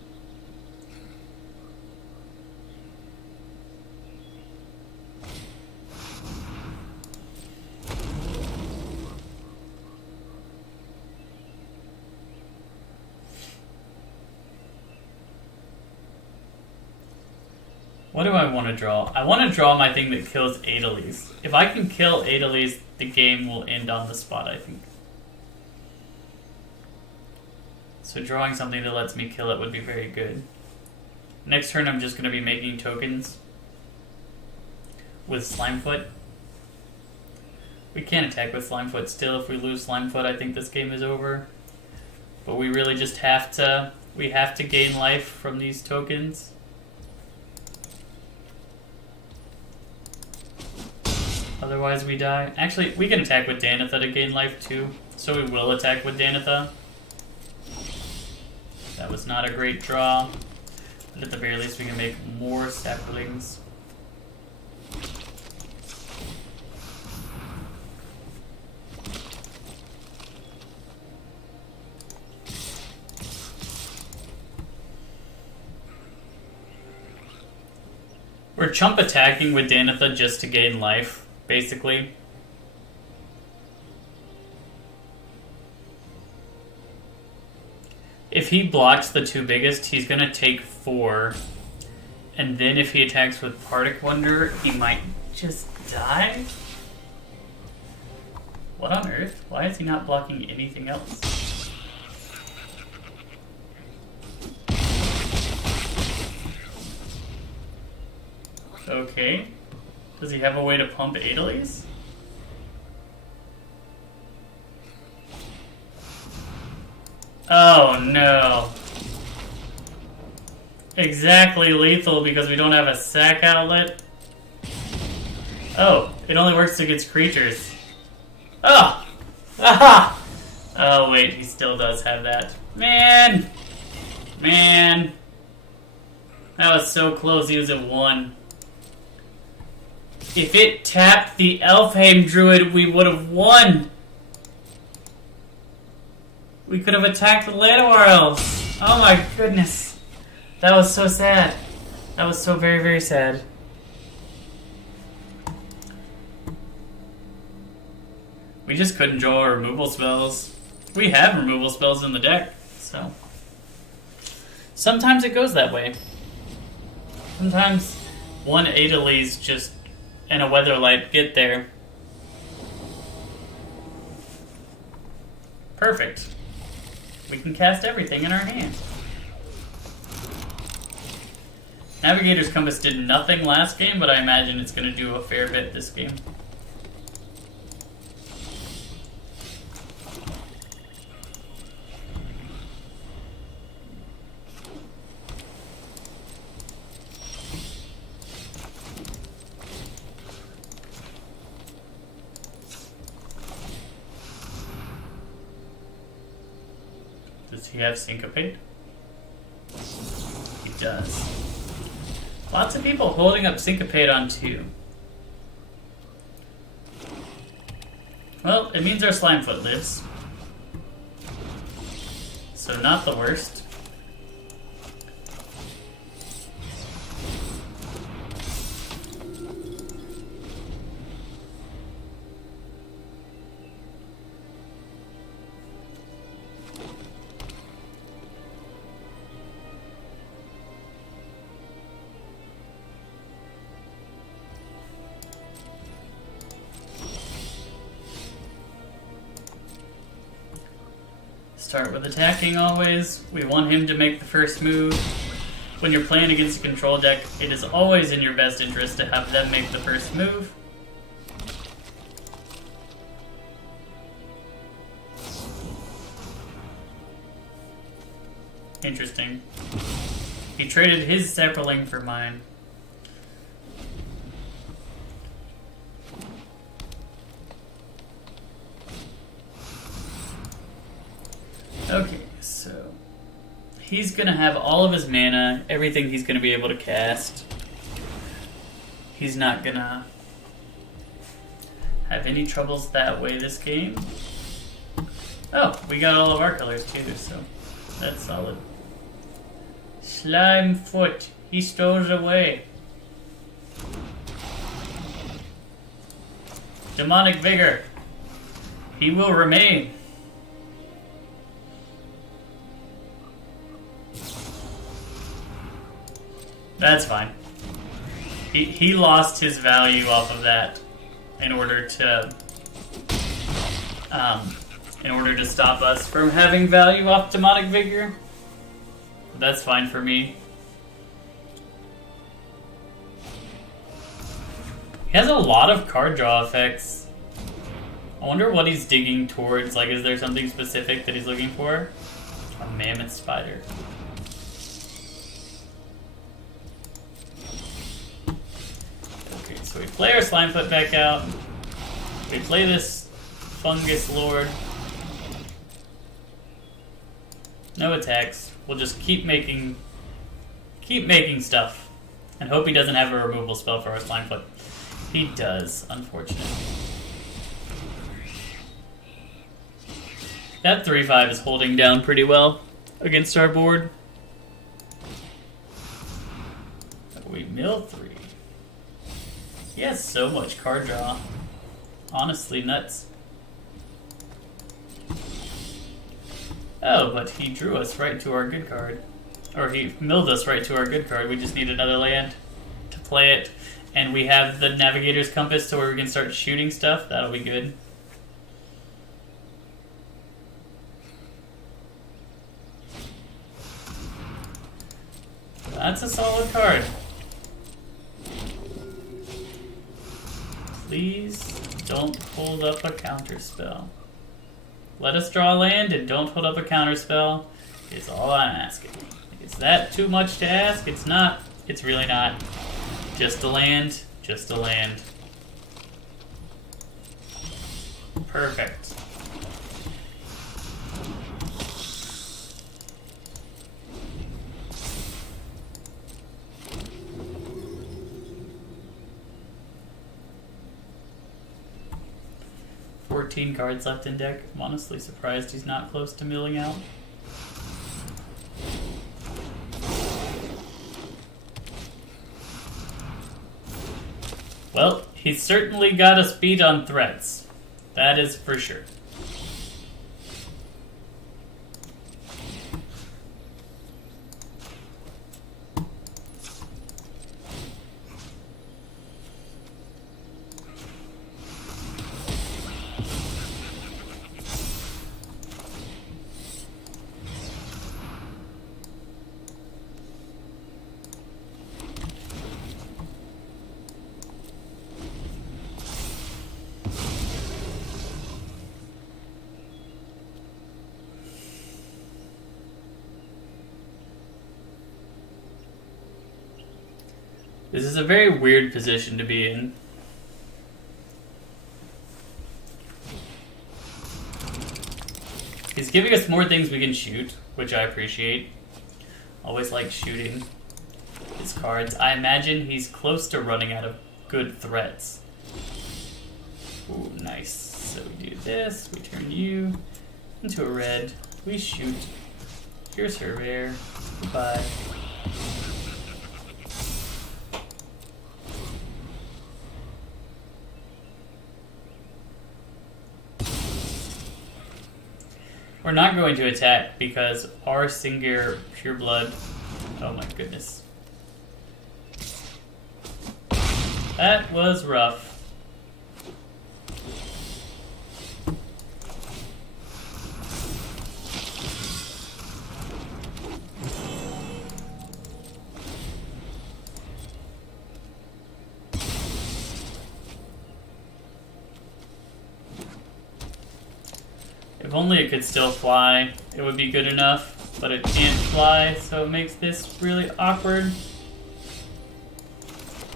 What do I want to draw? I want to draw my thing that kills Adeliz. If I can kill Adeliz, the game will end on the spot, I think. So drawing something that lets me kill it would be very good. Next turn I'm just going to be making tokens with Slimefoot. We can attack with Slimefoot still. If we lose Slimefoot, I think this game is over. But we really just have to... We have to gain life from these tokens. Otherwise we die. Actually, we can attack with Danitha to gain life too. So we will attack with Danitha. That was not a great draw. But at the very least we can make more Saprolings. We're chump attacking with Danitha just to gain life, basically. If he blocks the two biggest, he's going to take 4. And then if he attacks with Partick Wonder, he might just die? What on earth? Why is he not blocking anything else? Okay. Does he have a way to pump Adeliz? Oh no. Exactly lethal because we don't have a sack outlet. Oh, it only works against creatures. Oh! Aha! Oh wait, he still does have that. Man! Man! That was so close, he was at 1. If it tapped the Elfheim Druid, we would have won! We could have attacked the Llanowar Elves! Oh my goodness! That was so sad. That was so very, very sad. We just couldn't draw our removal spells. We have removal spells in the deck, so sometimes it goes that way. Sometimes one Adelies just and a Weatherlight get there. Perfect. We can cast everything in our hand. Navigator's Compass did nothing last game, but I imagine it's going to do a fair bit this game. Does he have Syncopate? He does. Lots of people holding up Syncopate on 2. Well, it means our Slimefoot lives. So not the worst. Start with attacking always. We want him to make the first move. When you're playing against a control deck, it is always in your best interest to have them make the first move. Interesting. He traded his Zeppelin for mine. Okay, so he's gonna have all of his mana, everything he's gonna be able to cast. He's not gonna have any troubles that way this game. Oh, we got all of our colors too, so that's solid. Slimefoot, he stores away. Demonic Vigor, he will remain. That's fine. He lost his value off of that in order to stop us from having value off Demonic Vigor. That's fine for me. He has a lot of card draw effects. I wonder what he's digging towards. Like, is there something specific that he's looking for? A Mammoth Spider. So we play our Slimefoot back out. We play this Fungus Lord. No attacks. We'll just keep making stuff. And hope he doesn't have a removal spell for our Slimefoot. He does, unfortunately. That 3/5 is holding down pretty well against our board. We mill 3. He has so much card draw. Honestly, nuts. Oh, but he drew us right to our good card. Or he milled us right to our good card. We just need another land to play it. And we have the Navigator's Compass so where we can start shooting stuff. That'll be good. That's a solid card. Please don't hold up a counterspell. Let us draw land and don't hold up a counterspell is all I'm asking. Is that too much to ask? It's not. It's really not. Just a land. Just a land. Perfect. Cards left in deck. I'm honestly surprised he's not close to milling out. Well, he's certainly got us beat on threats. That is for sure. This is a very weird position to be in. He's giving us more things we can shoot, which I appreciate. Always like shooting his cards. I imagine he's close to running out of good threats. Ooh, nice. So we do this, we turn you into a red, we shoot. Here's Surveyor. Goodbye. We're not going to attack because our Singir Pureblood. Oh my goodness. That was rough. If only it could still fly, it would be good enough, but it can't fly, so it makes this really awkward.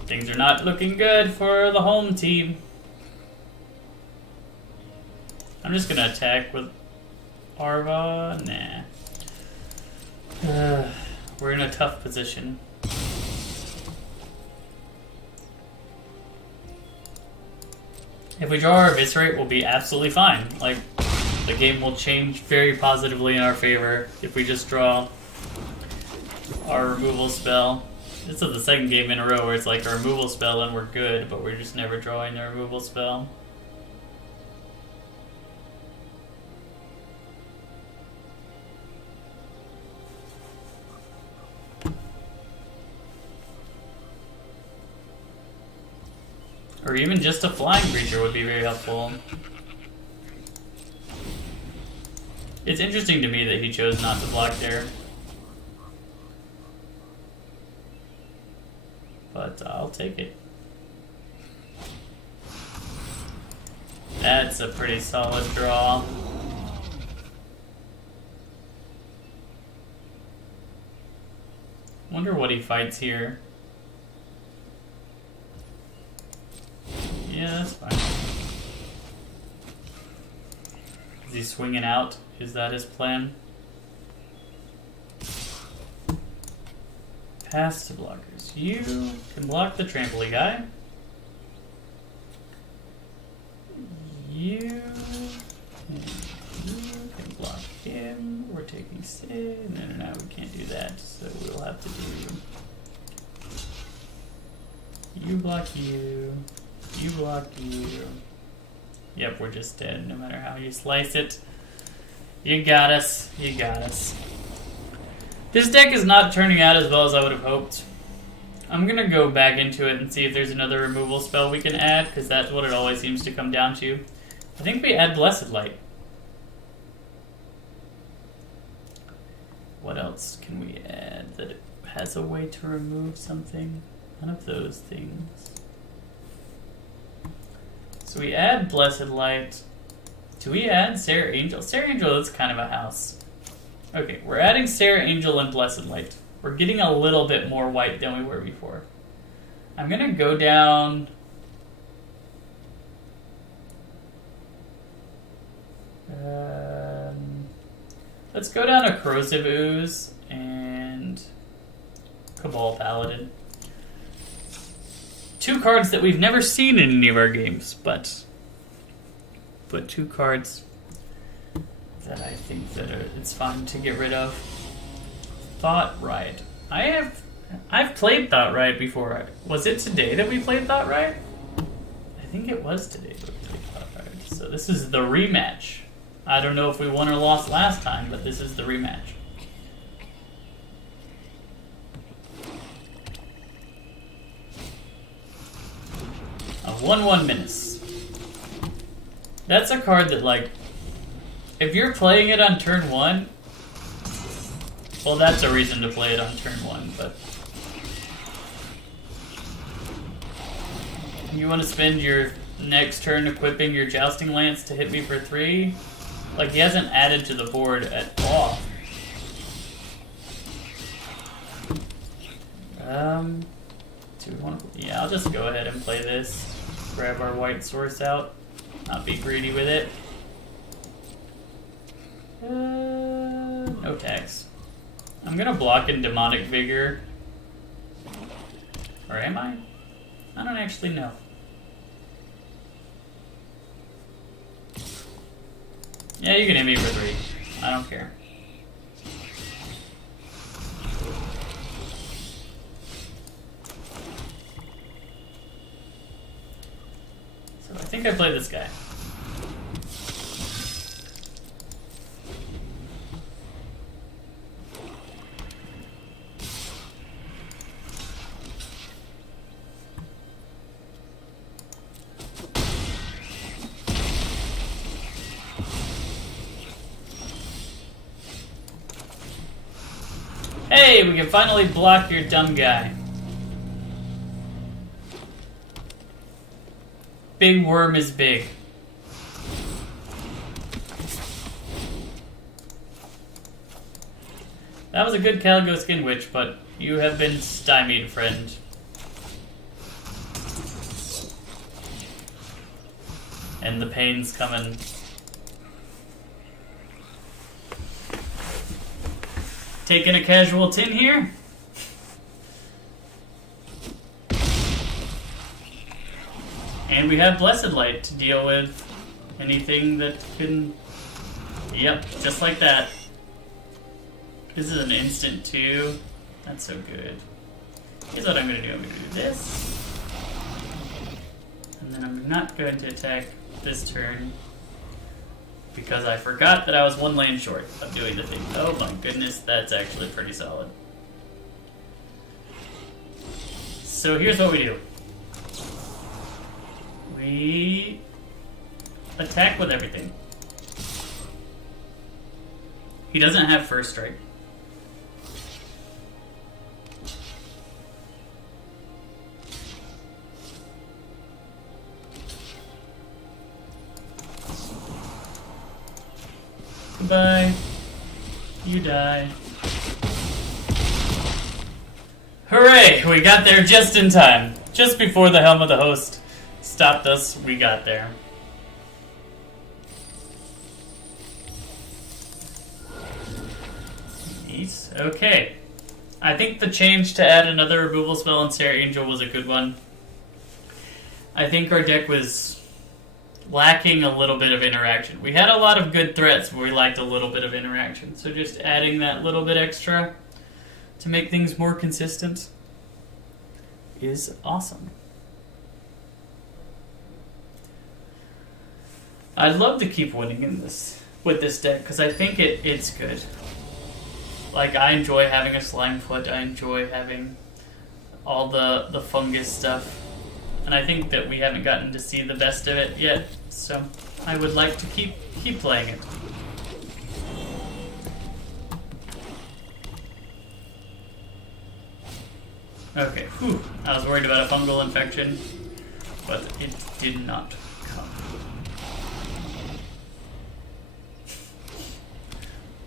Things are not looking good for the home team. I'm just gonna attack with Arva. Nah. We're in a tough position. If we draw our Eviscerate, we'll be absolutely fine. Like, the game will change very positively in our favor if we just draw our removal spell. This is the second game in a row where it's like a removal spell and we're good, but we're just never drawing the removal spell. Or even just a flying creature would be very helpful. It's interesting to me that he chose not to block there. But I'll take it. That's a pretty solid draw. Wonder what he fights here. Yeah, that's fine. Is he swinging out? Is that his plan? Pass to blockers. You can block the trampoline guy. You can block him. We're taking Sid. No, we can't do that. So we'll have to do you block you. You block you. Yep, we're just dead no matter how you slice it. You got us. You got us. This deck is not turning out as well as I would have hoped. I'm going to go back into it and see if there's another removal spell we can add, because that's what it always seems to come down to. I think we add Blessed Light. What else can we add that it has a way to remove something? None of those things. So we add Blessed Light. Do we add Sarah Angel? Sarah Angel is kind of a house. Okay, we're adding Sarah Angel and Blessed Light. We're getting a little bit more white than we were before. I'm going to go down... let's go down a Corrosive Ooze and Cabal Paladin. Two cards that we've never seen in any of our games, but two cards that I think that it's fun to get rid of. Thought Ride. I've played Thought Ride before. Was it today that we played Thought Ride? I think it was today that we played Thought Ride. So this is the rematch. I don't know if we won or lost last time, but this is the rematch. A 1/1 Menace. That's a card that, like, if you're playing it on turn 1, well, that's a reason to play it on turn 1, but you want to spend your next turn equipping your Jousting Lance to hit me for 3? Like, he hasn't added to the board at all. Do we want to? Yeah, I'll just go ahead and play this. Grab our white source out. Not be greedy with it. No tags. I'm gonna block in Demonic Vigor. Or am I? I don't actually know. Yeah, you can hit me for 3. I don't care. So I think I play this guy. Hey, we can finally block your dumb guy. Big worm is big. That was a good Caligo Skin Witch, but you have been stymied, friend. And the pain's coming. Taking a casual tin here. And we have Blessed Light to deal with anything that can... Yep, just like that. This is an instant too. That's so good. Here's what I'm going to do. I'm going to do this. And then I'm not going to attack this turn. Because I forgot that I was 1 lane short of doing the thing. Oh my goodness, that's actually pretty solid. So here's what we do. We attack with everything. He doesn't have first strike. Goodbye. You die. Hooray! We got there just in time. Just before the Helm of the Host stopped us, we got there. Nice. Okay. I think the change to add another removal spell on Sarah Angel was a good one. I think our deck was lacking a little bit of interaction. We had a lot of good threats, but we lacked a little bit of interaction. So just adding that little bit extra to make things more consistent is awesome. I'd love to keep winning in this with this deck because I think it's good. Like, I enjoy having a Slime Foot. I enjoy having all the fungus stuff. And I think that we haven't gotten to see the best of it yet, so I would like to keep playing it. Okay, whew. I was worried about a fungal infection, but it did not come.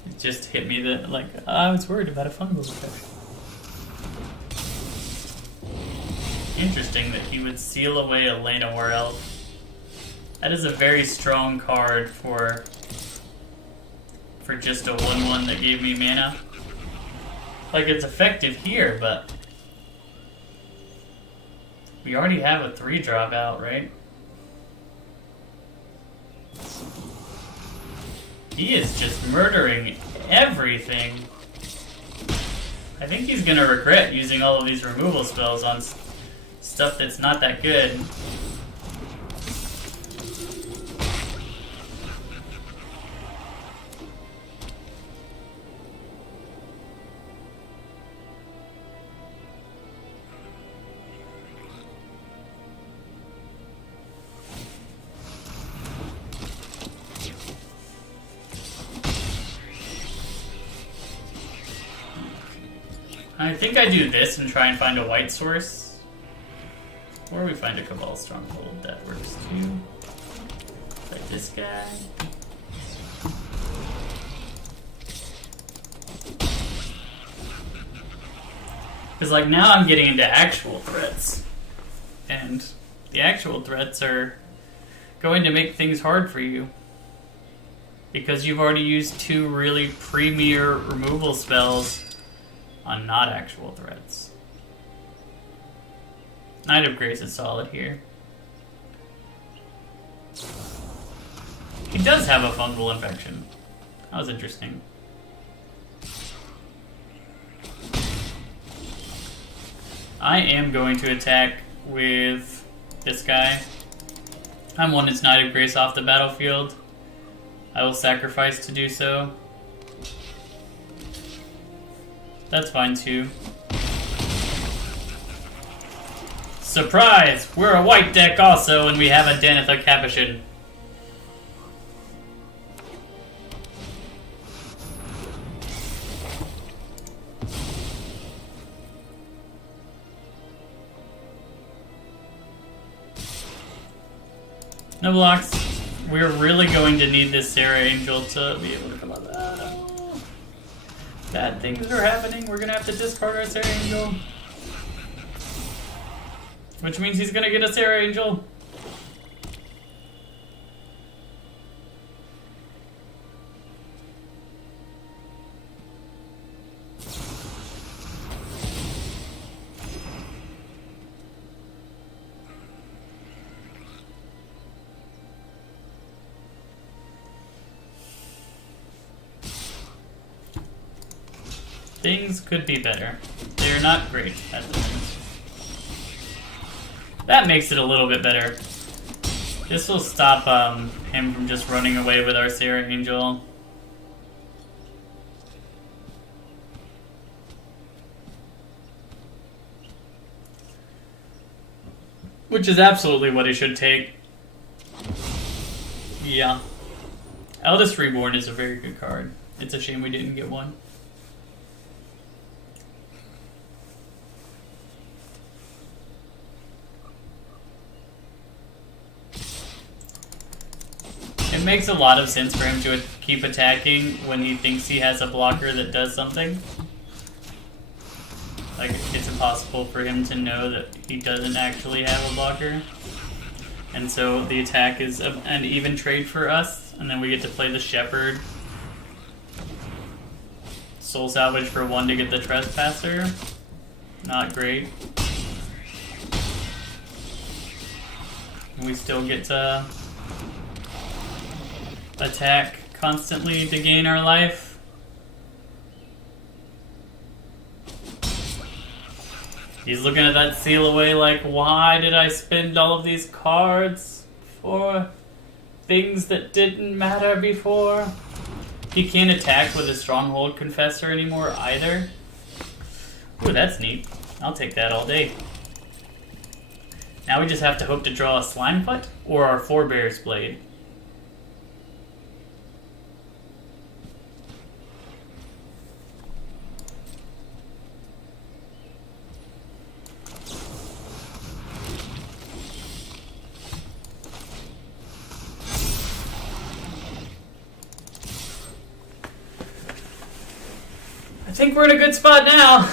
It just hit me that, like, I was worried about a fungal infection. Interesting that he would seal away a Lena War Elf. That is a very strong card for just a 1/1 that gave me mana. Like, it's effective here, but we already have a 3-drop out, right? He is just murdering everything. I think he's gonna regret using all of these removal spells on stuff that's not that good. I think I do this and try and find a white source. Or we find a Cabal Stronghold, that works too. Like this guy. Because, like, now I'm getting into actual threats. And the actual threats are going to make things hard for you. Because you've already used 2 really premier removal spells on not actual threats. Knight of Grace is solid here. He does have a fungal infection. That was interesting. I am going to attack with this guy. I'm one his Knight of Grace off the battlefield. I will sacrifice to do so. That's fine too. Surprise! We're a white deck also, and we have a Denethor Capuchin. No blocks. We're really going to need this Sarah Angel to be able to come up. No. Bad things are happening. We're going to have to discard our Sarah Angel. Which means he's going to get a Sarah Angel. Things could be better. They're not great at the moment. That makes it a little bit better. This will stop him from just running away with our Sarah Angel. Which is absolutely what he should take. Yeah. Eldest Reborn is a very good card. It's a shame we didn't get one. It makes a lot of sense for him to keep attacking when he thinks he has a blocker that does something. Like, it's impossible for him to know that he doesn't actually have a blocker. And so the attack is an even trade for us, and then we get to play the Shepherd. Soul Salvage for 1 to get the Trespasser. Not great. We still get to attack constantly to gain our life. He's looking at that seal away like, why did I spend all of these cards for things that didn't matter before? He can't attack with a Stronghold Confessor anymore either. Ooh, that's neat. I'll take that all day. Now we just have to hope to draw a Slimefoot or our Forebear's Blade. I think we're in a good spot now.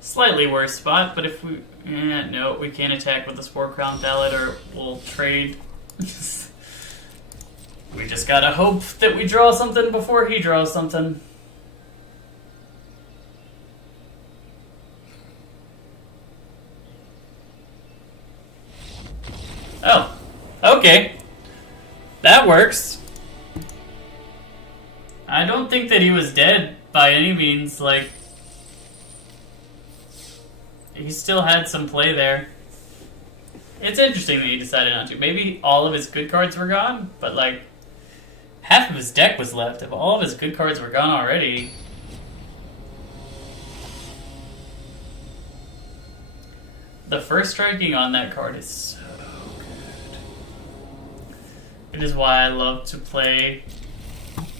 Slightly worse spot, but if we... no, we can't attack with the Spore Crown Thallid or we'll trade. We just gotta hope that we draw something before he draws something. Oh, okay. That works. I don't think that he was dead by any means, like... He still had some play there. It's interesting that he decided not to. Maybe all of his good cards were gone, but like, half of his deck was left. If all of his good cards were gone already... The first striking on that card is so good. It is why I love to play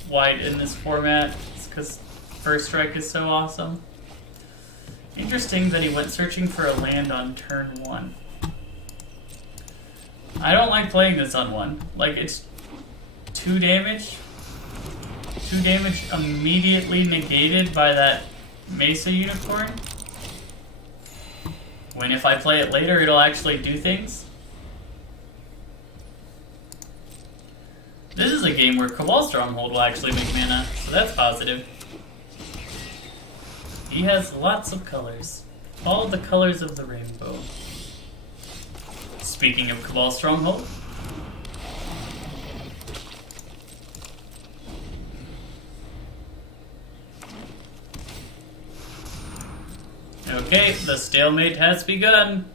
white in this format. It's because First Strike is so awesome. Interesting that he went searching for a land on turn 1. I don't like playing this on 1. Like, it's 2 damage. 2 damage immediately negated by that Mesa Unicorn. When if I play it later, it'll actually do things. This is a game where Cabal Stronghold will actually make mana, so that's positive. He has lots of colors. All the colors of the rainbow. Speaking of Cabal Stronghold. Okay, the stalemate has begun.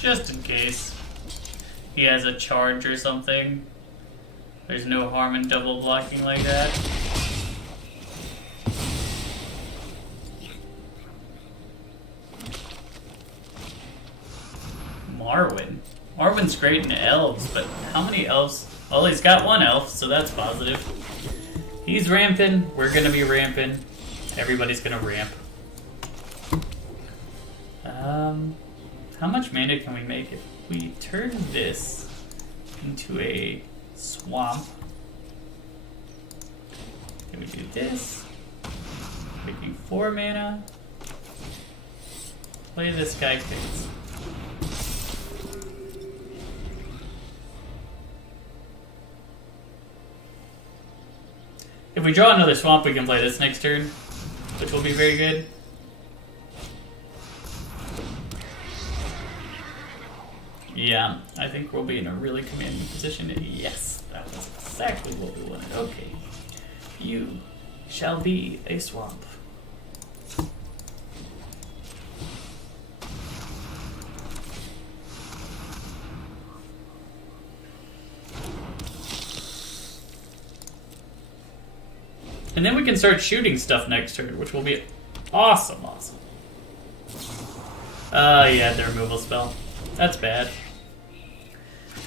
Just in case he has a charge or something. There's no harm in double blocking like that. Marwyn. Marwyn's great in elves, but how many elves? Well, he's got 1 elf, so that's positive. He's ramping. We're gonna be ramping. Everybody's gonna ramp. How much mana can we make if we turn this into a swamp? Can we do this? Making 4 mana. Play this guy fix. If we draw another swamp, we can play this next turn, which will be very good. Yeah, I think we'll be in a really commanding position. Yes, that was exactly what we wanted. Okay. You shall be a swamp. And then we can start shooting stuff next turn, which will be awesome. Yeah, the removal spell. That's bad.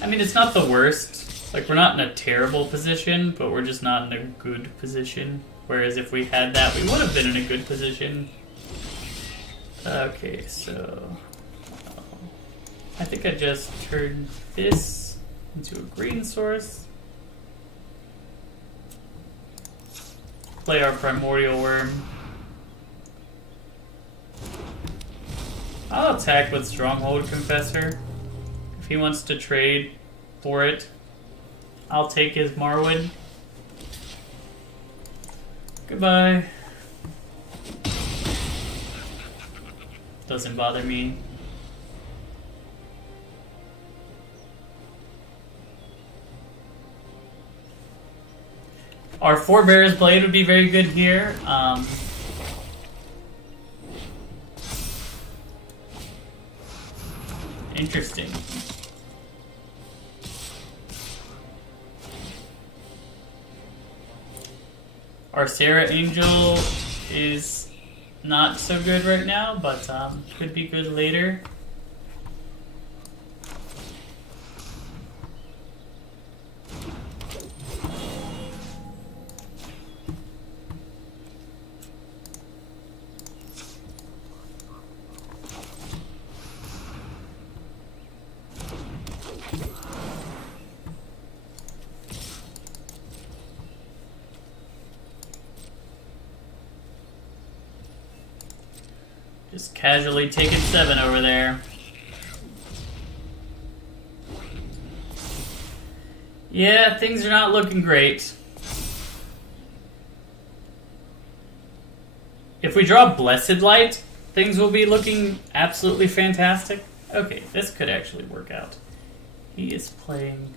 I mean, it's not the worst. Like, we're not in a terrible position, but we're just not in a good position. Whereas if we had that, we would have been in a good position. Okay, so... I think I just turned this into a green source. Play our Primordial Worm. I'll attack with Stronghold Confessor. If he wants to trade for it, I'll take his Marwyn. Goodbye. Doesn't bother me. Our Forebear's Blade would be very good here. Interesting. Our Sarah Angel is not so good right now, but could be good later. Just casually taking 7 over there. Yeah, things are not looking great. If we draw Blessed Light, things will be looking absolutely fantastic. Okay, this could actually work out. He is playing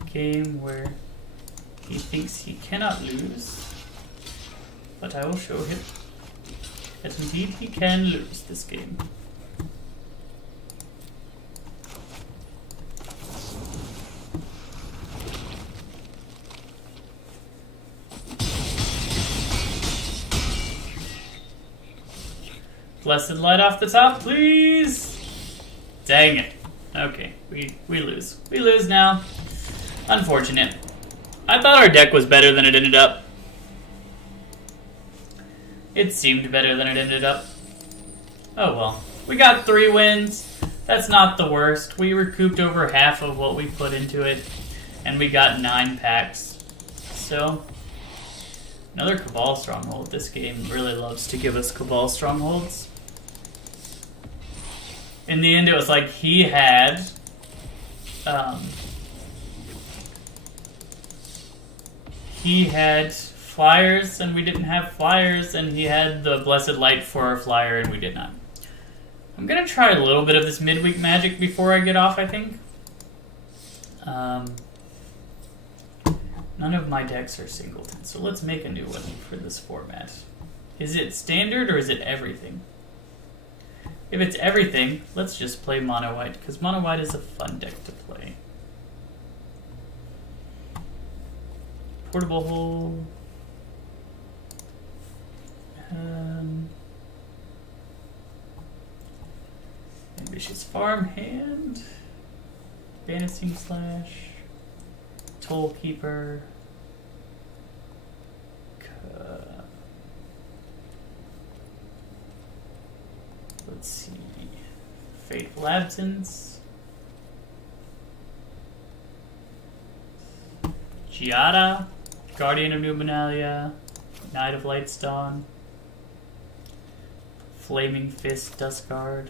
a game where he thinks he cannot lose, but I will show him that indeed he can lose this game. Blessed light off the top, please! Dang it. Okay, we lose. We lose now. Unfortunate. I thought our deck was better than it ended up. It seemed better than it ended up. Oh well. We got 3 wins. That's not the worst. We recouped over half of what we put into it. And we got 9 packs. So, another Cabal Stronghold. This game really loves to give us Cabal Strongholds. In the end, it was like he had... he had flyers and we didn't have flyers, and he had the Blessed Light for our flyer and we did not. I'm going to try a little bit of this midweek magic before I get off, I think. None of my decks are singleton, so let's make a new one for this format. Is it standard or is it everything? If it's everything, let's just play mono white, because mono white is a fun deck to play. Portable hole. Ambitious Farmhand. Banishing Slash. Toll Keeper. Let's see. Fateful Absence. Giada. Guardian of Dominaria. Knight of Lightstone. Flaming Fist, Duskguard.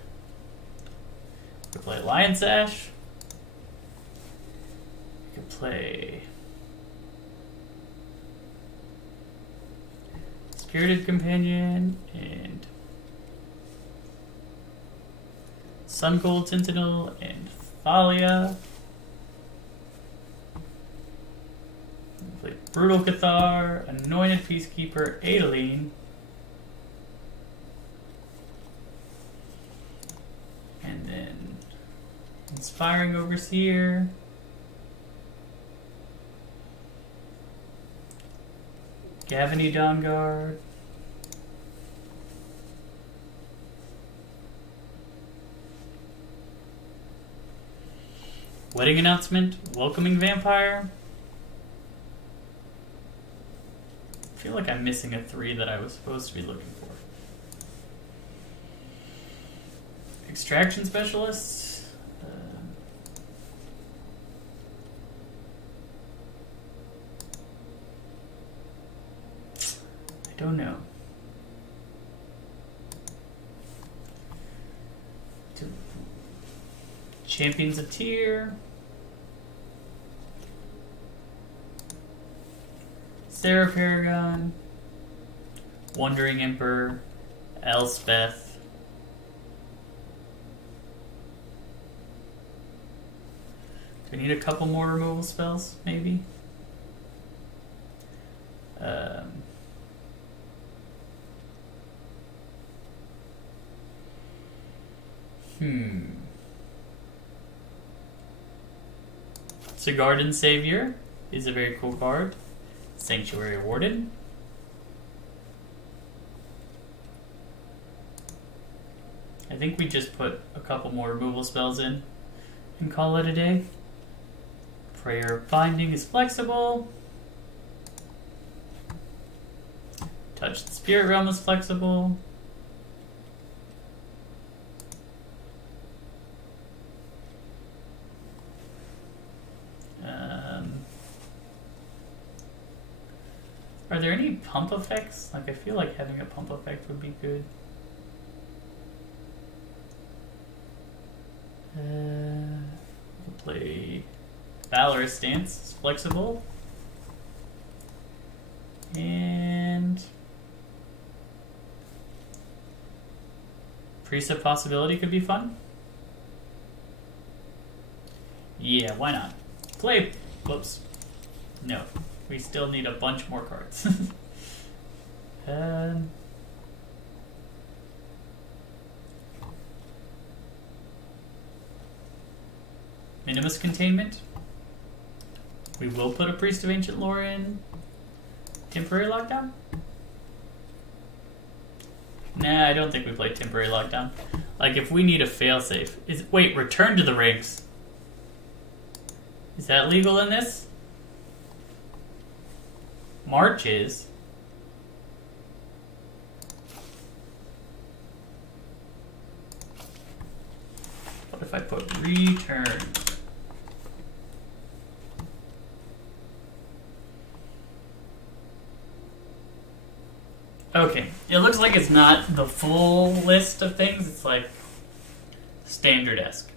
We could play Lion's Ash. We could play Spirited Companion and Sun Gold Sentinel and Thalia. We play Brutal Cathar, Anointed Peacekeeper, Adeline. And then Inspiring Overseer. Gavany Dawnguard. Wedding Announcement. Welcoming Vampire. I feel like I'm missing a 3 that I was supposed to be looking for. Extraction Specialist. I don't know. Champions of Tyr. Sarah Paragon. Wandering Emperor. Elspeth. Do we need a couple more removal spells, maybe? Garden Savior is a very cool card. Sanctuary Warden. I think we just put a couple more removal spells in and call it a day. Prayer Binding is flexible. Touch the Spirit Realm is flexible. Are there any pump effects? Like, I feel like having a pump effect would be good. We'll play Valorous Stance. It's flexible. And Priest of Possibility could be fun. Yeah, why not? Play. Whoops. No. We still need a bunch more cards. Minimus Containment. We will put a Priest of Ancient Lore in. Temporary Lockdown. Nah, I don't think we play temporary lockdown. Like, if we need a failsafe... Wait, return to the ranks. Is that legal in this? March is. What if I put return? Okay, it looks like it's not the full list of things. It's like standard-esque.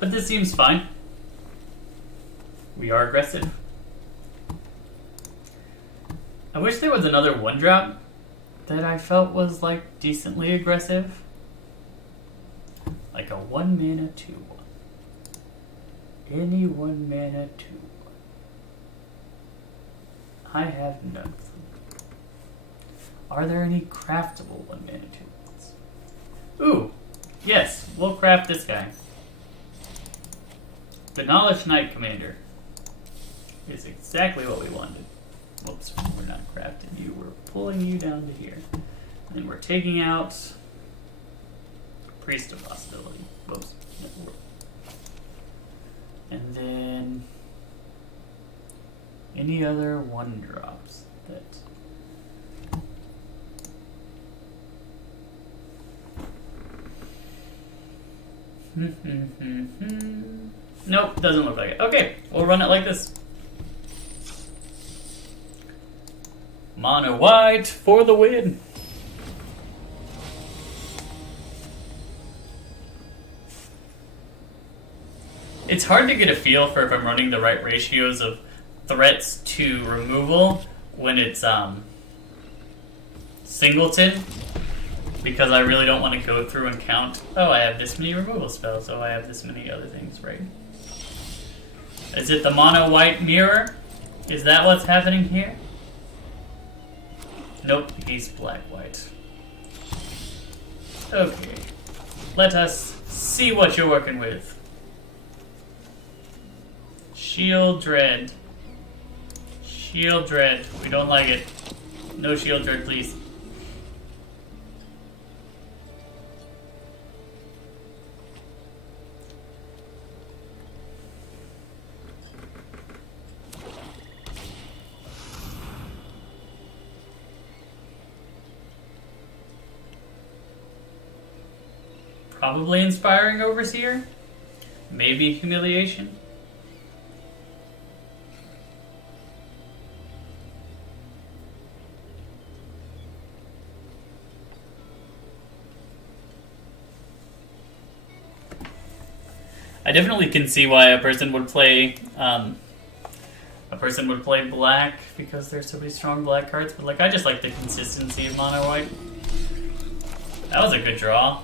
But this seems fine. We are aggressive. I wish there was another 1-drop that I felt was like decently aggressive. Like a 1-mana 2/1. Any 1-mana 2/1. I have none. Are there any craftable 1-mana 2/1s? Ooh, yes, we'll craft this guy. The Knowledge Knight Commander is exactly what we wanted. Whoops, we're not crafting you, we're pulling you down to here. And then we're taking out Priest of Possibility. Whoops. And then any other 1-drops that... Nope, doesn't look like it. Okay, we'll run it like this. Mono white for the win. It's hard to get a feel for if I'm running the right ratios of threats to removal when it's singleton, because I really don't want to go through and count, oh, I have this many removal spells, oh, I have this many other things, right? Is it the mono white mirror? Is that what's happening here? Nope, he's black white. Okay, let us see what you're working with. Shield Dread. Shield Dread. We don't like it. No Shield Dread, please. Probably Inspiring Overseer. Maybe Humiliation. I definitely can see why a person would play black because there's so many strong black cards, but like I just like the consistency of mono white. That was a good draw.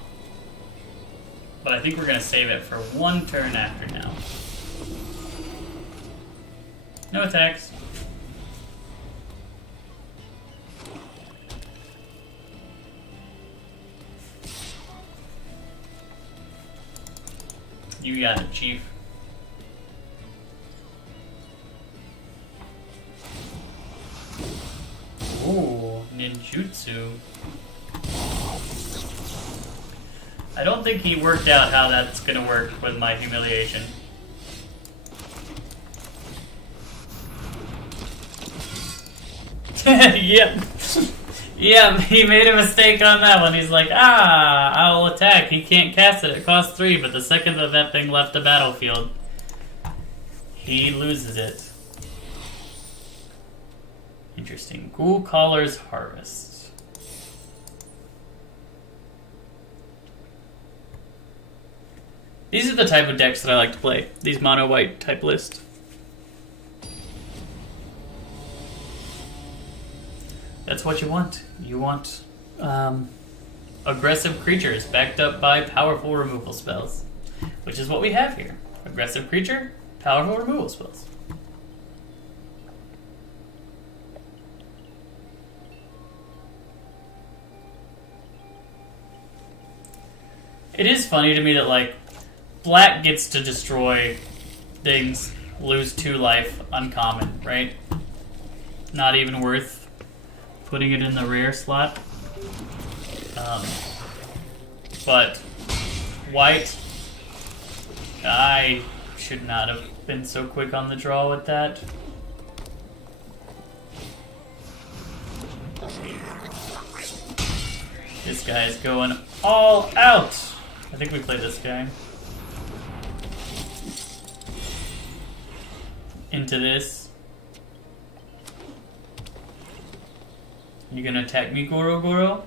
But I think we're gonna save it for one turn after now. No attacks. You got it, Chief. Ooh, ninjutsu. I don't think he worked out how that's gonna work with my humiliation. Yep. Yep, he made a mistake on that one. He's like, I'll attack. He can't cast it. It costs 3, but the second that thing left the battlefield, he loses it. Interesting. Ghoul Caller's Harvest. These are the type of decks that I like to play. These mono white type lists. That's what you want. You want aggressive creatures backed up by powerful removal spells, which is what we have here. Aggressive creature, powerful removal spells. It is funny to me that, like, black gets to destroy things, lose 2 life, uncommon, right? Not even worth putting it in the rare slot. But white, I should not have been so quick on the draw with that. This guy is going all out. I think we play this guy. Into this. You gonna attack me, Goro Goro?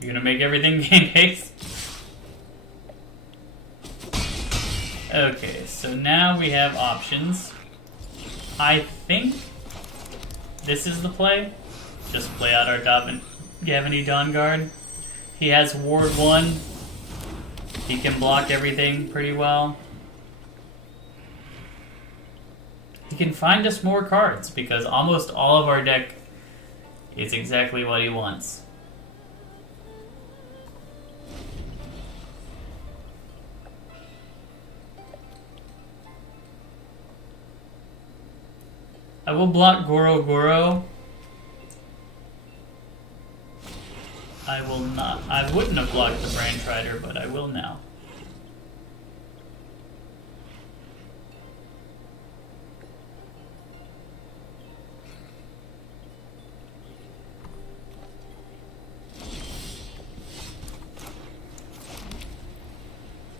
You're gonna make everything gain haste? Okay, so now we have options. I think this is the play. Just play out our Gavany Dawnguard. He has Ward 1. He can block everything pretty well. He can find us more cards because almost all of our deck is exactly what he wants. I will block Goro Goro. I will not. I wouldn't have blocked the Branch Rider, but I will now.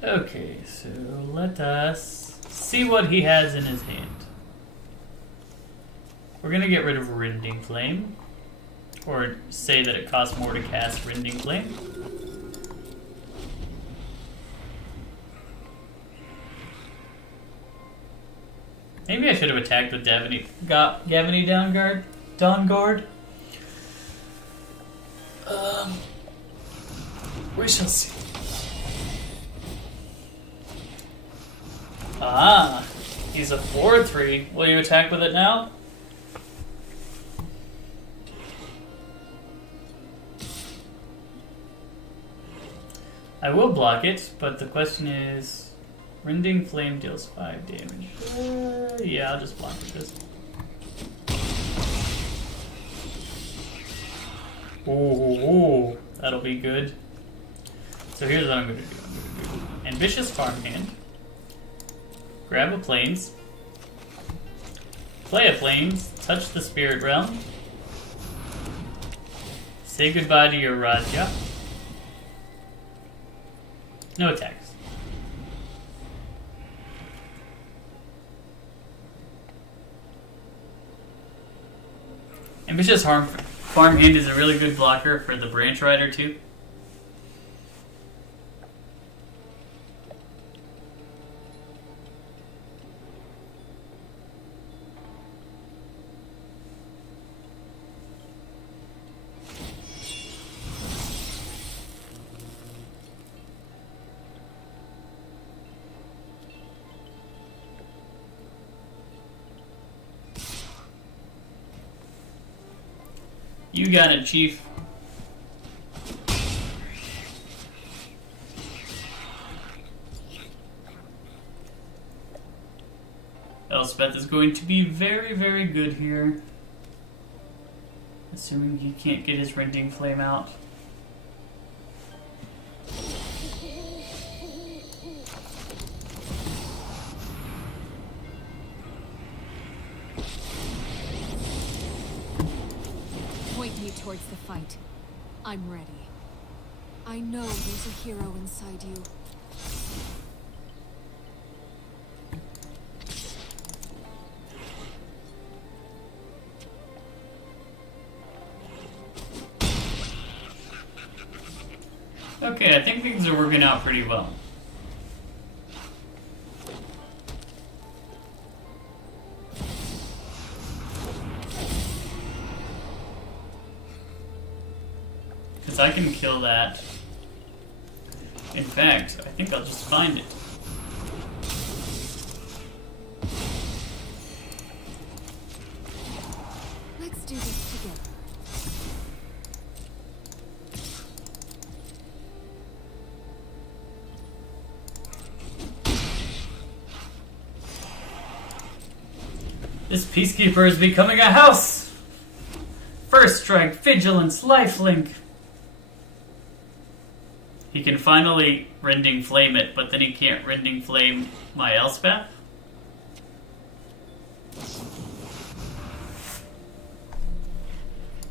Okay, so let us see what he has in his hand. We're gonna get rid of Rending Flame. Or say that it costs more to cast Rending Flame. Maybe I should have attacked with Gavany Dawnguard. We shall see. Ah, he's a 4/3. Will you attack with it now? I will block it, but the question is... Rending Flame deals 5 damage. Yeah, I'll just block it. Ooh, that'll be good. So here's what I'm going to do. I'm going to do Ambitious Farmhand. Grab a Plains. Play a Plains. Touch the Spirit Realm. Say goodbye to your Raja. No attacks. Ambitious Farmhand is a really good blocker for the Branch Rider too. You got it, Chief. Elspeth is going to be very, very good here. Assuming he can't get his Rending Flame out. Towards the fight. I'm ready. I know there's a hero inside you. Okay, I think things are working out pretty well. I can kill that. In fact, I think I'll just find it. Let's do this together. This Peacekeeper is becoming a house! First strike, vigilance, lifelink. He can finally Rending Flame it, but then he can't Rending Flame my Elspeth?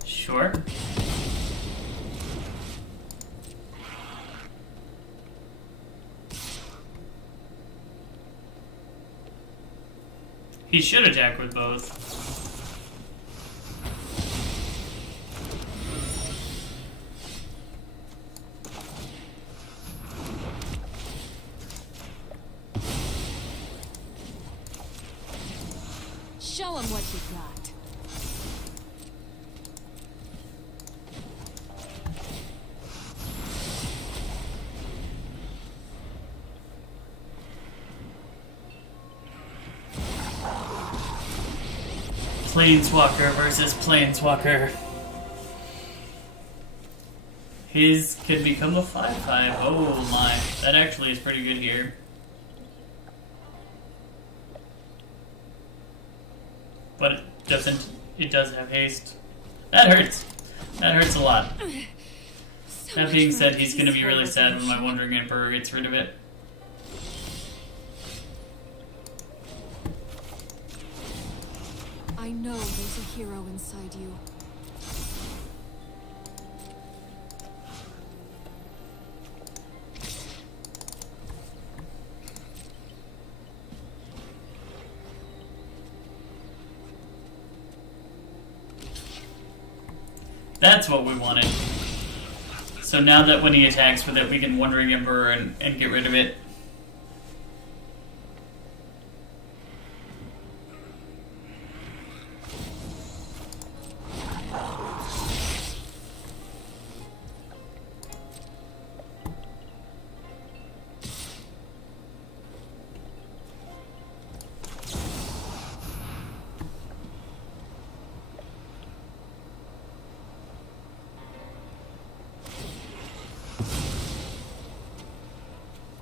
Sure. He should attack with both. Show him what you got. Planeswalker versus Planeswalker. His could become a 5/5. Oh my. That actually is pretty good here. But it doesn't. It does have haste. That hurts. That hurts a lot. That being said, he's going to be really sad when my Wandering Emperor gets rid of it. I know there's a hero inside you. That's what we wanted. So now that when he attacks with it, we can Wandering Emperor and get rid of it.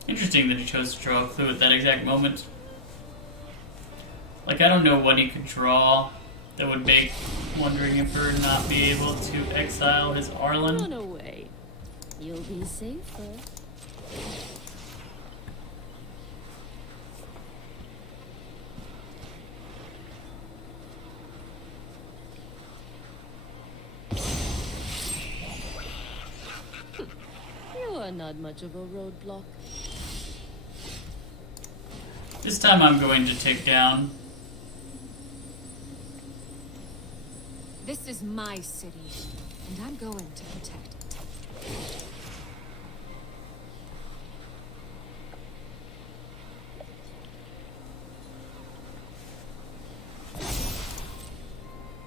Interesting that he chose to draw a clue at that exact moment. Like, I don't know what he could draw that would make Wandering Emperor not be able to exile his Arlen. Run away. You'll be safer. You are not much of a roadblock. This time I'm going to take down. This is my city, and I'm going to protect it.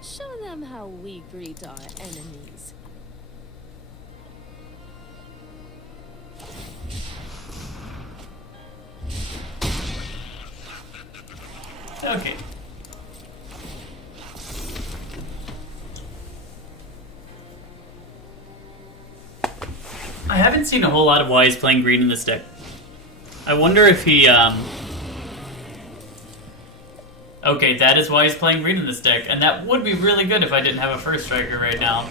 Show them how we greet our enemies. Okay. I haven't seen a whole lot of why he's playing green in this deck. I wonder if he, Okay, that is why he's playing green in this deck, and that would be really good if I didn't have a first striker right now.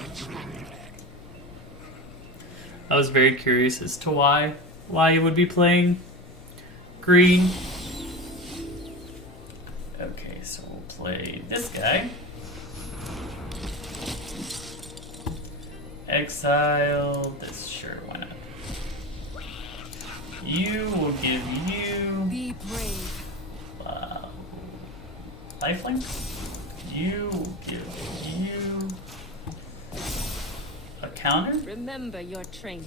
I was very curious as to why he would be playing green. Okay, so we'll play this guy. Exile this, sure, why not? You will give you Be brave. lifelink. You will give you a counter. Remember your training.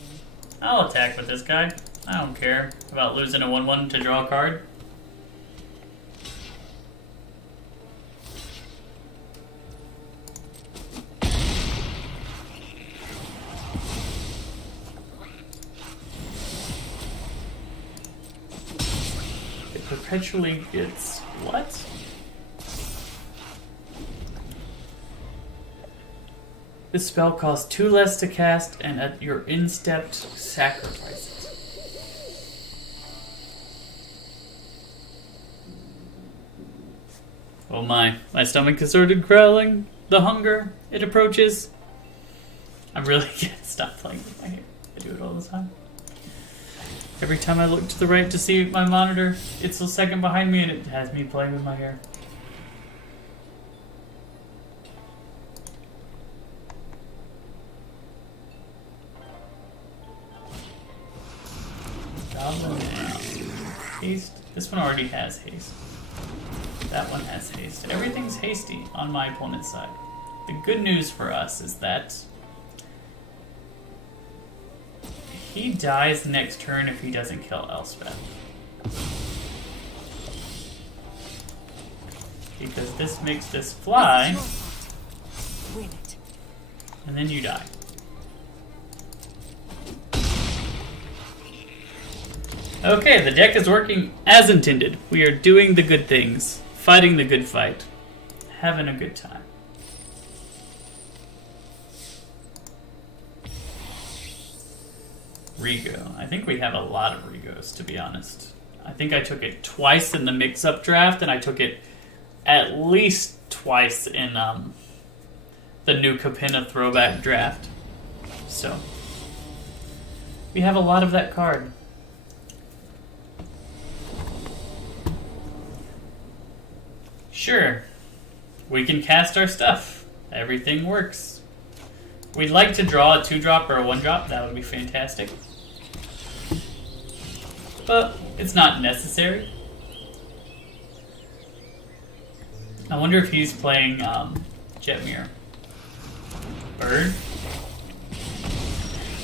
I'll attack with this guy. I don't care about losing a 1/1 to draw a card. It perpetually gets what? This spell costs 2 less to cast, and at your instep, sacrifice it. Oh my stomach has started growling. The hunger, it approaches. I'm really gonna stop playing with my hair. I do it all the time. Every time I look to the right to see my monitor, it's a second behind me and it has me playing with my hair. Goblin haste. This one already has haste. That one has haste. Everything's hasty on my opponent's side. The good news for us is that he dies next turn if he doesn't kill Elspeth. Because this makes this fly, Win it. and then you die. Okay, the deck is working as intended. We are doing the good things, fighting the good fight, having a good time. Rigo. I think we have a lot of Rigos, to be honest. I think I took it twice in the mix-up draft, and I took it at least twice in the new Capenna throwback draft. So, we have a lot of that card. Sure, we can cast our stuff. Everything works. We'd like to draw a 2-drop or a 1-drop. That would be fantastic. But it's not necessary. I wonder if he's playing Jetmir. Bird?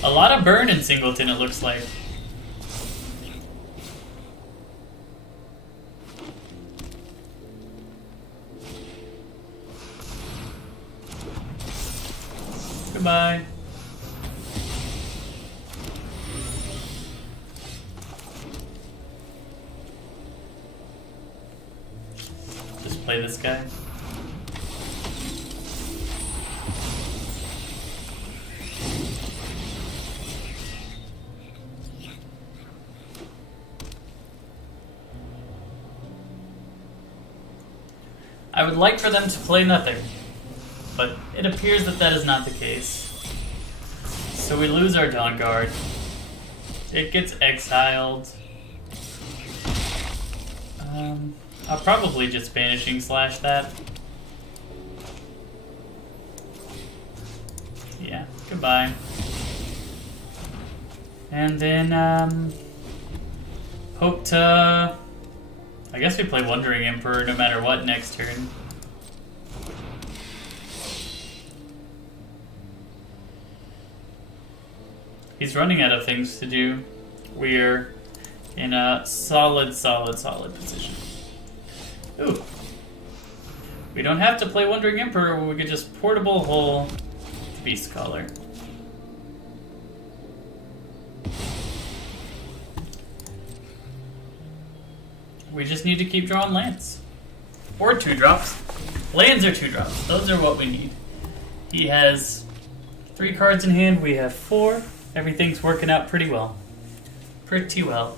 A lot of burn in Singleton, it looks like. Goodbye. Just play this guy. I would like for them to play nothing, but it appears that that is not the case. So we lose our Dawn Guard. It gets exiled. I'll probably just Banishing Slash that. Yeah, goodbye. And then, hope to... I guess we play Wandering Emperor no matter what next turn. He's running out of things to do. We're in a solid position. Ooh. We don't have to play Wandering Emperor, we could just Portable Hole Beast Caller. We just need to keep drawing lands. Or 2-drops. Lands are 2-drops. Those are what we need. He has 3 cards in hand, we have 4. Everything's working out pretty well. Pretty well.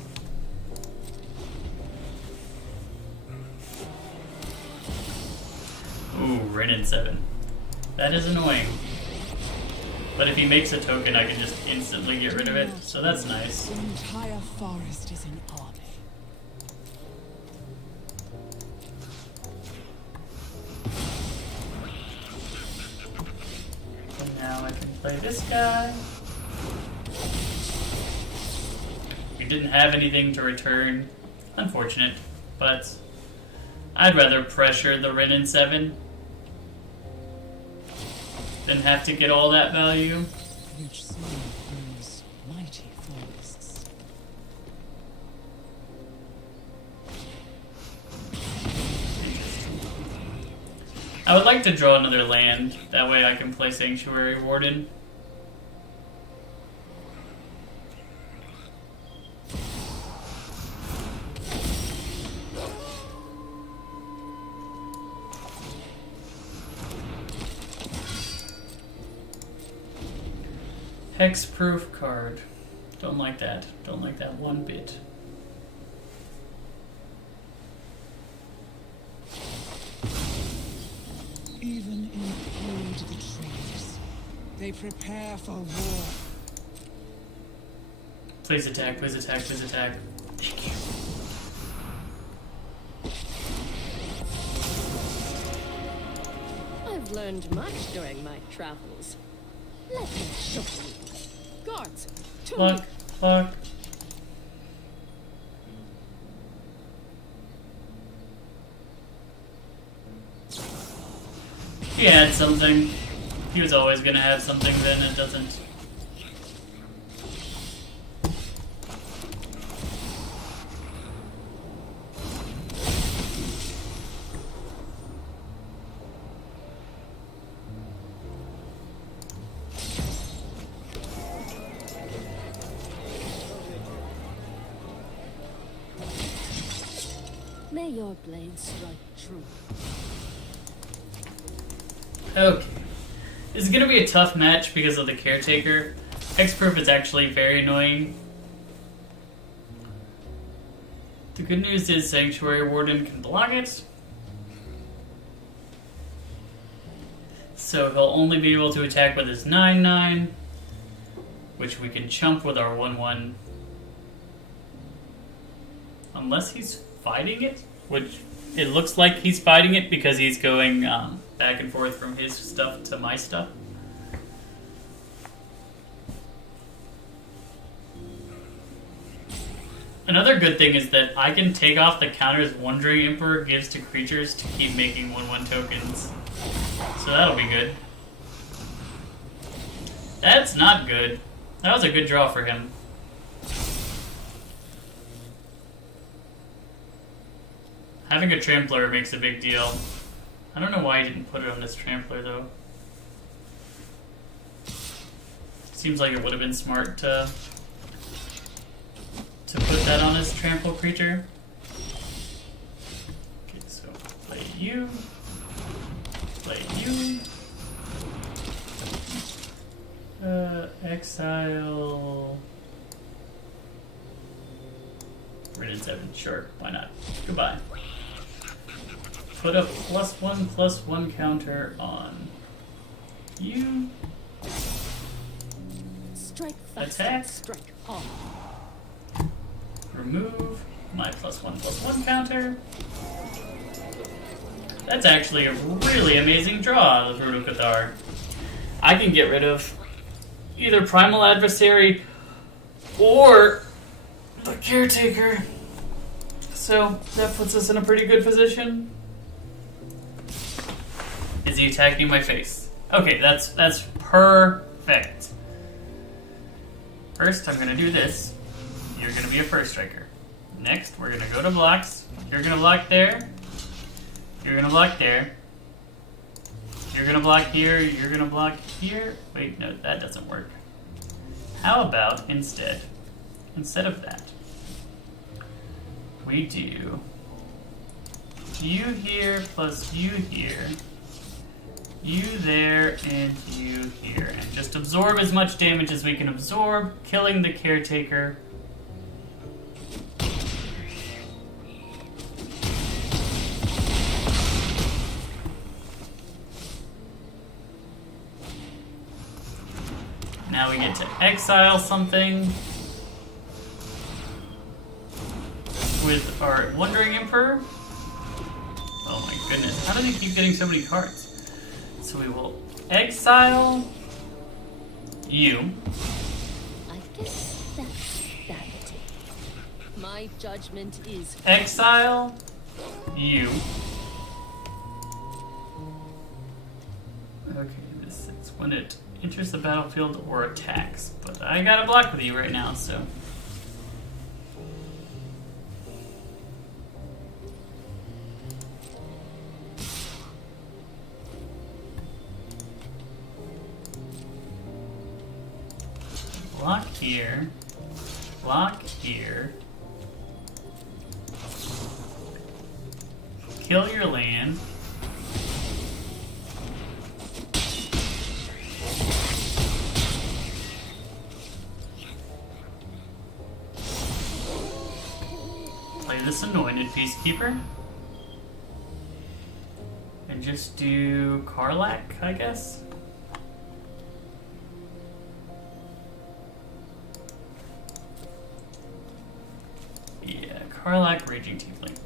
Ooh, Renin 7. That is annoying. But if he makes a token, I can just instantly get rid of it, so that's nice. The entire forest is an army. And now I can play this guy. We didn't have anything to return. Unfortunate, but I'd rather pressure the Renin 7 than have to get all that value. Which soon grows mighty forests. I would like to draw another land. That way I can play Sanctuary Warden. Hexproof card. Don't like that. Don't like that one bit. even include the trees. They prepare for war. Please attack, please attack, please attack. Thank you. I've learned much during my travels. Let me show you. Guards, to me. Fuck, fuck. He had something. He was always gonna have something, then it doesn't. May your blade strike true. Okay. This is gonna be a tough match because of the caretaker. Hexproof is actually very annoying. The good news is Sanctuary Warden can block it. So he'll only be able to attack with his 9/9, which we can chump with our 1/1. Unless he's fighting it, which it looks like he's fighting it because he's going back and forth from his stuff to my stuff. Another good thing is that I can take off the counters Wandering Emperor gives to creatures to keep making 1/1 tokens. So that'll be good. That's not good. That was a good draw for him. Having a Trampler makes a big deal. I don't know why he didn't put it on this Trampler though. Seems like it would have been smart to put that on his trample creature. Okay, so play you. Play you. Exile. Rid in 7, sure, why not? Goodbye. Put a +1/+1 counter on you. Strike fast. Attack. Strike hard. Remove my +1/+1 counter. That's actually a really amazing draw, the Brutal Cathar. I can get rid of either Primal Adversary or the Caretaker. So that puts us in a pretty good position. Is he attacking my face? Okay, that's perfect. First, I'm gonna do this. You're gonna be a first striker. Next, we're gonna go to blocks. You're gonna block there. You're gonna block there. You're gonna block here. You're gonna block here. Wait, no, that doesn't work. How about instead of that, we do you here plus you here, you there, and you here, and just absorb as much damage as we can absorb, killing the Caretaker. Now we get to exile something with our Wandering Emperor. Oh my goodness, how do they keep getting so many cards? So we will exile you. I guess that's that. My judgment is Exile you. Okay, this is when it enters the battlefield or attacks, but I gotta block with you right now, so. Block here, block here, kill your land. Play this Anointed Peacekeeper. And just do Karlak, I guess? Yeah, Karlak, Raging Tiefling.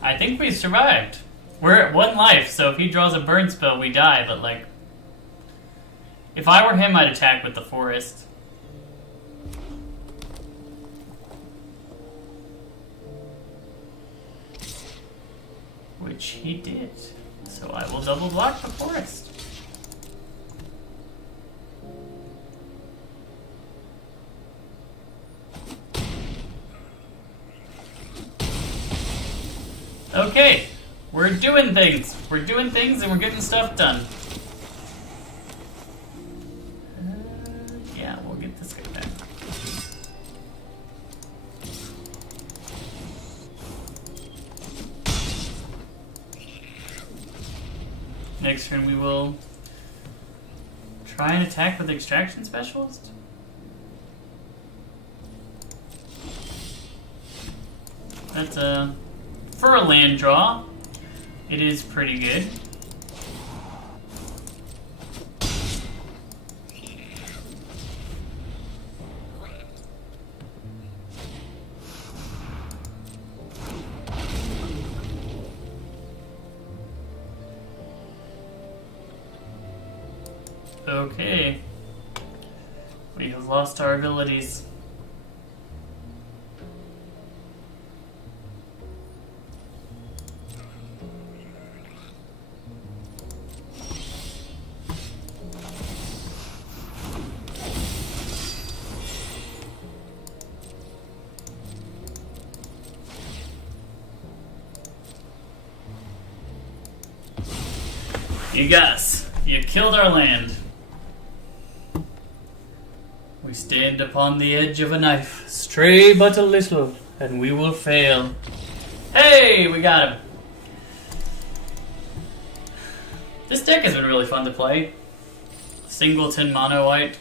I think we survived. We're at 1 life, so if he draws a burn spell, we die, but like... If I were him, I'd attack with the forest. Which he did. So I will double block the forest. Okay, we're doing things. We're doing things and we're getting stuff done. Yeah, we'll get this guy back. Next turn we will try and attack with Extraction Specialist. That's for a land draw, it is pretty good. Okay. We have lost our abilities. You guys, you killed our land. We stand upon the edge of a knife. Stray but a little, and we will fail. Hey, we got him. This deck has been really fun to play. Singleton mono white.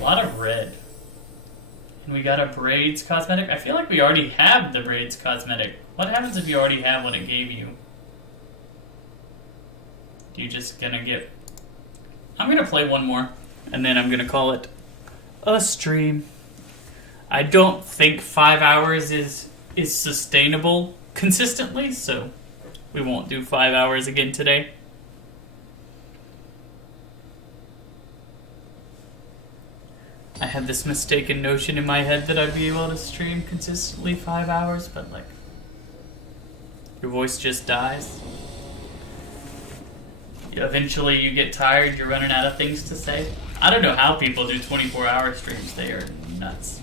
A lot of red. And we got a Braids cosmetic. I feel like we already have the Braids cosmetic. What happens if you already have what it gave you? You just gonna get... I'm gonna play one more, and then I'm gonna call it a stream. I don't think 5 hours is sustainable consistently, so we won't do 5 hours again today. I had this mistaken notion in my head that I'd be able to stream consistently 5 hours, but like, your voice just dies. Eventually you get tired, you're running out of things to say. I don't know how people do 24-hour streams. They are nuts.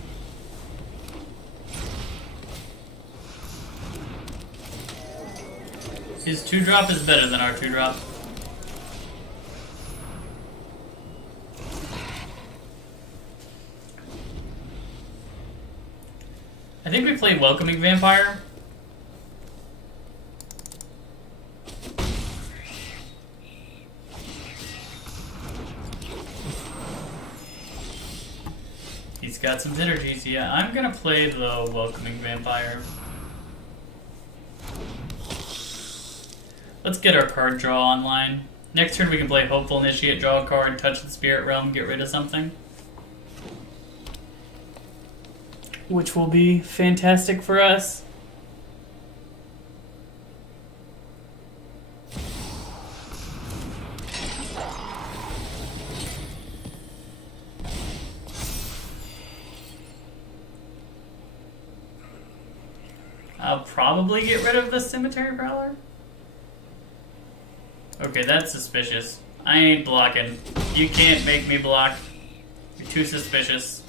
His 2-drop is better than our 2-drop. I think we played Welcoming Vampire. He's got some synergies, yeah. I'm gonna play the Welcoming Vampire. Let's get our card draw online. Next turn we can play Hopeful Initiate, draw a card, touch the Spirit Realm, get rid of something. Which will be fantastic for us. I'll probably get rid of the Cemetery Prowler. Okay, that's suspicious. I ain't blocking. You can't make me block. You're too suspicious.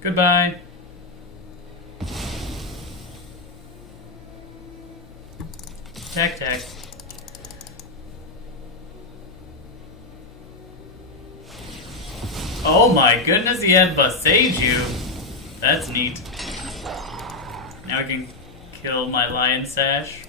Goodbye. Tac. Oh my goodness, he had saved you. That's neat. Now I can kill my lion sash.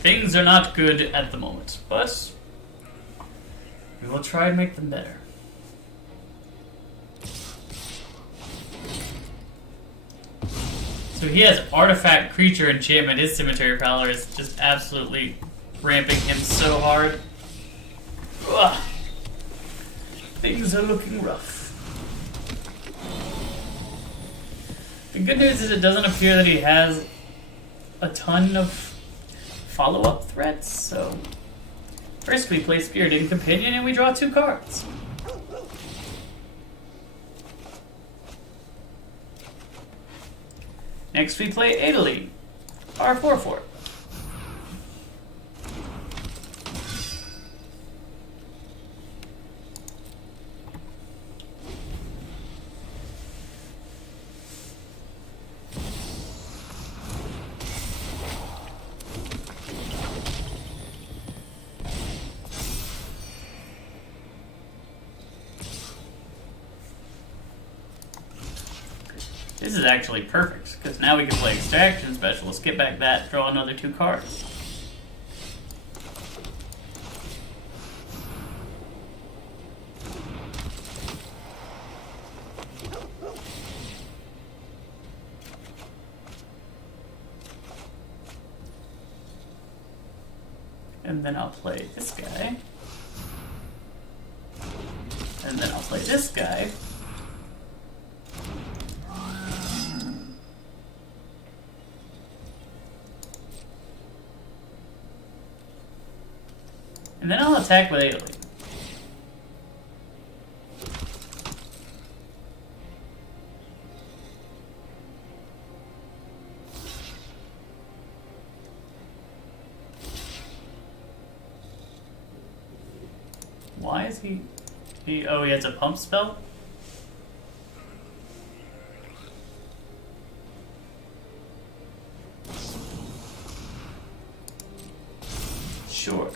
Things are not good at the moment, but we will try and make them better. So he has artifact creature enchantment. His cemetery prowler is just absolutely ramping him so hard. Ugh. Things are looking rough. The good news is it doesn't appear that he has a ton of follow-up threats, so first we play Spirited Companion and we draw 2 cards. Next we play Italy, our 4/4. This is actually perfect, because now we can play Extraction Specialist, get back that, draw another 2 cards. And then I'll play this guy. And then I'll play this guy. And then I'll attack with Italy. Why is he... Oh, he has a pump spell? Sure.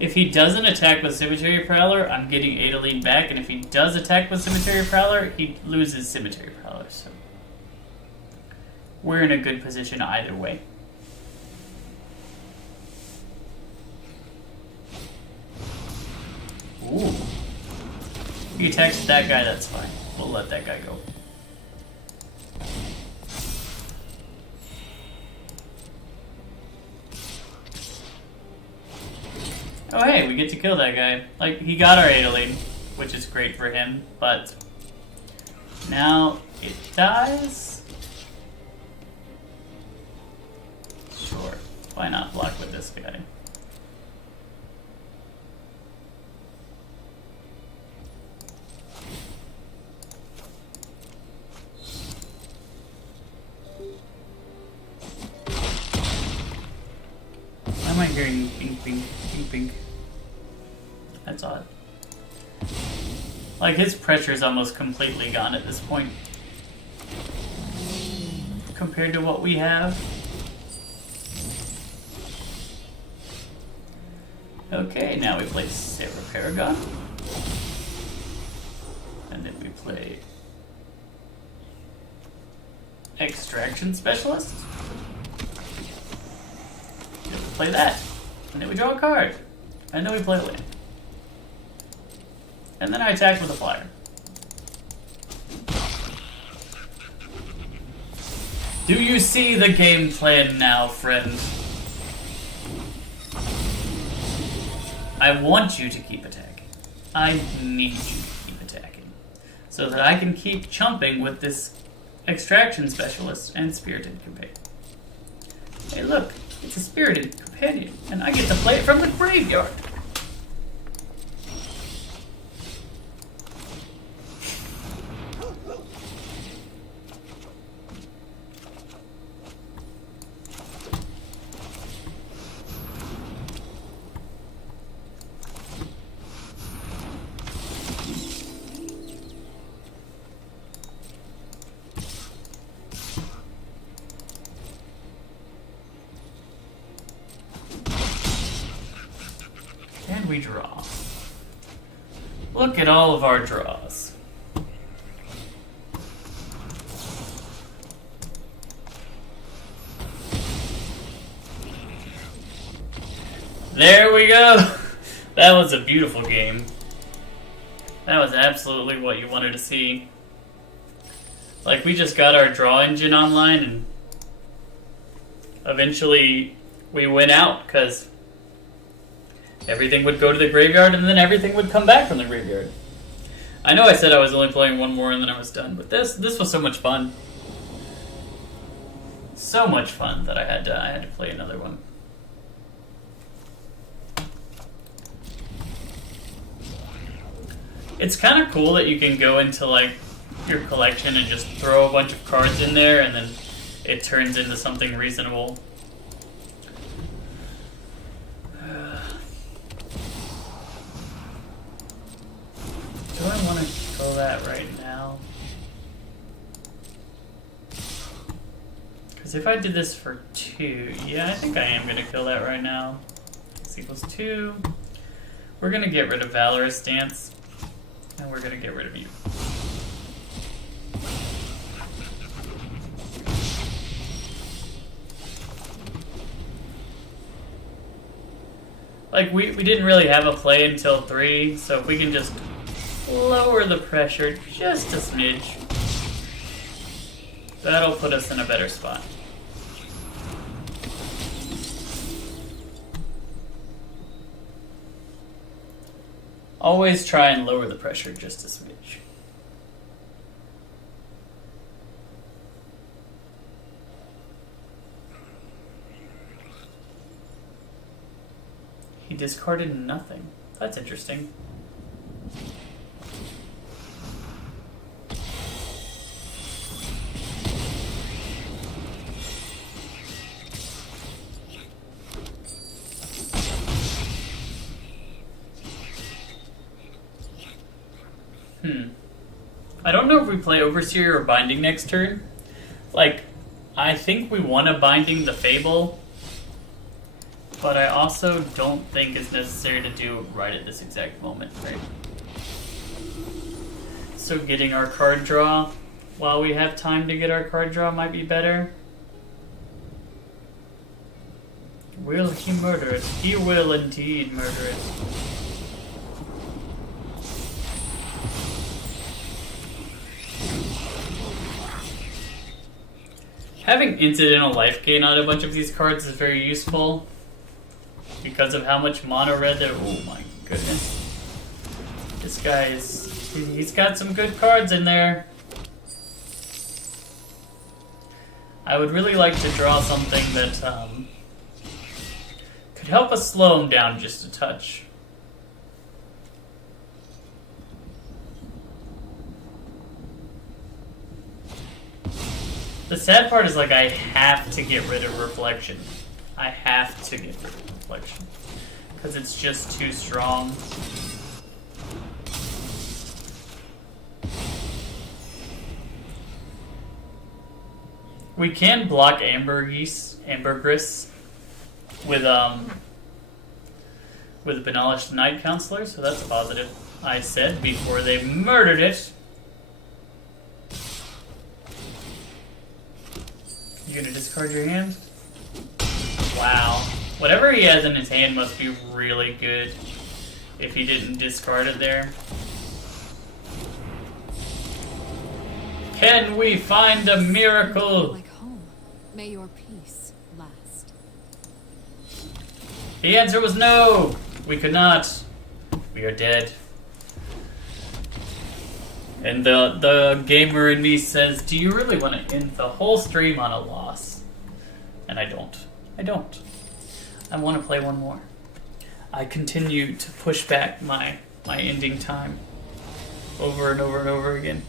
If he doesn't attack with Cemetery Prowler, I'm getting Adeline back, and if he does attack with Cemetery Prowler, he loses Cemetery Prowler, so we're in a good position either way. Ooh. If he attacks with that guy, that's fine. We'll let that guy go. Oh hey, we get to kill that guy. Like, he got our Adeline, which is great for him, but now it dies? Sure, why not block with this guy? Why am I hearing pink, pink, pink, pink? That's odd. Like, his pressure is almost completely gone at this point. Compared to what we have. Okay, now we play Sarah Paragon. And then we play Extraction Specialist. Play that, and then we draw a card, and then we play a land. And then I attack with a flyer. Do you see the game plan now, friend? I want you to keep attacking. I need you to keep attacking. So that I can keep chumping with this Extraction Specialist and Spirited Companion. Hey look, it's a Spirited Companion, and I get to play it from the graveyard. we draw? Look at all of our draws. There we go! That was a beautiful game. That was absolutely what you wanted to see. Like, we just got our draw engine online and eventually we went out because everything would go to the graveyard and then everything would come back from the graveyard. I know I said I was only playing one more and then I was done, but this was so much fun. So much fun that I had to play another one. It's kind of cool that you can go into like your collection and just throw a bunch of cards in there and then it turns into something reasonable. Do I want to kill that right now? Because if I did this for 2, yeah, I think I am going to kill that right now. This equals 2. We're going to get rid of Valorous Stance. And we're going to get rid of you. Like, we didn't really have a play until 3, so if we can just lower the pressure just a smidge, that'll put us in a better spot. Always try and lower the pressure just a smidge. He discarded nothing. That's interesting. I don't know if we play Overseer or Binding next turn. Like, I think we want to Binding the Fable, but I also don't think it's necessary to do it right at this exact moment, right? So getting our card draw while we have time to get our card draw might be better. Will he murder it? He will indeed murder it. Having incidental life gain on a bunch of these cards is very useful because of how much mono red there. Oh my goodness. This guy he's got some good cards in there. I would really like to draw something that could help us slow him down just a touch. The sad part is, like, I have to get rid of Reflection. I have to get rid of Reflection. Because it's just too strong. We can block Ambergris with Benevolent Night Counselor, so that's positive. I said before they murdered it. You gonna discard your hand? Wow. Whatever he has in his hand must be really good if he didn't discard it there. Can we find a miracle? Like home. May your peace last. The answer was no! We could not. We are dead. And the gamer in me says, do you really want to end the whole stream on a loss? And I don't. I don't. I want to play one more. I continue to push back my ending time over and over and over again.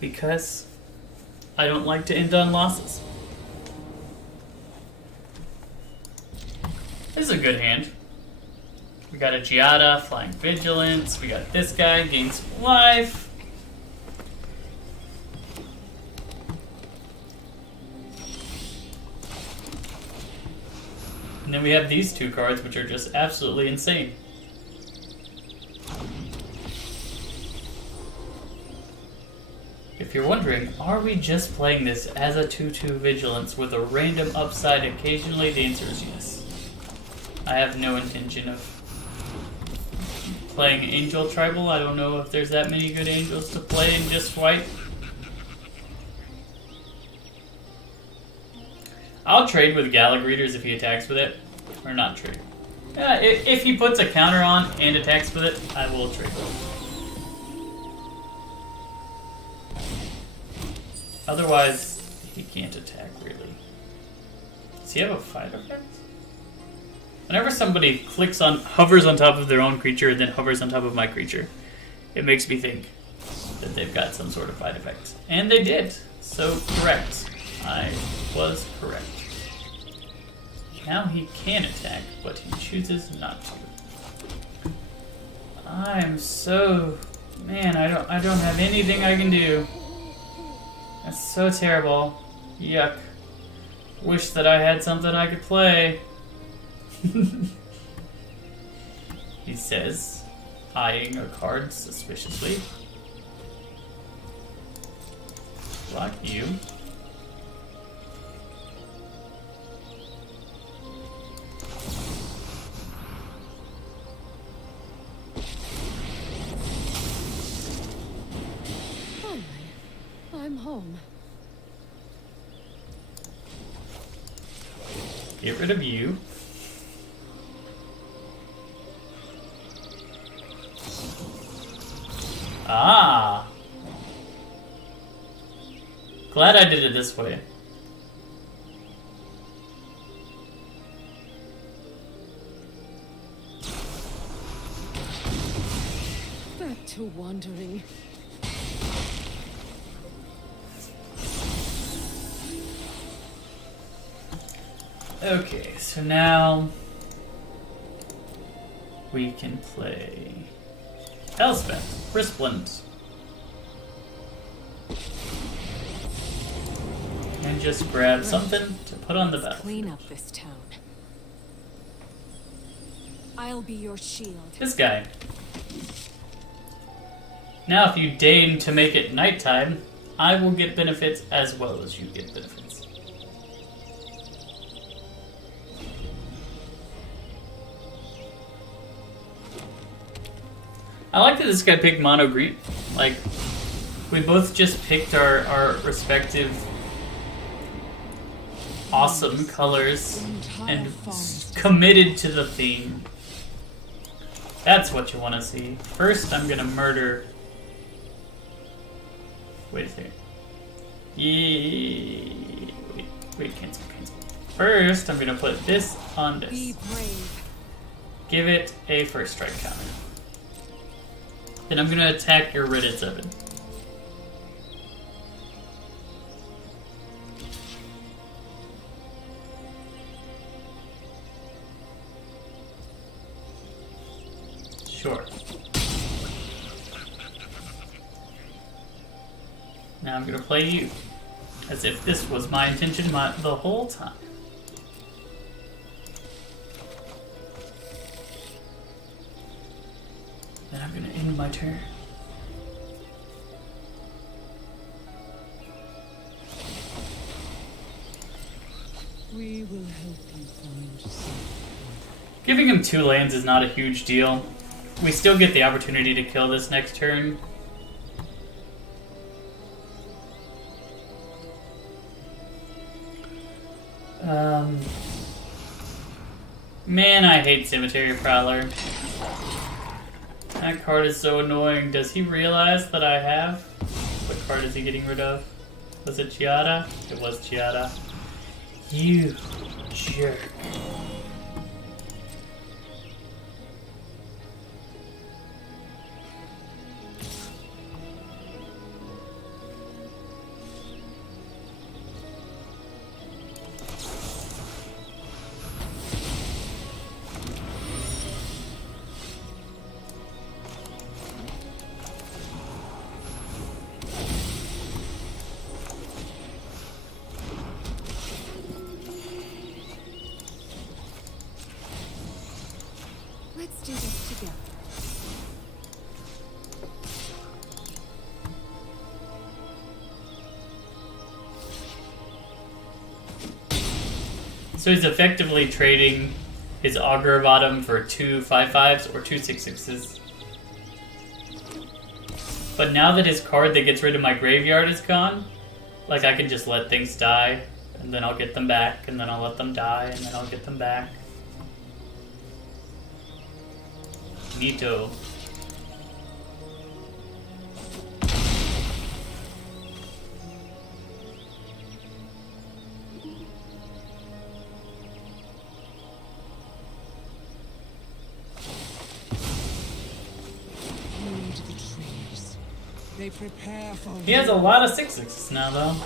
Because I don't like to end on losses. This is a good hand. We got a Giada, Flying Vigilance. We got this guy, gains life. And then we have these two cards, which are just absolutely insane. If you're wondering, are we just playing this as a 2/2 Vigilance with a random upside occasionally? The answer is yes. I have no intention of playing Angel Tribal. I don't know if there's that many good angels to play in just white. I'll trade with Gallic Readers if he attacks with it. Or not trade. If he puts a counter on and attacks with it, I will trade with it. Otherwise, he can't attack, really. Does he have a fight effect? Whenever somebody hovers on top of their own creature and then hovers on top of my creature, it makes me think that they've got some sort of fight effect. And they did. So, correct. I was correct. Now he can attack, but he chooses not to. I'm so... Man, I don't have anything I can do. That's so terrible. Yuck. Wish that I had something I could play. He says, eyeing a card suspiciously. Block you. I'm home. Get rid of you. Ah! Glad I did it this way. Back to wandering. Okay, so now we can play Elspeth, Resplendent. And just grab something to put on the battlefield. Clean up this town. I'll be your shield. This guy. Now if you deign to make it nighttime, I will get benefits as well as you get benefits. I like that this guy picked mono green. Like, we both just picked our respective awesome colors and committed to the theme. That's what you want to see. First, I'm gonna murder... Wait a second. Wait, cancel. First, I'm gonna put this on this. Be brave. Give it a first strike counter. Then I'm gonna attack your Rid at 7. Sure. Now I'm gonna play you. As if this was my intention the whole time. Then I'm gonna end my turn. We will help you find something. Giving him 2 lands is not a huge deal. We still get the opportunity to kill this next turn. Man, I hate Cemetery Prowler. That card is so annoying. Does he realize that I have? What card is he getting rid of? Was it Giada? It was Giada. You jerk. So he's effectively trading his Augur Bottom for 2 5/5s or 2 6/6s. But now that his card that gets rid of my graveyard is gone, like I can just let things die, and then I'll get them back, and then I'll let them die, and then I'll get them back. Neato. Heed the trees. They prepare for He has a lot of 6/6s now, though.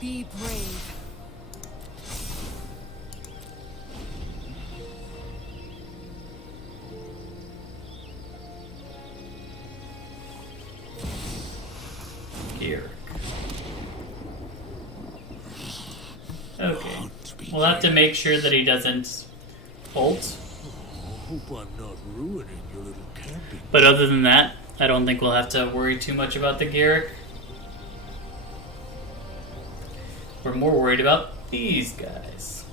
Be brave. Here. Okay. We'll have to make sure that he doesn't ult. Hope I'm not ruining your little camping. But other than that, I don't think we'll have to worry too much about the Garrick. We're more worried about these guys.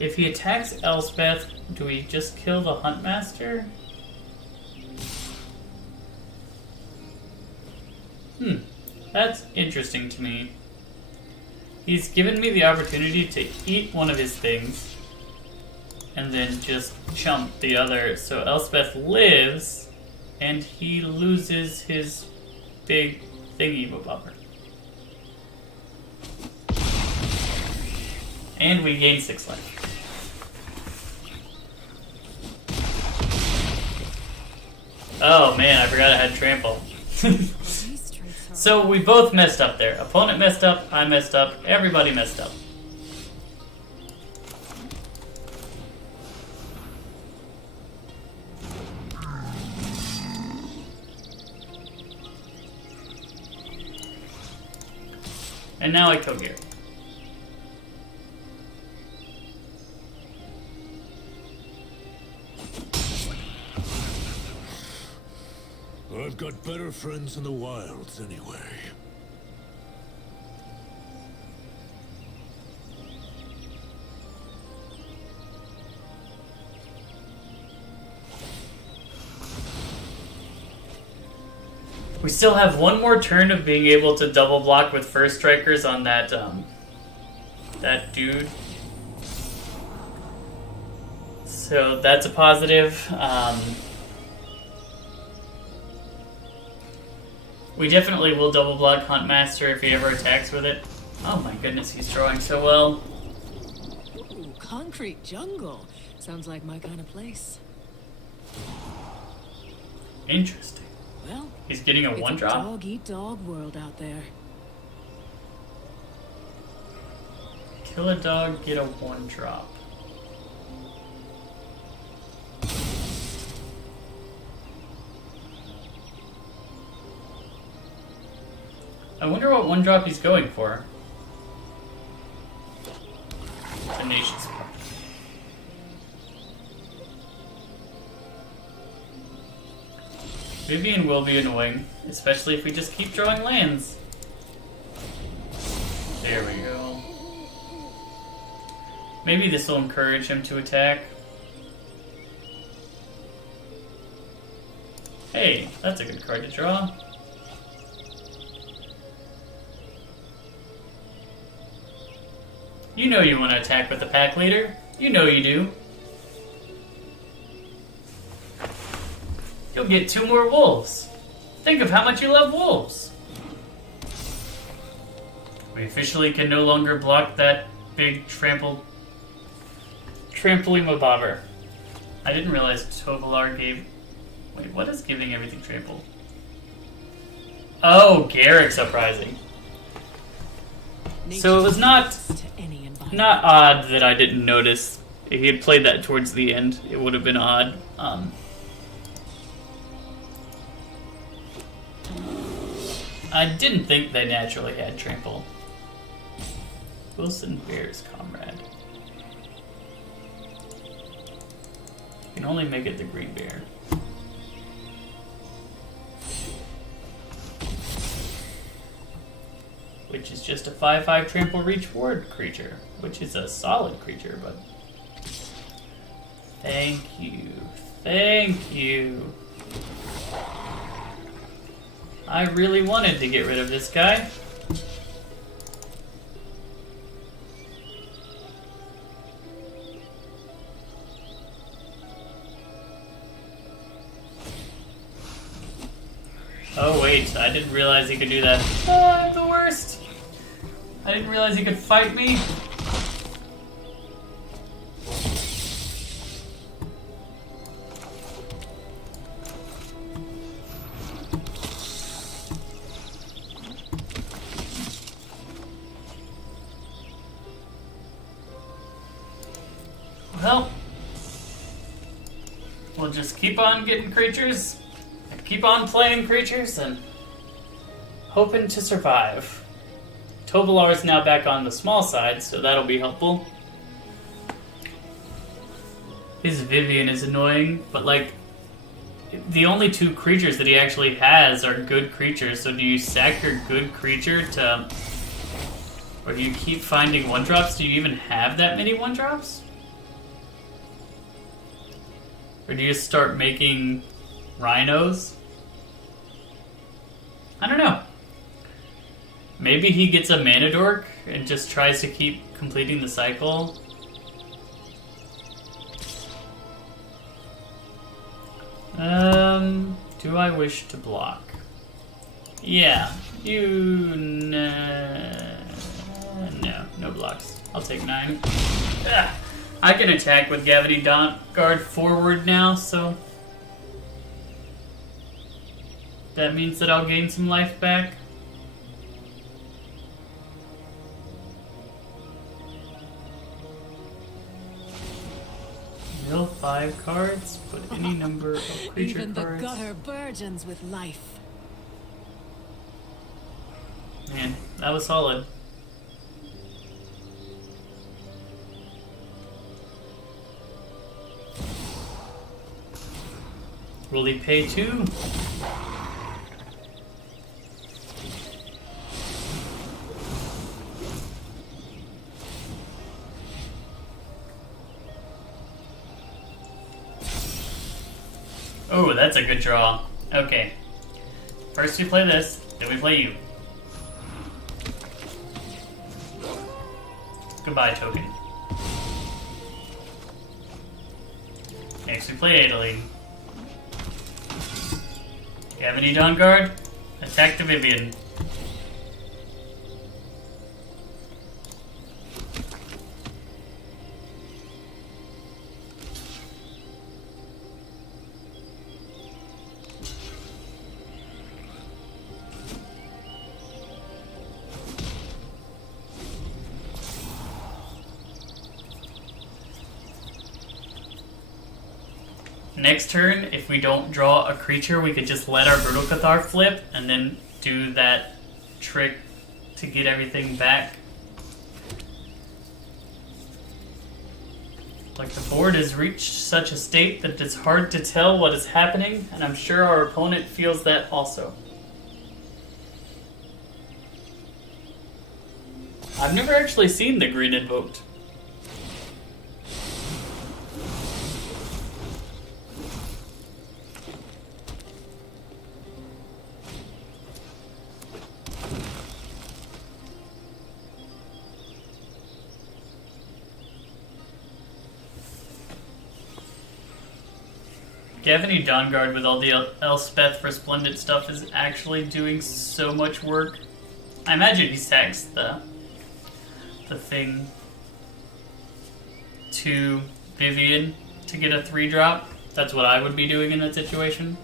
If he attacks Elspeth, do we just kill the Huntmaster? That's interesting to me. He's given me the opportunity to eat one of his things and then just chump the other. So Elspeth lives and he loses his big thingy bobber. And we gain 6 life. Oh man, I forgot I had trample. So we both messed up there. Opponent messed up, I messed up, everybody messed up. And now I kill Gear. I've got better friends in the wilds anyway. We still have one more turn of being able to double block with first strikers on that that dude. So that's a positive. We definitely will double block Huntmaster if he ever attacks with it. Oh my goodness, he's drawing so well. Ooh, concrete jungle. Sounds like my kind of place. Interesting. Well, He's getting a it's 1-drop? a dog-eat-dog world out there. Kill a dog, get a 1-drop. I wonder what 1-drop he's going for. Tenacious Park. Vivian will be annoying, especially if we just keep drawing lands. There we go. Maybe this will encourage him to attack. Hey, that's a good card to draw. You know you want to attack with the pack leader. You know you do. You'll get 2 more wolves. Think of how much you love wolves. We officially can no longer block that big trampling mobobber. I didn't realize Tovolar gave... Wait, what is giving everything trample? Oh, Garrick's Uprising. So it was not To any environment. not odd that I didn't notice. If he had played that towards the end, it would have been odd. I didn't think they naturally had trample. Wilson Bear's comrade. You can only make it the green bear. Which is just a 5/5 trample reach ward creature, which is a solid creature, but thank you. Thank you. I really wanted to get rid of this guy. Oh wait, I didn't realize he could do that. Oh, I'm the worst. I didn't realize he could fight me. Well, we'll just keep on getting creatures, and keep on playing creatures, and hoping to survive. Tovolar is now back on the small side, so that'll be helpful. His Vivian is annoying, but like, the only two creatures that he actually has are good creatures, so do you sack your good creature to... Or do you keep finding 1-drops? Do you even have that many 1-drops? Or do you just start making rhinos? I don't know. Maybe he gets a mana dork and just tries to keep completing the cycle. Do I wish to block? Yeah, no blocks. I'll take 9. Ugh. I can attack with Gravity Guard forward now, so that means that I'll gain some life back. Mill 5 cards, put any number of creature Even the cards. gutter burgeons with life. Man, that was solid. Will he pay 2? Oh, that's a good draw. Okay. First we play this, then we play you. Goodbye, token. Next we play Adeline. Gravity Dawn Guard, attack the Vivian. Next turn, if we don't draw a creature, we could just let our Brutal Cathar flip and then do that trick to get everything back. Like, the board has reached such a state that it's hard to tell what is happening, and I'm sure our opponent feels that also. I've never actually seen the green invoked. Gavany Dawnguard with all the Elspeth Resplendent stuff is actually doing so much work. I imagine he stacks the thing to Vivian to get a 3-drop. That's what I would be doing in that situation.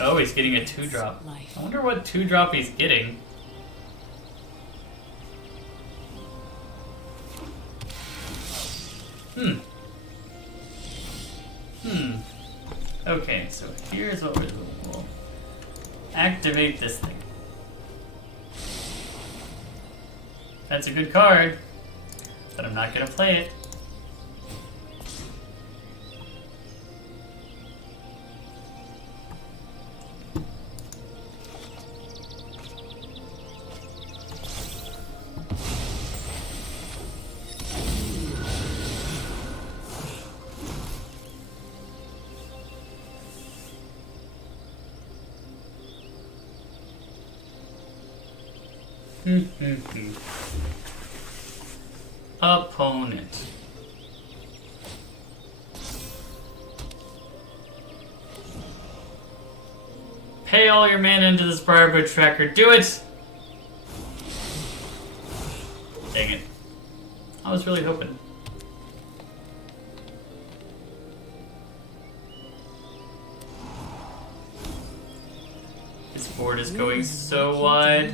Oh, he's getting a 2-drop. I wonder what 2-drop he's getting. Okay, so here's what we'll activate this thing. That's a good card, but I'm not gonna play it. Opponent. Pay all your mana into this Briarbridge tracker. Do it! Dang it. I was really hoping. This board is going so wide.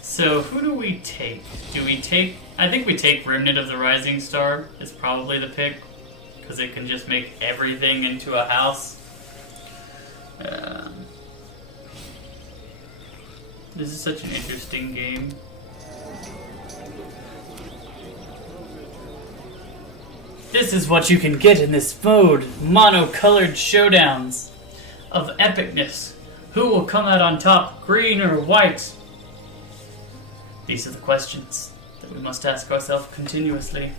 So, who do we take? Do we take... I think we take Remnant of the Rising Star. Is probably the pick. Because it can just make everything into a house. This is such an interesting game. This is what you can get in this mode. Mono-colored showdowns of epicness. Who will come out on top, green or white? These are the questions that we must ask ourselves continuously.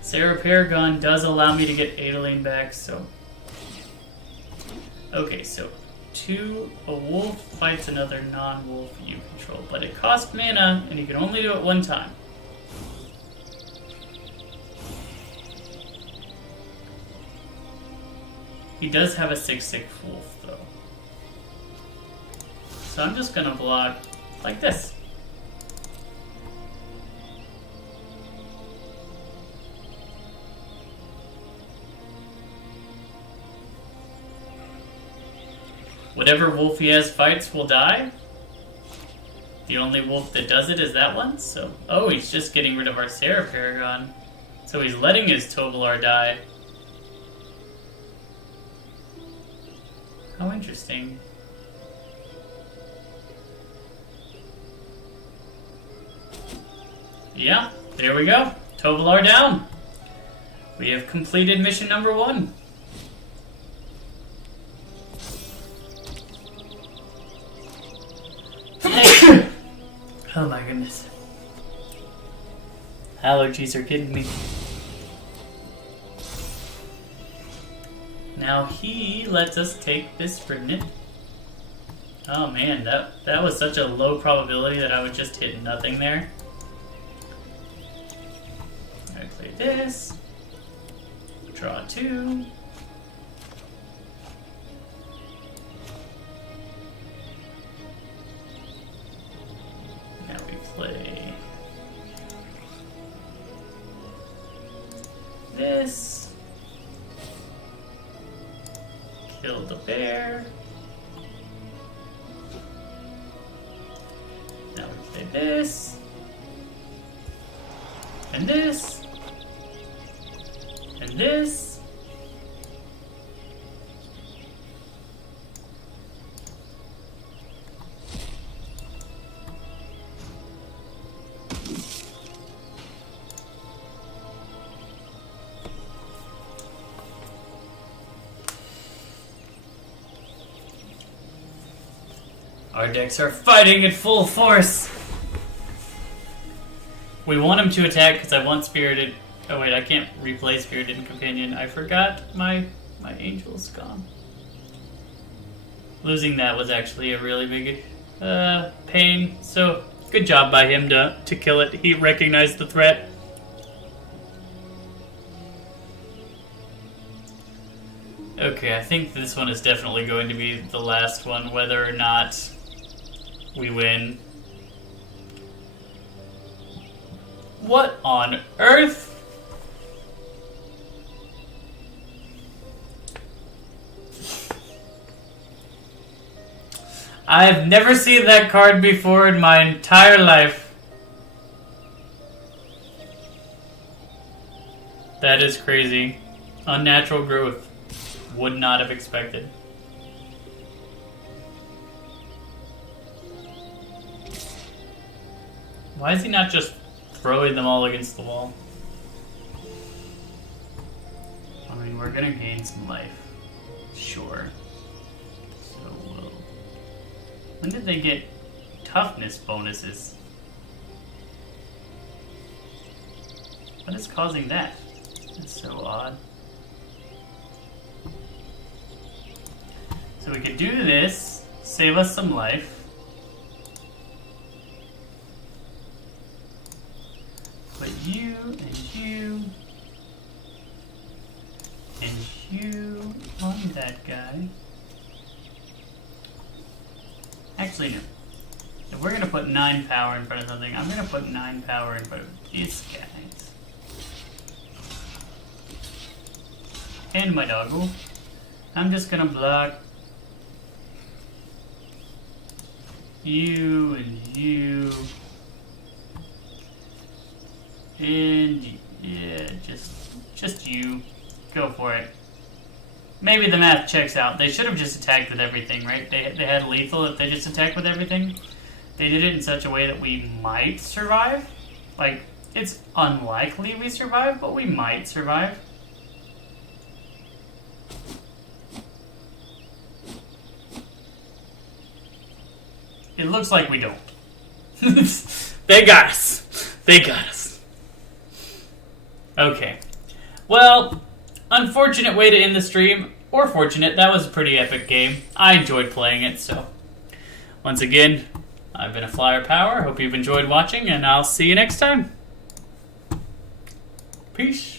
Sarah Paragon does allow me to get Adelaine back, so... Okay, so a wolf fights another non-wolf you control, but it costs mana, and you can only do it one time. He does have a 6/6 wolf, though. So I'm just gonna block like this. Whatever wolf he has fights will die. The only wolf that does it is that one, so... Oh, he's just getting rid of our Sarah Paragon. So he's letting his Tovolar die. How interesting. Yeah, there we go. Tovolar down. We have completed mission number 1. Oh my goodness. Allergies are getting me. Now he lets us take this Remnant. Oh man, that was such a low probability that I would just hit nothing there. I play this. Draw 2. Now we play this. Kill the bear. Now we play this. And this. And this. Our decks are fighting in full force! We want him to attack because I want Spirited... Oh wait, I can't replay Spirited Companion. I forgot my angel's gone. Losing that was actually a really big pain. So, good job by him to kill it. He recognized the threat. Okay, I think this one is definitely going to be the last one, whether or not we win. What on earth? I've never seen that card before in my entire life. That is crazy. Unnatural growth. Would not have expected. Why is he not just throwing them all against the wall? I mean, we're gonna gain some life. Sure. So, when did they get toughness bonuses? What is causing that? That's so odd. So we could do this, save us some life. But you, and you, and you on that guy. Actually, no. If we're gonna put 9 power in front of something, I'm gonna put 9 power in front of these guys. And my doggo. I'm just gonna block you and you. And yeah, just you. Go for it. Maybe the math checks out. They should have just attacked with everything, right? They had lethal if they just attacked with everything. They did it in such a way that we might survive. Like, it's unlikely we survive, but we might survive. It looks like we don't. They got us. They got us. Okay. Well, unfortunate way to end the stream. Or fortunate. That was a pretty epic game. I enjoyed playing it, so. Once again, I've been a Flyer Power. Hope you've enjoyed watching, and I'll see you next time. Peace.